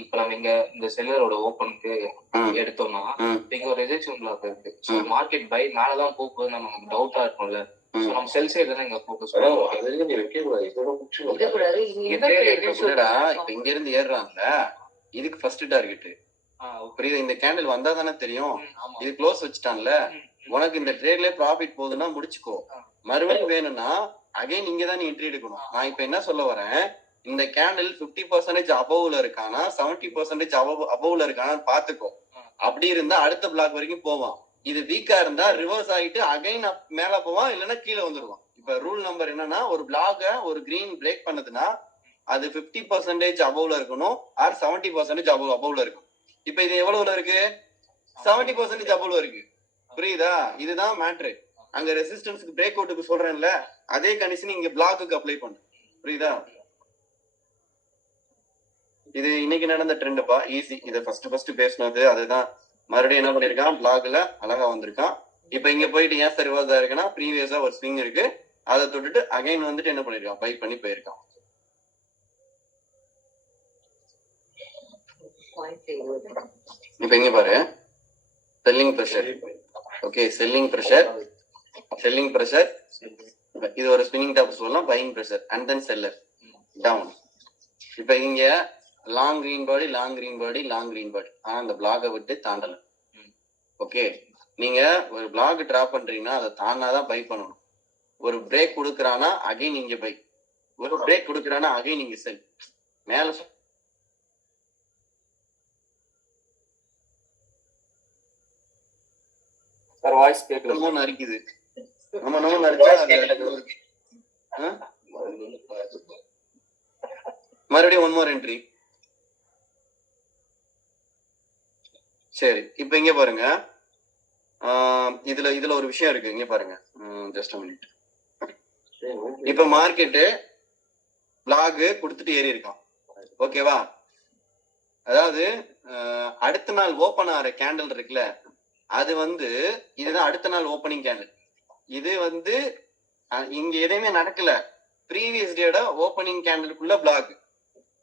இப்ப நம்ம இங்க இந்த செல்லரோட ஓப்பனுக்கு எடுத்தோம்னா இங்க ஒரு ரிஜெக்ஷன் பிளாக் இருக்கு. ஸோ மார்க்கெட் பை மேலதான் போகுது நமக்கு டவுட்டா இருக்கும்ல. ஸோ நம்ம செல் சைடு தான் இங்க ஃபோக்கஸ் பண்ணுவோம். இப்ப இங்க இருந்து ஏறுறாங்கல்ல, இதுக்கு ஃபர்ஸ்ட் டார்கெட் புரியுது. இந்த கேண்டில் வந்தா தானே தெரியும். இது க்ளோஸ் வச்சுட்டான்ல, உனக்கு இந்த ட்ரேட்ல ப்ராஃபிட் போகுதுன்னா முடிச்சுக்கோ. மறுபடியும் வேணும்னா அகைன் இங்க தான் நீ என்ட்ரி எடுக்கணும். நான் இப்ப என்ன சொல்ல வரேன், இந்த கேண்டில் 50% அபவ்ல இருக்கானா 70% அபவ்ல இருக்கானான்னு பாத்துக்கோ. அப்படி இருந்தா அடுத்த பிளாக் வரைக்கும் போவான். இது வீக்கா இருந்தா ரிவர்ஸ் ஆயிட்டு அகைன் மேல போவான், இல்லைன்னா கீழே வந்துருவான். இப்ப ரூல் நம்பர் என்னன்னா, ஒரு பிளாக ஒரு கிரீன் பிரேக் பண்ணதுன்னா அது 50% அபவ்ல இருக்கணும் ஆர் 70% அபவ்ல இருக்கும். இப்ப இது எவ்வளவுல இருக்கு? 70% அபவ்ல இருக்கு. புரியுதா? இதுதான் மேட்ரு. அங்க ரெசிஸ்டன்ஸ்க்கு பிரேக் அவுட்டுக்கு சொல்றேன்ல, அதே கண்டிஷன் இங்க பிளாக்குக்கு அப்ளை பண்ணு. புரியுதா? இது இன்னைக்கு நடந்த ட்ரெண்டுப்பா, ஈஸி. இதை ஃபர்ஸ்ட் பேசினது அதுதான். மறுபடியும் என்ன பண்ணிருக்கான், பிளாக்ல அழகா வந்திருக்கான். இப்ப இங்க போயிட்டு ஏன் சார் ரிவர்ஸ் ஆயிருக்குன்னா, ப்ரீவியஸா ஒரு ஸ்விங் இருக்கு, அதை தொட்டுட்டு அகைன் வந்துட்டு என்ன பண்ணிருக்கான், பை பண்ணி போயிருக்கான். இப்ப இங்க பாரு, selling pressure. Okay, selling pressure. இது ஒரு ஸ்பின்னிங் டாப் சொல்லலாம், buying pressure and then seller down. இப்ப இங்க லாங் கிரீன் பாடி ஆனா அந்த பிளாகை விட்டு தாண்டல. ஓகே, நீங்க ஒரு பிளாக் டிராப் பண்றீங்கன்னா அதை தாண்டாதான் பை பண்ணணும். ஒரு பிரேக் கொடுக்குறானா அகைன் இங்க பை, ஒரு பிரேக் கொடுக்குறானா அகைன் இங்க செல். மேல சார் வாய்ஸ் கேட்கல, நரிக்குது. நம்ம நரிச்சா மறுபடியும் ஒன் மோர் என்ட்ரி. சரி, இப்ப இங்க பாருங்க, இதுல ஒரு விஷயம் இருக்கு. இங்க பாருங்க, ஜஸ்ட் மினிட். இப்ப மார்க்கெட்டு பிளாக் கொடுத்துட்டு ஏறி இருக்கான். ஓகேவா? அதாவது அடுத்த நாள் ஓபன் ஆகிற கேண்டில் இருக்குல்ல, அது வந்து இதுதான் அடுத்த நாள் ஓப்பனிங் கேண்டில். இது வந்து இங்க எதையுமே நடக்கல, ப்ரீவியஸ் டேட ஓப்பனிங் கேண்டிலுக்குள்ள பிளாக்.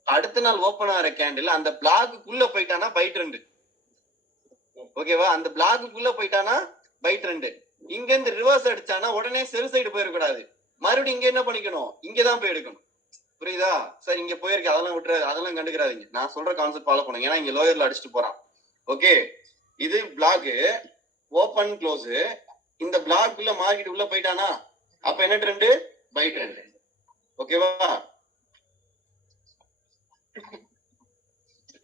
அடுத்த நாள் ஓப்பன் ஆகிற கேண்டில் அந்த பிளாக்குள்ள போயிட்டானா பை ட்ரெண்ட். ஓகேவா? அந்த பிளாக்குள்ள போயிட்டானா பை ட்ரெண்ட். இங்க இருந்து ரிவர்ஸ் அடிச்சானா உடனே செல் சைடு போயிடக்கூடாது, மறுபடியும் இங்க என்ன பண்ணிக்கணும், இங்கதான் போய் எடுக்கணும். புரியுதா சார்? இங்க போயிருக்கு, அதெல்லாம் விட்டுற, அதெல்லாம் கண்டுக்கிறாதீங்க. நான் சொல்ற கான்செப்ட் ஃபாலோ பண்ணுங்க, ஏன்னா இங்க லோயர்ல அடிச்சுட்டு போறான். ஓகே, இது பிளாக் ஓப்பன் க்ளோஸ். இந்த பிளாக்குள்ள மார்க்கெட் உள்ள போயிட்டானா அப்ப என்ன ட்ரெண்ட், பை ட்ரெண்ட். ஓகேவா?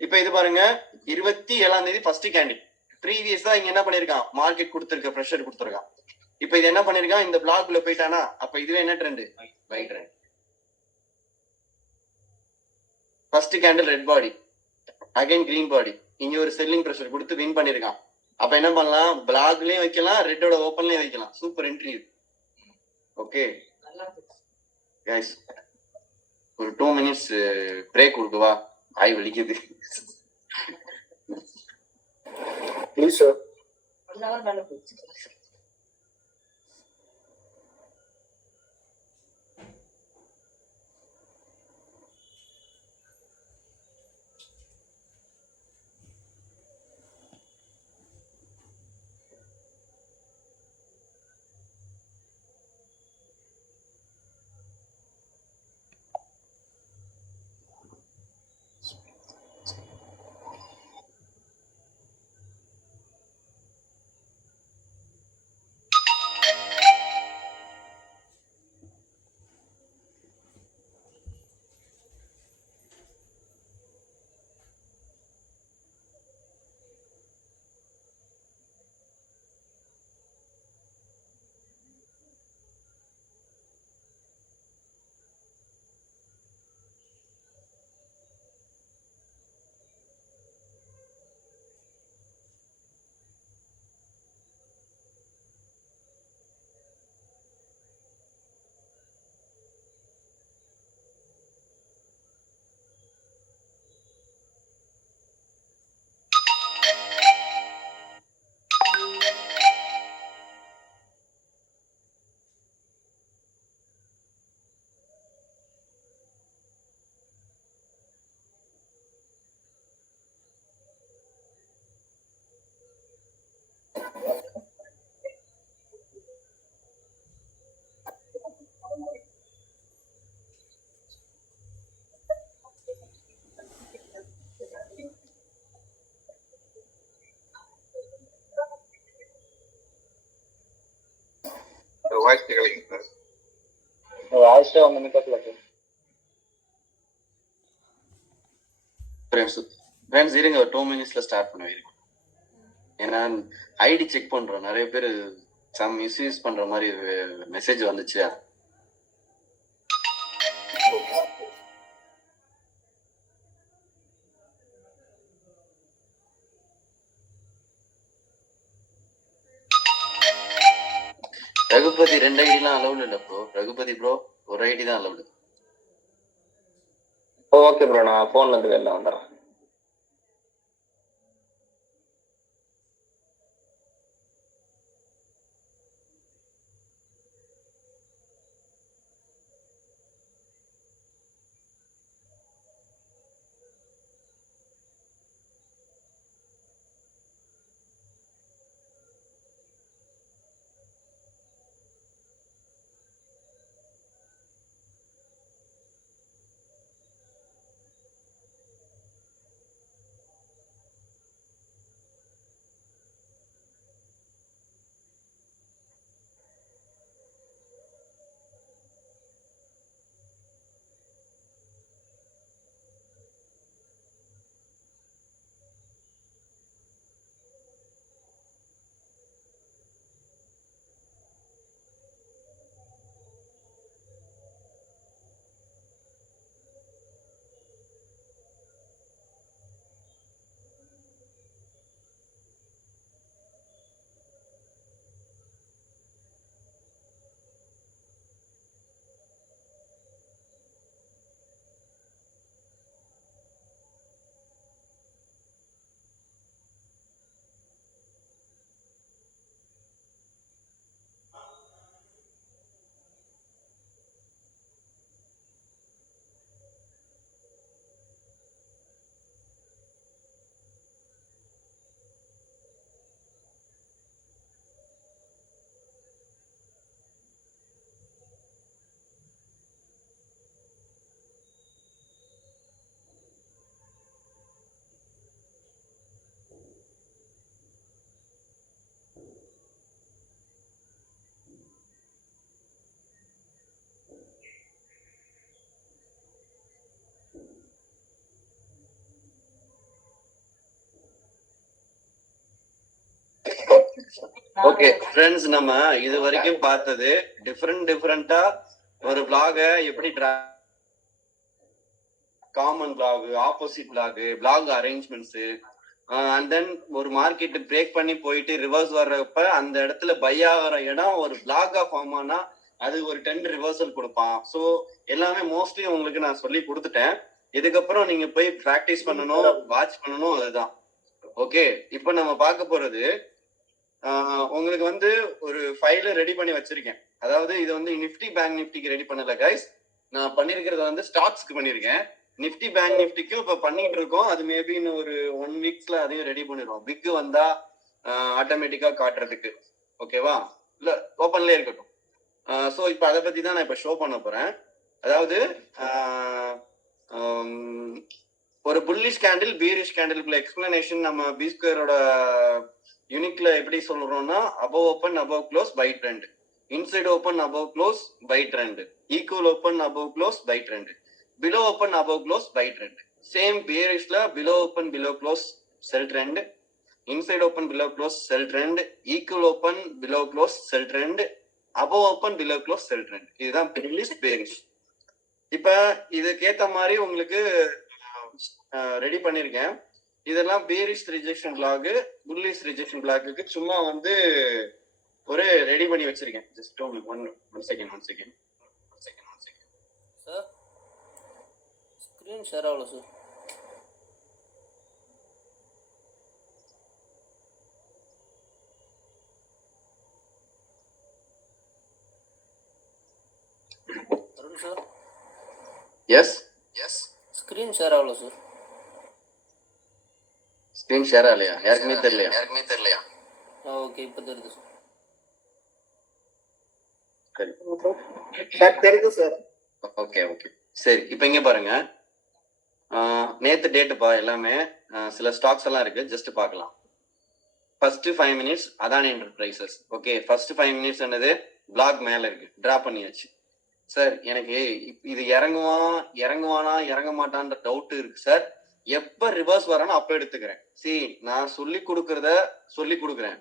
இப்ப இது பாருங்க, 27ஆம் தேதி ஃபர்ஸ்ட் கேண்டில். ப்ரீவியஸா இங்க என்ன பண்ணிருக்கான், மார்க்கெட் கொடுத்திருக்க பிரஷர் கொடுத்திருக்கான். இப்ப இது என்ன பண்ணிருக்கான், இந்த பிளாக்குள்ள போயிட்டானா அப்ப இதுவே என்ன trend, buy trend. First candle red body, again green body. இங்க ஒரு செல்லிங் பிரஷர் கொடுத்து வின் பண்ணிருக்கான். அப்ப என்ன பண்ணலாம், பிளாக்லயும் வைக்கலாம், ரெட்டோட ஓப்பன்லயும் வைக்கலாம். Super entry. ஓகே கைஸ், ஒரு 2 மினிட்ஸ் பிரேக் கொடுக்கவா? ஆய் வலிக்குது. Please sir. வாழ்த்துக்களைங்க சார். ஆயிஷா 1 நிமிஷத்துல ஃப்ரெண்ட்ஸ் இருங்க, ஒரு 2 minutesல ஸ்டார்ட் பண்ணுவீங்க. ஏன்னா ஐடி செக் பண்றோம், நிறைய பேர் சம் மிஸ்யூஸ் பண்ற மாதிரி மெசேஜ் வந்துச்சு. ரகுபதி 2 ஐடிலாம் அலௌட் இல்லை ப்ரோ. ரகுபதி ப்ரோ ஒரு ஐடி தான் அலௌடு. ஓகே ப்ரோ, நான் ஃபோன்ல இருந்து வெளில வந்துடுறேன். ஓகே ஃப்ரெண்ட்ஸ், நம்ம இது வரைக்கும் பார்த்தது டிஃப்ரெண்டா ஒரு vlog எப்படி common vlog, opposite vlog arrangements, and then ஒரு மார்க்கெட் பிரேக் பண்ணி போயிட்டு ரிவர்ஸ் வர்றப்ப அந்த இடத்துல பை ஆகிற இடம் ஒரு vlog ஃபார்ம் ஆனா அது ஒரு 10 ரிவர்சல் கொடுப்பான். ஸோ எல்லாமே மோஸ்ட்லி உங்களுக்கு நான் சொல்லி கொடுத்துட்டேன். இதுக்கப்புறம் நீங்க போய் ப்ராக்டிஸ் பண்ணணும், வாட்ச் பண்ணணும், அதுதான். ஓகே, இப்போ நம்ம பார்க்க போறது உங்களுக்கு வந்து ஒரு ஃபைல ரெடி பண்ணி வச்சிருக்கேன். அதாவது இது வந்து நிஃப்டி பேங்க் நிஃப்டிக்கு ரெடி பண்ணல கைஸ், நான் பண்ணிருக்கிறத வந்து ஸ்டாக்ஸ்க்கு பண்ணிருக்கேன். நிஃப்டி பேங்க் நிஃப்டிக்கும் இப்ப பண்ணிட்டு இருக்கோம். அது மேபி இன்னும் ஒரு 1 வீக்ஸ்ல அதையும் ரெடி பண்ணிடுவோம். பிக் வந்தா ஆட்டோமேட்டிக்கா காட்டுறதுக்கு. ஓகேவா? இல்ல ஓப்பன்லயே இருக்கட்டும். ஸோ இப்போ அதை பத்தி தான் நான் இப்போ ஷோ பண்ண போறேன். அதாவது ஒரு புல்லிஷ் கேண்டில், பீரிஷ் கேண்டிலுக்குள்ள எக்ஸ்பிளனேஷன் நம்ம பி ஸ்கொயரோட யூனிக்ல எப்படி சொல்றோம்னா, above open above close buy trend, inside open above close buy trend, equal open above close buy trend, below open above close buy trend. Same பீரிஷ்ல below open below close sell trend, inside open below close sell trend, equal open below close sell trend, above open below close sell trend. இதுதான் bullish bearish. இப்ப இதுக்கேத்த மாதிரி உங்களுக்கு ready பண்ணிருக்கேன். இதெல்லாம் bearish rejection block, bullish rejection block சும்மா வந்து ஒரு ready பண்ணி வச்சிருக்கேன். Just one second sir, screen share ஆகல sir. Arun sir. Yes screen share ஆகல சார். ஸ்கிரீன் ஷேர் ஆகலையா? யாருக்குமே தெரியலையா? ஓகே, இப்போ தெரியுது சார். தெரியுது சார். ஓகே சரி. இப்போ இங்க பாருங்க, நேத்து டேட்டுப்பா எல்லாமே. சில ஸ்டாக்ஸ் எல்லாம் இருக்கு, ஜஸ்ட் பார்க்கலாம். First 5 minutes Adani enterprises. Okay, first 5 minutes என்னது? பிளாக் மேல இருக்கு, டிரா பண்ணியாச்சு. சார் எனக்கு இது இறங்குவானா இறங்க மாட்டான்ற டவுட் இருக்கு சார். எப்ப ரிவர்ஸ் வரானோ அப்ப எடுத்துக்கிறேன். நான் சொல்லி கொடுக்குறேன்.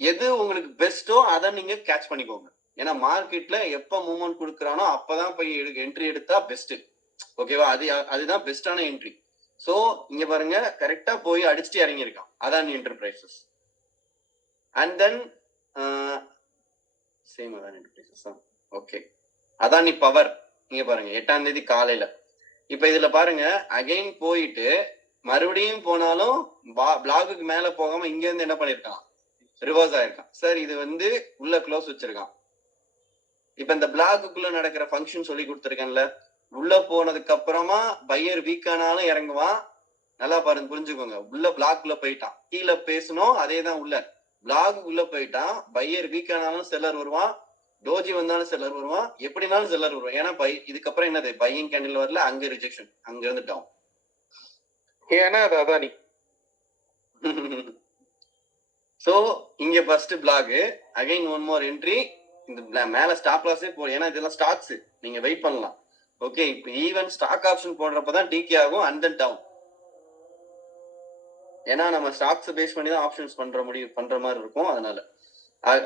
எது உங்களுக்கு பெஸ்ட்டோ அதை நீங்க கேட்ச் பண்ணிக்கோங்க. ஏன்னா மார்க்கெட்ல எப்ப மூவ்மெண்ட் கொடுக்குறானோ அப்பதான் போய் என்ட்ரி எடுத்தா பெஸ்ட். ஓகேவா? அதுதான் பெஸ்டான என்ட்ரி. சோ இங்க பாருங்க, கரெக்டா போய் அடிச்சுட்டு இறங்கியிருக்கான் Adani enterprises. And then same Adani enterprises தான். ஓகே, அதானி பவர் இங்க பாருங்க 8ஆம் தேதி காலையில. இப்ப இதுல பாருங்க, அகைன் போயிட்டு மறுபடியும் போனாலும் பிளாகுக்கு மேல போகாம இங்க இருந்து என்ன பண்ணிருக்கான், ரிவர்ஸ் ஆயிருக்கான். சார் இது வந்து உள்ள க்ளோஸ் வச்சிருக்கான். இப்ப இந்த பிளாக்குள்ள நடக்கிற ஃபங்க்ஷன் சொல்லி கொடுத்துருக்கேன்ல, உள்ள போனதுக்கு அப்புறமா பையர் வீக் ஆனாலும் இறங்குவான். நல்லா பாருங்க, புரிஞ்சுக்கோங்க. உள்ள பிளாக்குள்ள போயிட்டான், கீழே பேசணும் அதேதான். உள்ள பிளாக் உள்ள போயிட்டான், பையர் வீக் ஆனாலும் செல்லர் வருவான், டோஜி வந்தாலும் செல்லர் வருவான், எப்படினாலும் செல்லர் வருவான். ஏன்னா இதுக்கப்புறம் என்னது, பையிங் கேண்டில் வரல, அங்க ரிஜெக்ஷன், அங்க இருந்து டவுன். ஏன்னா அது அதானி. சோ இங்க first block, again one more entry. இந்த மேல ஸ்டாப் லாஸே போடும், ஏன்னா இதெல்லாம் ஸ்டாக்ஸ், நீங்க வெயிட் பண்ணலாம். ஓகே, இப்போ ஈவன் ஸ்டாக் ஆப்ஷன் போடுறப்பதான் டிகே ஆகும் அண்ட் தென் டவுன். ஏன்னா நம்ம ஸ்டாக்ஸ் பேஸ் பண்ணி தான் ஆப்ஷன்ஸ் பண்ற மாதிரி இருக்கும். அதனால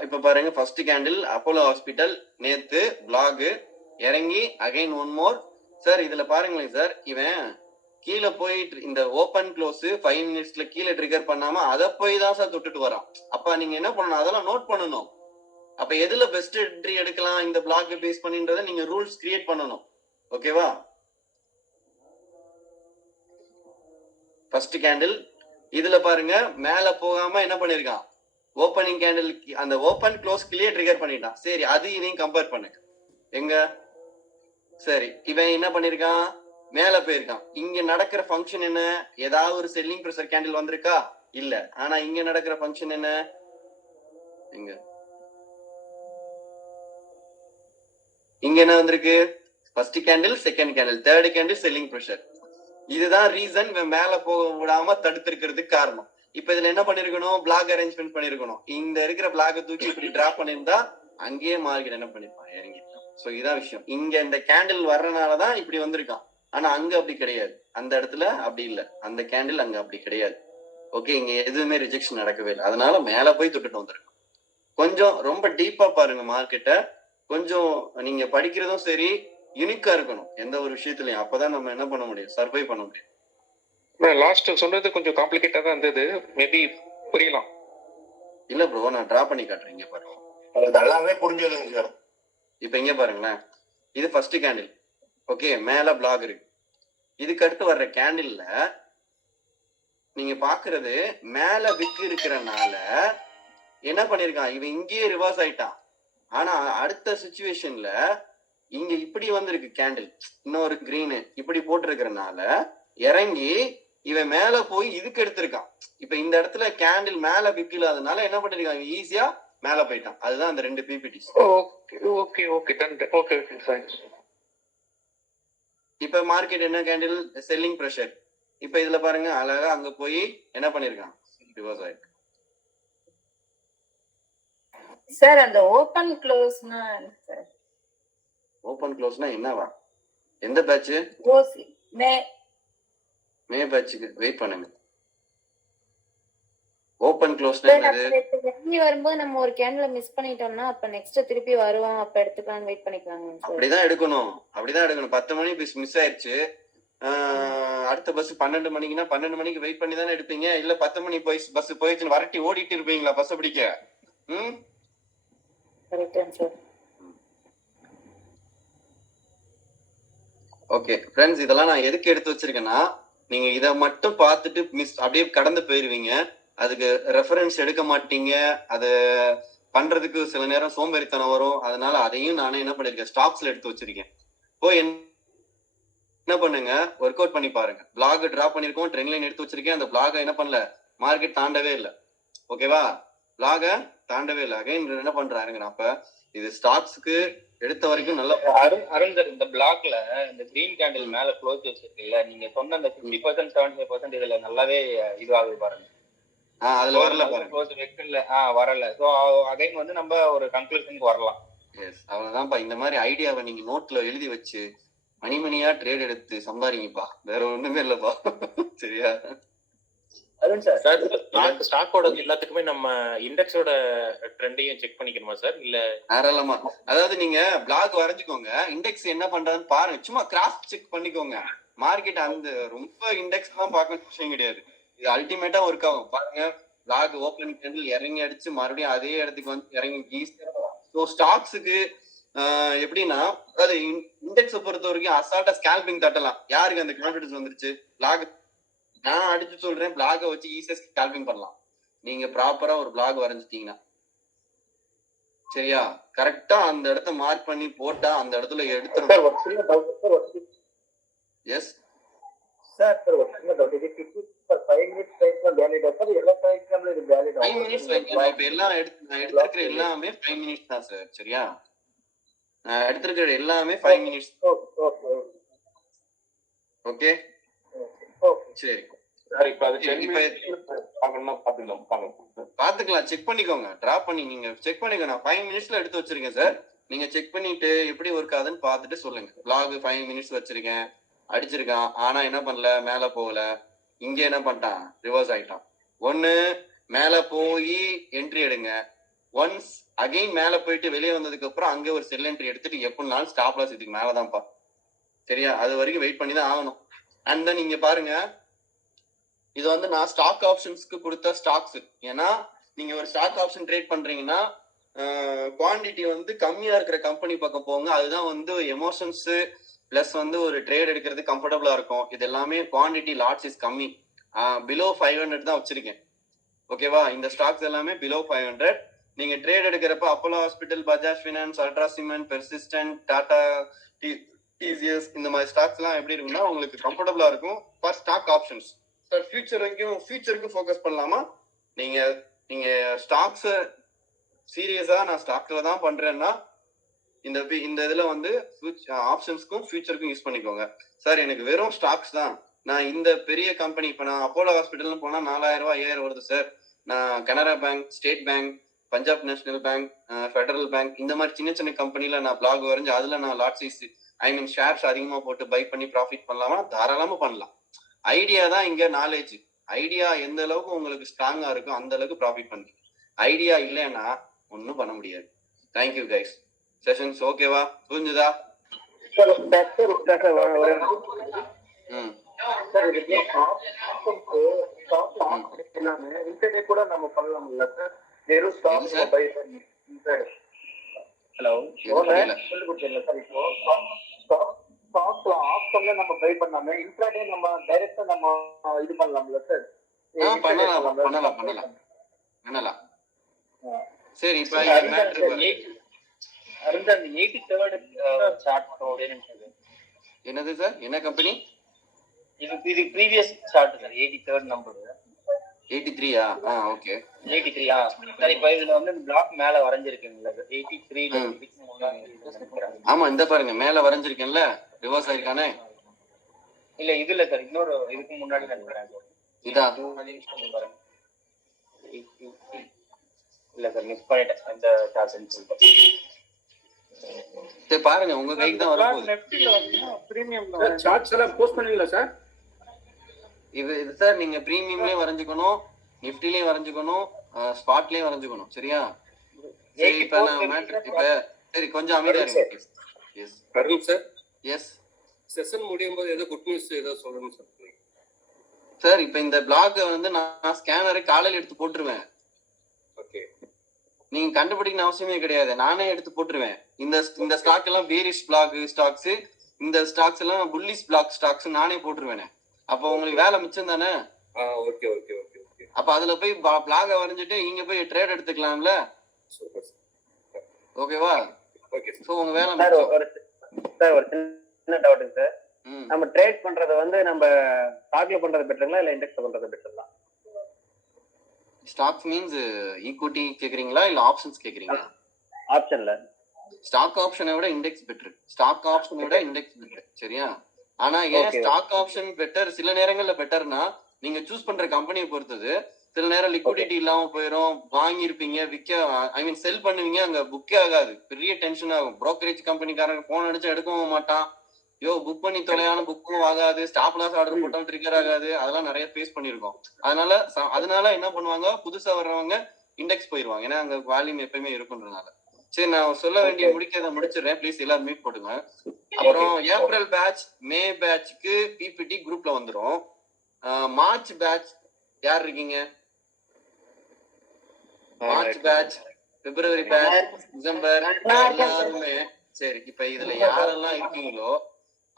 இப்ப பாருங்க, ஃபர்ஸ்ட் கேண்டில் அப்போலோ ஹாஸ்பிட்டல் நேத்து பிளாக் இறங்கி அகைன் ஒன் மோர். சார் இதுல பாருங்களேன் சார், இவன் கீழே போயிட்டு இந்த ஓப்பன் க்ளோஸ் 5 மினிட்ஸ்ல கீழே ட்ரிகர் பண்ணாம அதை போய் தான் சார் தொட்டுட்டு வரான். அப்ப நீங்க என்ன பண்ணணும், அதெல்லாம் நோட் பண்ணணும். அப்ப எதுல பெஸ்ட் என்ட்ரி எடுக்கலாம் இந்த பிளாக் பேஸ் பண்ணின்றத நீங்க ரூல்ஸ் கிரியேட் பண்ணணும். ஓகேவா? ஃபர்ஸ்ட் கேண்டில் இதுல பாருங்க, மேல போகாம என்ன பண்ணிருக்கான், ஓப்பனிங் கேண்டில் அந்த ஓப்பன் க்ளோஸ் கிளியர் ட்ரிகர் பண்ணிட்டான். சரி, அது இதையும் கம்பேர் பண்ணுங்க. எங்க சரி, இவன் என்ன பண்ணிருக்கான், மேல போயிருக்கான். இங்க நடக்கிற ஃபங்க்ஷன் என்ன, ஏதாவது ஒரு செல்லிங் பிரஷர் கேண்டில் வந்திருக்கா? இல்ல. ஆனா இங்க நடக்கிற ஃபங்க்ஷன் என்ன, இங்க என்ன வந்திருக்கு, first candle, second candle, third candle selling pressure. இதுதான் ரீசன் மேல போக விடாம தடுத்திருக்கிறதுக்கு காரணம். இப்ப இதுல என்ன பண்ணிருக்கணும், பிளாக் அரேஞ்ச்மெண்ட் பண்ணிருக்கணும். இந்த இருக்கிற பிளாக் தூக்கி இப்படி டிராப் பண்ணிருந்தா அங்கேயே மார்க்கெட் என்ன பண்ணிருப்பான், இறங்கிட்டான். சோ இதான் விஷயம். இங்க இந்த கேண்டில் வர்றதுனாலதான் இப்படி வந்திருக்கான். ஆனா அங்க அப்படி கிடையாது, அந்த இடத்துல அப்படி இல்ல, அந்த கேண்டில் அங்க அப்படி கிடையாது. ஓகே, இங்க எதுவுமே ரிஜெக்ஷன் நடக்கவே இல்லை. அதனால மேல போய் தொட்டுட்டு வந்திருக்கான். கொஞ்சம் ரொம்ப டீப்பா பாருங்க மார்க்கெட்டை. கொஞ்சம் நீங்க படிக்கிறதும் சரி, யூனிக்கா இருக்கணும் எந்த ஒரு விஷயத்துலயும். அப்பதான் நம்ம என்ன பண்ண முடியும், சர்வை பண்ண முடியும். லாஸ்ட் சொன்னது கொஞ்சம் காம்ப்ளிகேட்டா தான் இருந்தது, மேபி புரியலாம். இல்ல ப்ரோ, நான் டிரா பண்ணி காட்டுறேன். இங்க பாருங்க, நல்லாவே புரிஞ்சதுங்க சார். இப்ப இங்க பாருங்களேன், இது ஃபர்ஸ்ட் கேண்டில். ஓகே, மேல பிளாக் இருக்கு. இதுக்கு அடுத்து வர்ற கேண்டில்ல நீங்க பாக்குறது மேல விக் இருக்கிறனால என்ன பண்ணிருக்கான், இவன் இங்கேயே ரிவர்ஸ் ஆயிட்டான். ஆனா அடுத்த சிச்சுவேஷன்ல இங்க இப்படி வந்திருக்கு கேண்டில், இன்னொரு கிரீன் இப்படி போட்டிருக்கிறனால இறங்கி இவன் மேல போய் இதுக்கு எடுத்திருக்கான். இப்ப இந்த இடத்துல கேண்டில் மேல விக் இல்லாதனால என்ன பண்ணிருக்கான், ஈஸியா மேல போயிட்டான். அதுதான் அந்த 2 PPTs. Okay okay okay done. Okay okay thanks. இப்ப மார்க்கெட் என்ன கேண்டில், செல்லிங் பிரஷர். இப்ப இதுல பாருங்க, அழகா அங்க போய் என்ன பண்ணிருக்கான், ரிவர்ஸ் ஆயிருக்கு. சார் அந்த ஓபன் க்ளோஸ்னா சார், ஓபன் க்ளோஸ்னா என்னவா, எந்த பேட்ச், ஓசி மே பேட்சுக்கு வெயிட் பண்ணுங்க. ஓபன் க்ளோஸ்னா என்னது, இறங்கி வரும்போது நம்ம ஒரு கேண்டில மிஸ் பண்ணிட்டோம்னா அப்ப நெக்ஸ்ட் திருப்பி வருவோம், அப்ப எடுத்துக்கலாம், வெயிட் பண்ணிக்கலாங்க. அப்படிதான் எடுக்கணும், அப்படிதான் எடுக்கணும். 10 மணி மிஸ் ஆயிடுச்சு, அடுத்த பஸ் 12 மணிக்குன்னா 12 மணிக்கு வெயிட் பண்ணி தானே எடுப்பீங்க. இல்ல 10 மணி பஸ் போயிடுச்சுன்னு வரட்டி ஓடிட்டு இருப்பீங்களா பஸ் பிடிக்க? ஓகே ஃப்ரெண்ட்ஸ், இதெல்லாம் நான் எதுக்கு எடுத்து வச்சிருக்கேன்னா, நீங்க இதை மட்டும் பார்த்துட்டு அப்படியே கடந்து போயிருவீங்க. அதுக்கு ரெஃபரன்ஸ் எடுக்க மாட்டீங்க. அது பண்றதுக்கு சில நேரம் சோம்பேறித்தனம் வரும். அதனால அதையும் நானே என்ன பண்ணிருக்கேன், ஸ்டாக்ஸ்ல எடுத்து வச்சிருக்கேன். போய் என்ன பண்ணுங்க, ஒர்க் அவுட் பண்ணி பாருங்க. பிளாக் டிரா பண்ணிருக்கோம், ட்ரெண்ட் லைன் எடுத்து வச்சிருக்கேன். அந்த பிளாக என்ன பண்ணல, மார்க்கெட் தாண்டவே இல்லை. ஓகேவா, பிளாக தாண்டவே இல்லை. அகைன் என்ன பண்றாருங்க, அப்ப இது ஸ்டாக்ஸ்க்கு எடுத்த வரைக்கும் நல்ல அரவிந்தர், இந்த பிளாக்ல இந்த கிரீன் கேண்டில் மேல க்ளோஸ் வச்சிருக்கீங்கல்ல, நீங்க சொன்ன அந்த 50% 75% இதுல நல்லாவே இதுவாகுது பாருங்க. அதுல வரல பாருங்க. க்ளோஸ் வைக்கல வரல. ஸோ அகைன் வந்து நம்ம ஒரு கன்க்ளூஷனுக்கு வரலாம். எஸ், அவ்வளவுதான்ப்பா. இந்த மாதிரி ஐடியாவை நீங்க நோட்ல எழுதி வச்சு மணிமணியா ட்ரேட் எடுத்து சம்பாதிங்கப்பா, வேற ஒண்ணுமே இல்லப்பா. சரியா? அருண் சார், ஸ்டாக்கோட எல்லாத்துக்குமே நம்ம இண்டெக்ஸோட ட்ரெண்டையும் செக் பண்ணிக்கணுமா சார்? இல்ல தாராளமா. அதாவது நீங்க பிளாக் வரைஞ்சுக்கோங்க, இண்டெக்ஸ் என்ன பண்றதுன்னு பாருங்க, சும்மா கிராஸ் செக் பண்ணிக்கோங்க. மார்க்கெட் அந்த ரொம்ப இண்டெக்ஸ் எல்லாம் பார்க்க விஷயம் கிடையாது, இது அல்டிமேட்டா ஒர்க் ஆகும். பாருங்க, பிளாக் ஓப்பன் கேண்டில் இறங்கி அடிச்சு மறுபடியும் அதே இடத்துக்கு வந்து இறங்கி ஈஸியா. ஸோ ஸ்டாக்ஸுக்கு எப்படின்னா, அதாவது இண்டெக்ஸை பொறுத்த வரைக்கும் அசால்ட்டா ஸ்கேல்பிங் தட்டலாம். யாருக்கு அந்த கான்ஃபிடன்ஸ் வந்துருச்சு? பிளாக் நான் அடிச்சு சொல்றேன், பிளாக வச்சு ஈஸியா ஸ்கேல்பிங் பண்ணலாம். நீங்க ப்ராப்பரா ஒரு பிளாக் வரைஞ்சிட்டீங்கன்னா, சரியா? கரெக்டா அந்த இடத்த மார்க் பண்ணி போட்டா அந்த இடத்துல எடுத்துரும். எஸ் சார், ஒரு சின்ன டவுட். இது 5 மினிட்ஸ் டைம்ல வேலிட் ஆகும், எல்லா டைம்ல இது வேலிட் 5 மினிட்ஸ் நான் இப்ப எல்லாம் நான் எடுத்துக்கிற எல்லாமே 5 மினிட்ஸ் தான் சார். சரியா? நான் எடுத்துக்கிற எல்லாமே 5 மினிட்ஸ். ஓகே சரி. பாத்துக்கலாம், செக் பண்ணிக்கோங்க, டிராப் பண்ணி நீங்க செக் பண்ணிக்கோங்க. நான் 5 மினிட்ஸ்ல எடுத்து வச்சிருக்கேன் சார். நீங்க செக் பண்ணிட்டு எப்படி ஒர்க் ஆகுதுன்னு பார்த்துட்டு சொல்லுங்க. பிளாக் 5 மினிட்ஸ் வச்சிருக்கேன், அடிச்சிருக்கான், ஆனா என்ன பண்ணல, மேல போகல. இங்க என்ன பண்ணிட்டான், ரிவர்ஸ் ஆயிட்டான். ஒண்ணு மேல போய் என்ட்ரி எடுங்க, ஒன்ஸ் அகைன் மேல போயிட்டு வெளியே வந்ததுக்கு அப்புறம் அங்கே ஒரு செல் என்ட்ரி எடுத்துட்டு எப்படினாலும் ஸ்டாப் லாஸ் இதுக்கு மேலதான்ப்பா. சரியா? அது வரைக்கும் வெயிட் பண்ணி தான் ஆகணும். அண்ட் தென் நீங்க பாருங்க, இது வந்து நான் ஸ்டாக் ஆப்ஷன்ஸ்க்கு கொடுத்த ஸ்டாக்ஸ். ஏன்னா நீங்க ஒரு ஸ்டாக் ஆப்ஷன் ட்ரேட் பண்றீங்கன்னா குவான்டிட்டி வந்து கம்மியா இருக்கிற கம்பெனி பக்கம் போங்க. அதுதான் வந்து எமோஷன்ஸ் பிளஸ் வந்து ஒரு ட்ரேட் எடுக்கிறது கம்ஃபர்டபுளா இருக்கும். இது எல்லாமே குவான்டிட்டி லாட்ஸ் இஸ் கம்மி, பிலோ 500 தான் வச்சிருக்கேன். ஓகேவா? இந்த ஸ்டாக்ஸ் எல்லாமே பிலோ 500. நீங்க ட்ரேட் எடுக்கிறப்ப Apollo hospital, Bajaj finance, ultra cement, Persistent, Tata, TCS இந்த மாதிரி ஸ்டாக்ஸ் எல்லாம் எப்படி இருக்குன்னா உங்களுக்கு கம்ஃபர்டபுளா இருக்கும் ஃபார் ஸ்டாக் ஆப்ஷன்ஸ். சார் ஃபியூச்சருக்கு ஃபோக்கஸ் பண்ணலாமா? நீங்க ஸ்டாக்ஸ் சீரியஸா நான் ஸ்டாக்ல தான் பண்றேன்னா இந்த இதுல வந்து ஆப்ஷன்ஸ்க்கும் ஃபியூச்சருக்கும் யூஸ் பண்ணிக்கோங்க. சார் எனக்கு வெறும் ஸ்டாக்ஸ் தான், நான் இந்த பெரிய கம்பெனி, இப்போ நான் அப்போலோ ஹாஸ்பிட்டல்னு போனா 4000 ரூபாய் 5000 வருது சார். நான் Canara bank, state bank, Punjab national bank, federal bank இந்த மாதிரி சின்ன சின்ன கம்பெனில நான் பிளாக் வரைஞ்சு அதுல நான் லாட் சைஸ் ஷேர்ஸ் அதிகமா போட்டு பை பண்ணி ப்ராஃபிட் பண்ணலாமா? தாராளமா பண்ணலாம். ஐடியா தான் இங்க நாலேஜ். ஐடியா எந்த அளவுக்கு உங்களுக்கு ஸ்ட்ராங்கா இருக்கும் அந்த அளவுக்கு ப்ராஃபிட் பண்ணி. ஐடியா இல்லைன்னா ஒன்றும் பண்ண முடியாது. Thank you guys. செஷன்ஸ் ஓகேவா? புரிஞ்சுதா? கூட நம்ம பண்ணலாம்ல சார்? ஹலோ, சொல்லி கொடுத்தீங்களா சார்? இப்போ ஸ்டாக்ல ஆப்ஷன்ல நம்ம பை பண்ணாம இன்ட்ராடே நம்ம டைரக்டா நம்ம இது பண்ணலாம்ல சார்? பண்ணலாம். சரி, இப்போ என்னது சார்? என்ன கம்பெனி? இது previous chart sir, 83rd number. 83யா? Okay 83 sir. இப்போ இதுல வந்து பிளாக் மேல வரைஞ்சிருக்கீங்களா சார்? 83ல ஆமா, இந்த பாருங்க மேல வரைஞ்சிருக்கேன்ல, ரிவர்ஸ் ஆயிருக்கானே. இல்ல இது இல்ல சார், இன்னொரு இதுக்கு முன்னாடி நினைக்கிறேன். இதா? இல்ல சார், மிஸ் பண்ணிட்டேன் இந்த சார்ட். சரி பாருங்க, உங்க கைக்கு தான் வரப்போகுது. சார்ட்ஸ் எல்லாம் போஸ்ட் பண்ணுவீங்களா சார்? இது சார் நீங்க பிரீமியம்லயும் வரைஞ்சுக்கணும், நிஃப்டிலயும் வரைஞ்சுக்கணும், ஸ்பாட்லயும் வரைஞ்சுக்கணும். சரியா? சரி, இப்ப நான் இப்ப சரி கொஞ்சம் அமைதியா இருங்க. Yes Arun sir. Yes, session முடியும் போது ஏதோ குட் நியூஸ் ஏதோ சொல்லணும் சார். சார் இப்ப இந்த பிளாக் வந்து நான் ஸ்கேனரை காலையில எடுத்து போட்டுருவேன். ஓகே, நீங்க கண்டுபிடிக்கணும் அவசியமே கிடையாது, நானே எடுத்து போட்டுருவேன். இந்த ஸ்டாக் எல்லாம் பேரிஷ் பிளாக் ஸ்டாக்ஸ், இந்த ஸ்டாக்ஸ் எல்லாம் புல்லிஷ் பிளாக் ஸ்டாக்ஸ் நானே போட்டுருவேனே. அப்போ உங்களுக்கு வேலை மிச்சம் தானே? Okay okay okay okay. அப்ப அதுல போய் பிளாக வரைஞ்சிட்டு நீங்க போய் ட்ரேட் எடுத்துக்கலாம்ல. ஓகேவா? ஓகே சோ உங்க வேலை சார். மிச்சம். ஒரு சின்ன டவுட் சார். நம்ம ட்ரேட் பண்றது வந்து நம்ம ஸ்டாக்ல பண்றது பெட்டருங்களா இல்ல இண்டெக்ஸ்ல பண்றது பெட்டருங்களா? ஸ்டாக்ஸ் மீன்ஸ் ஈக்விட்டி கேக்குறீங்களா இல்ல ஆப்ஷன்ஸ் கேக்குறீங்களா? ஆப்ஷன்ல. ஸ்டாக் ஆப்ஷனை விட இண்டெக்ஸ் பெட்டர். ஸ்டாக் ஆப்ஷனை விட இண்டெக்ஸ் பெட்டர். சரியா? ஆனா ஏன் ஸ்டாக் ஆப்ஷன் பெட்டர் சில நேரங்கள்ல பெட்டர்னா நீங்க சூஸ் பண்ற கம்பெனியை பொறுத்தது. சில நேரம் லிக்விடிட்டி இல்லாம போயிடும், வாங்கியிருப்பீங்க விற்க ஐ மீன் செல் பண்ணுவீங்க, அங்க புக்கே ஆகாது, பெரிய டென்ஷன் ஆகும். brokerage கம்பெனிக்காரங்க போன் அடிச்சு எடுக்கவும் மாட்டான், யோ புக் பண்ணி தொலையான புக்கும் ஆகாது, ஸ்டாப் லாஸ் ஆர்டர் போட்டாலும் ட்ரிகர் ஆகாது. அதெல்லாம் நிறைய ஃபேஸ் பண்ணியிருக்கோம். அதனால என்ன பண்ணுவாங்க, புதுசா வர்றவங்க இண்டெக்ஸ் போயிருவாங்க, ஏன்னா அங்க வால்யூம் எப்பயுமே இருக்குன்றதுனால. சரி, நான் சொல்ல வேண்டிய முடிச்சிடுறேன், ப்ளீஸ் எல்லாரும் மீட் போடுங்க. அப்புறம் ஏப்ரல் பேட்ச் மே பேட்ச்க்கு பிபிடி குரூப்ல வந்துடும். மார்ச் பேட்ச் யார் இருக்கீங்க? மார்ச் பேட்ச், பிப்ரவரி பேட்ச், டிசம்பர் எல்லாருமே சரி. இப்ப இதுல யாரெல்லாம் இருக்கீங்களோ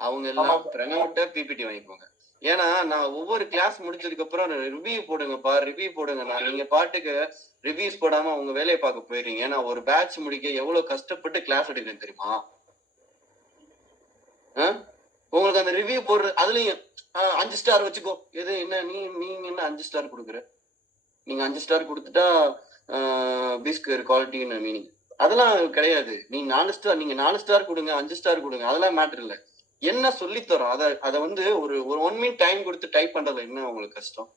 அவங்க எல்லாம் பிரணவ்ட்ட பிபிடி வாங்கிக்கோங்க. ஏன்னா நான் ஒவ்வொரு கிளாஸ் முடிச்சதுக்கு அப்புறம் ரிவ்யூ போடுங்கப்பா, ரிவ்யூ போடுங்க. நான் நீங்க பாட்டுக்கு ரிவ்யூஸ் போடாம உங்க வேலையை பார்க்க போயிடுறீங்க. நான் ஒரு பேட்ச் முடிக்க எவ்வளவு கஷ்டப்பட்டு கிளாஸ் எடுக்கிறேன் தெரியுமா? உங்களுக்கு அந்த ரிவ்யூ போடுற அதுலயும் 5 ஸ்டார் வச்சுக்கோ. எது என்ன நீங்க என்ன 5 ஸ்டார் கொடுக்குற? நீங்க 5 ஸ்டார் கொடுத்துட்டா பி ஸ்கொயர் குவாலிட்டின்னு மீனிங் அதெல்லாம் கிடையாது. நீங்க 4 ஸ்டார் கொடுங்க, 5 ஸ்டார் கொடுங்க, அதெல்லாம் மேட்டர் இல்லை. என்ன சொல்லித்தரோம் அதை வந்து ஒரு 1 மினிட் டைம் கொடுத்து டைப் பண்றதுல என்ன உங்களுக்கு கஷ்டம்?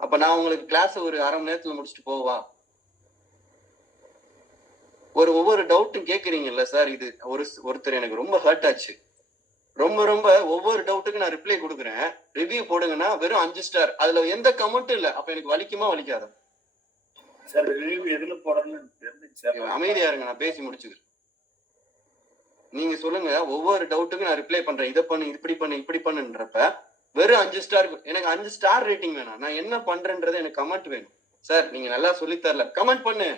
அப்ப நான் உங்களுக்கு கிளாஸ் ஒரு அரை மணி நேரத்துல முடிச்சுட்டு போவா? ஒவ்வொரு டவுட்டும் கேட்குறீங்கல்ல சார், இது ஒருத்தர் எனக்கு ரொம்ப ஹர்ட் ஆச்சு. ரொம்ப ஒவ்வொரு டவுட்டுக்கு நான் ரிப்ளை கொடுக்குறேன், ரிவ்யூ போடுங்கன்னா வெறும் 5 ஸ்டார், அதுல எந்த கமெண்ட்டும் இல்லை. அப்ப எனக்கு வலிக்குமா வலிக்காதா? சார் ரிவ்யூ எதுல போடணும்னு அமைதியா இருங்க, நான் பேசி முடிச்சுக்கிறேன். நீங்க சொல்லுங்க, ஒவ்வொரு டவுட்டுக்கும் நான் ரிப்ளை பண்றேன், இதை பண்ணு, இப்படி பண்ணுன்றப்ப வெறும் 5 ஸ்டார். எனக்கு 5 ஸ்டார் ரேட்டிங் வேணாம், நான் என்ன பண்றேன்றது எனக்கு கமெண்ட் வேணும். சார் நீங்க நல்லா சொல்லி தரல, கமெண்ட் பண்ணு.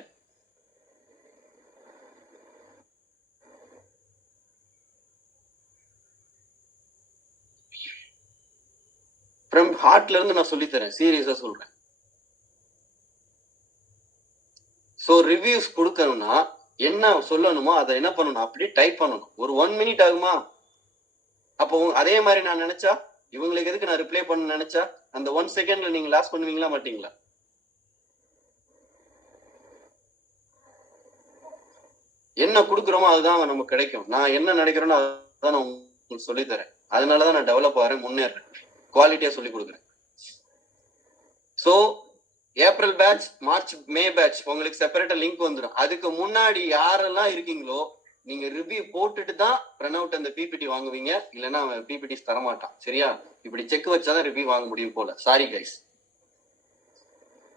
ஃப்ரம் ஹார்ட்ல இருந்து நான் சொல்லி தரேன், சீரியஸா சொல்றேன். ஸோ ரிவ்யூஸ் கொடுக்கணும்னா என்ன சொல்லணுமோ அதை என்ன பண்ணணும், அப்படியே டைப் பண்ணணும். ஒரு 1 மினிட் ஆகுமா? அப்போ அதே மாதிரி நான் நினைச்சா, இவங்களுக்கு எதுக்கு நான் ரிப்ளை பண்ண நினைச்சா, அந்த 1 செகண்ட்ல நீங்க லாஸ் பண்ணுவீங்களா மாட்டீங்களா? என்ன கொடுக்குறோமோ அதுதான் நமக்கு கிடைக்கும். நான் என்ன நினைக்கிறேனோ அதுதான் நான் உங்களுக்கு சொல்லித்தரேன். அதனாலதான் நான் டெவலப் ஆகிறேன், முன்னேறேன், குவாலிட்டியா சொல்லி கொடுக்குறேன். So April batch, March May batch உங்களுக்கு செப்பரேட்டா லிங்க் வந்துடும். அதுக்கு முன்னாடி யாரெல்லாம் இருக்கீங்களோ நீங்க ரிவ்யூ போட்டுட்டு தான் பிரணவுட் அந்த பிபிடி வாங்குவீங்க, இல்லைன்னா அவன் பிபிடிஸ் தரமாட்டான். சரியா? இப்படி செக் வச்சாதான் ரிவ்யூ வாங்க முடியும் போல. Sorry guys.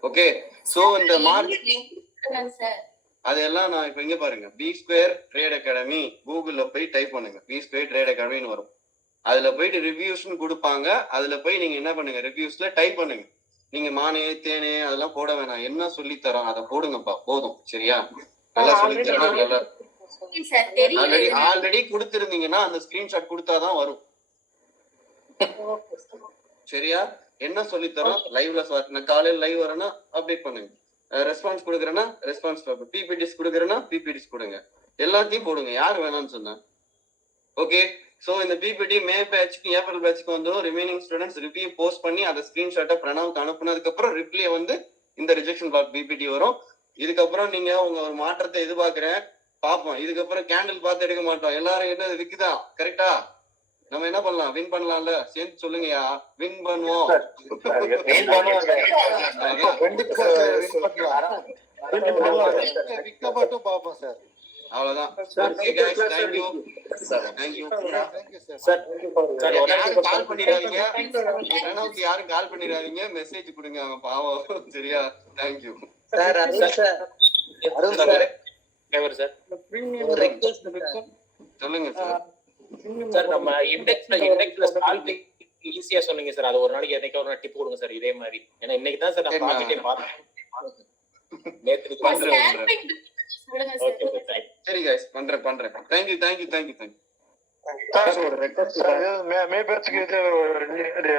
ஓகே, சோ இந்த மார்ச் அதெல்லாம் நான் இப்ப இங்க பாருங்க, பி ஸ்கொயர் ட்ரேட் அகாடமி கூகுள்ல போய் டைப் பண்ணுங்க, பி ஸ்கொயர் ட்ரேட் அகாடமின்னு வரும். அதுல போயிட்டு ரிவ்யூஸ்ன்னு கொடுப்பாங்க, அதுல போய் நீங்க என்ன பண்ணுங்க, ரிவ்யூஸ்ல டைப் பண்ணுங்க. நீங்க மானே தேனே அதெல்லாம் போட வேணாம், என்ன சொல்லி தரோம் அதை போடுங்கப்பா, போதும். சரியா? நல்லா சொல்லி தரோம். ஆல்ரெடி கொடுத்திருந்தீங்கன்னா அந்த ஸ்கிரீன்ஷாட் கொடுத்தாதான் வரும். சரியா? என்ன சொல்லி தரோம், லைவ்ல நான் காலையில லைவ் வரேன்னா அப்டேட் பண்ணுங்க, ரெஸ்பான்ஸ் கொடுக்குறேன்னா ரெஸ்பான்ஸ், பிபிடிஸ் கொடுக்குறேன்னா பிபிடிஸ் கொடுங்க, எல்லாத்தையும் போடுங்க, யார் வேணாம்னு சொன்னா. ஓகே, சோ இந்த பிபிடி மே பேட்ச்க்கு ஏப்ரல் பேட்ச்க்கு வந்து ரிமைனிங் ஸ்டூடெண்ட்ஸ் ரிவ்யூ போஸ்ட் பண்ணி அதை ஸ்கிரீன்ஷாட்டை பிரணவுக்கு அனுப்புனதுக்கு அப்புறம் ரிப்ளை வந்து இந்த ரிஜெக்ஷன் பிளாக் பிபிடி வரும். இதுக்கப்புறம் நீங்க உங்க ஒரு மாற்றத்தை எதிர்பார்க்கிறேன், பார்ப்போம். இதுக்கப்புறம் கேண்டில் பார்த்து எடுக்க மாட்டோம். எல்லாரும் என்ன விக்குதா? கரெக்டா? நம்ம என்ன பண்ணலாம், வின் பண்ணலாம்ல? சேர்ந்து சொல்லுங்கயா, வின் பண்ணுவோம். அவ்வளவுதான். கால் பண்ணிடாதீங்க, யாரும் கால் பண்ணிடாதீங்க, மெசேஜ் கொடுங்க, அவன் பாவம். சரியா? தேங்க்யூ சொல்லுங்க சார். சார் நம்ம இண்டெக்ஸ்ல ஸ்டால்பிங் ஈஸியா சொன்னீங்க சார், அது ஒரு நாளைக்கு என்னைக்கு ஒரு நாள் டிப் கொடுங்க சார் இதே மாதிரி. ஏன்னா இன்னைக்கு தான் சார் நான் பாத்துட்டே பார்த்தேன். சரி கைஸ், பண்றேன். தேங்க்யூ. மே பேட்ச்க்கு இது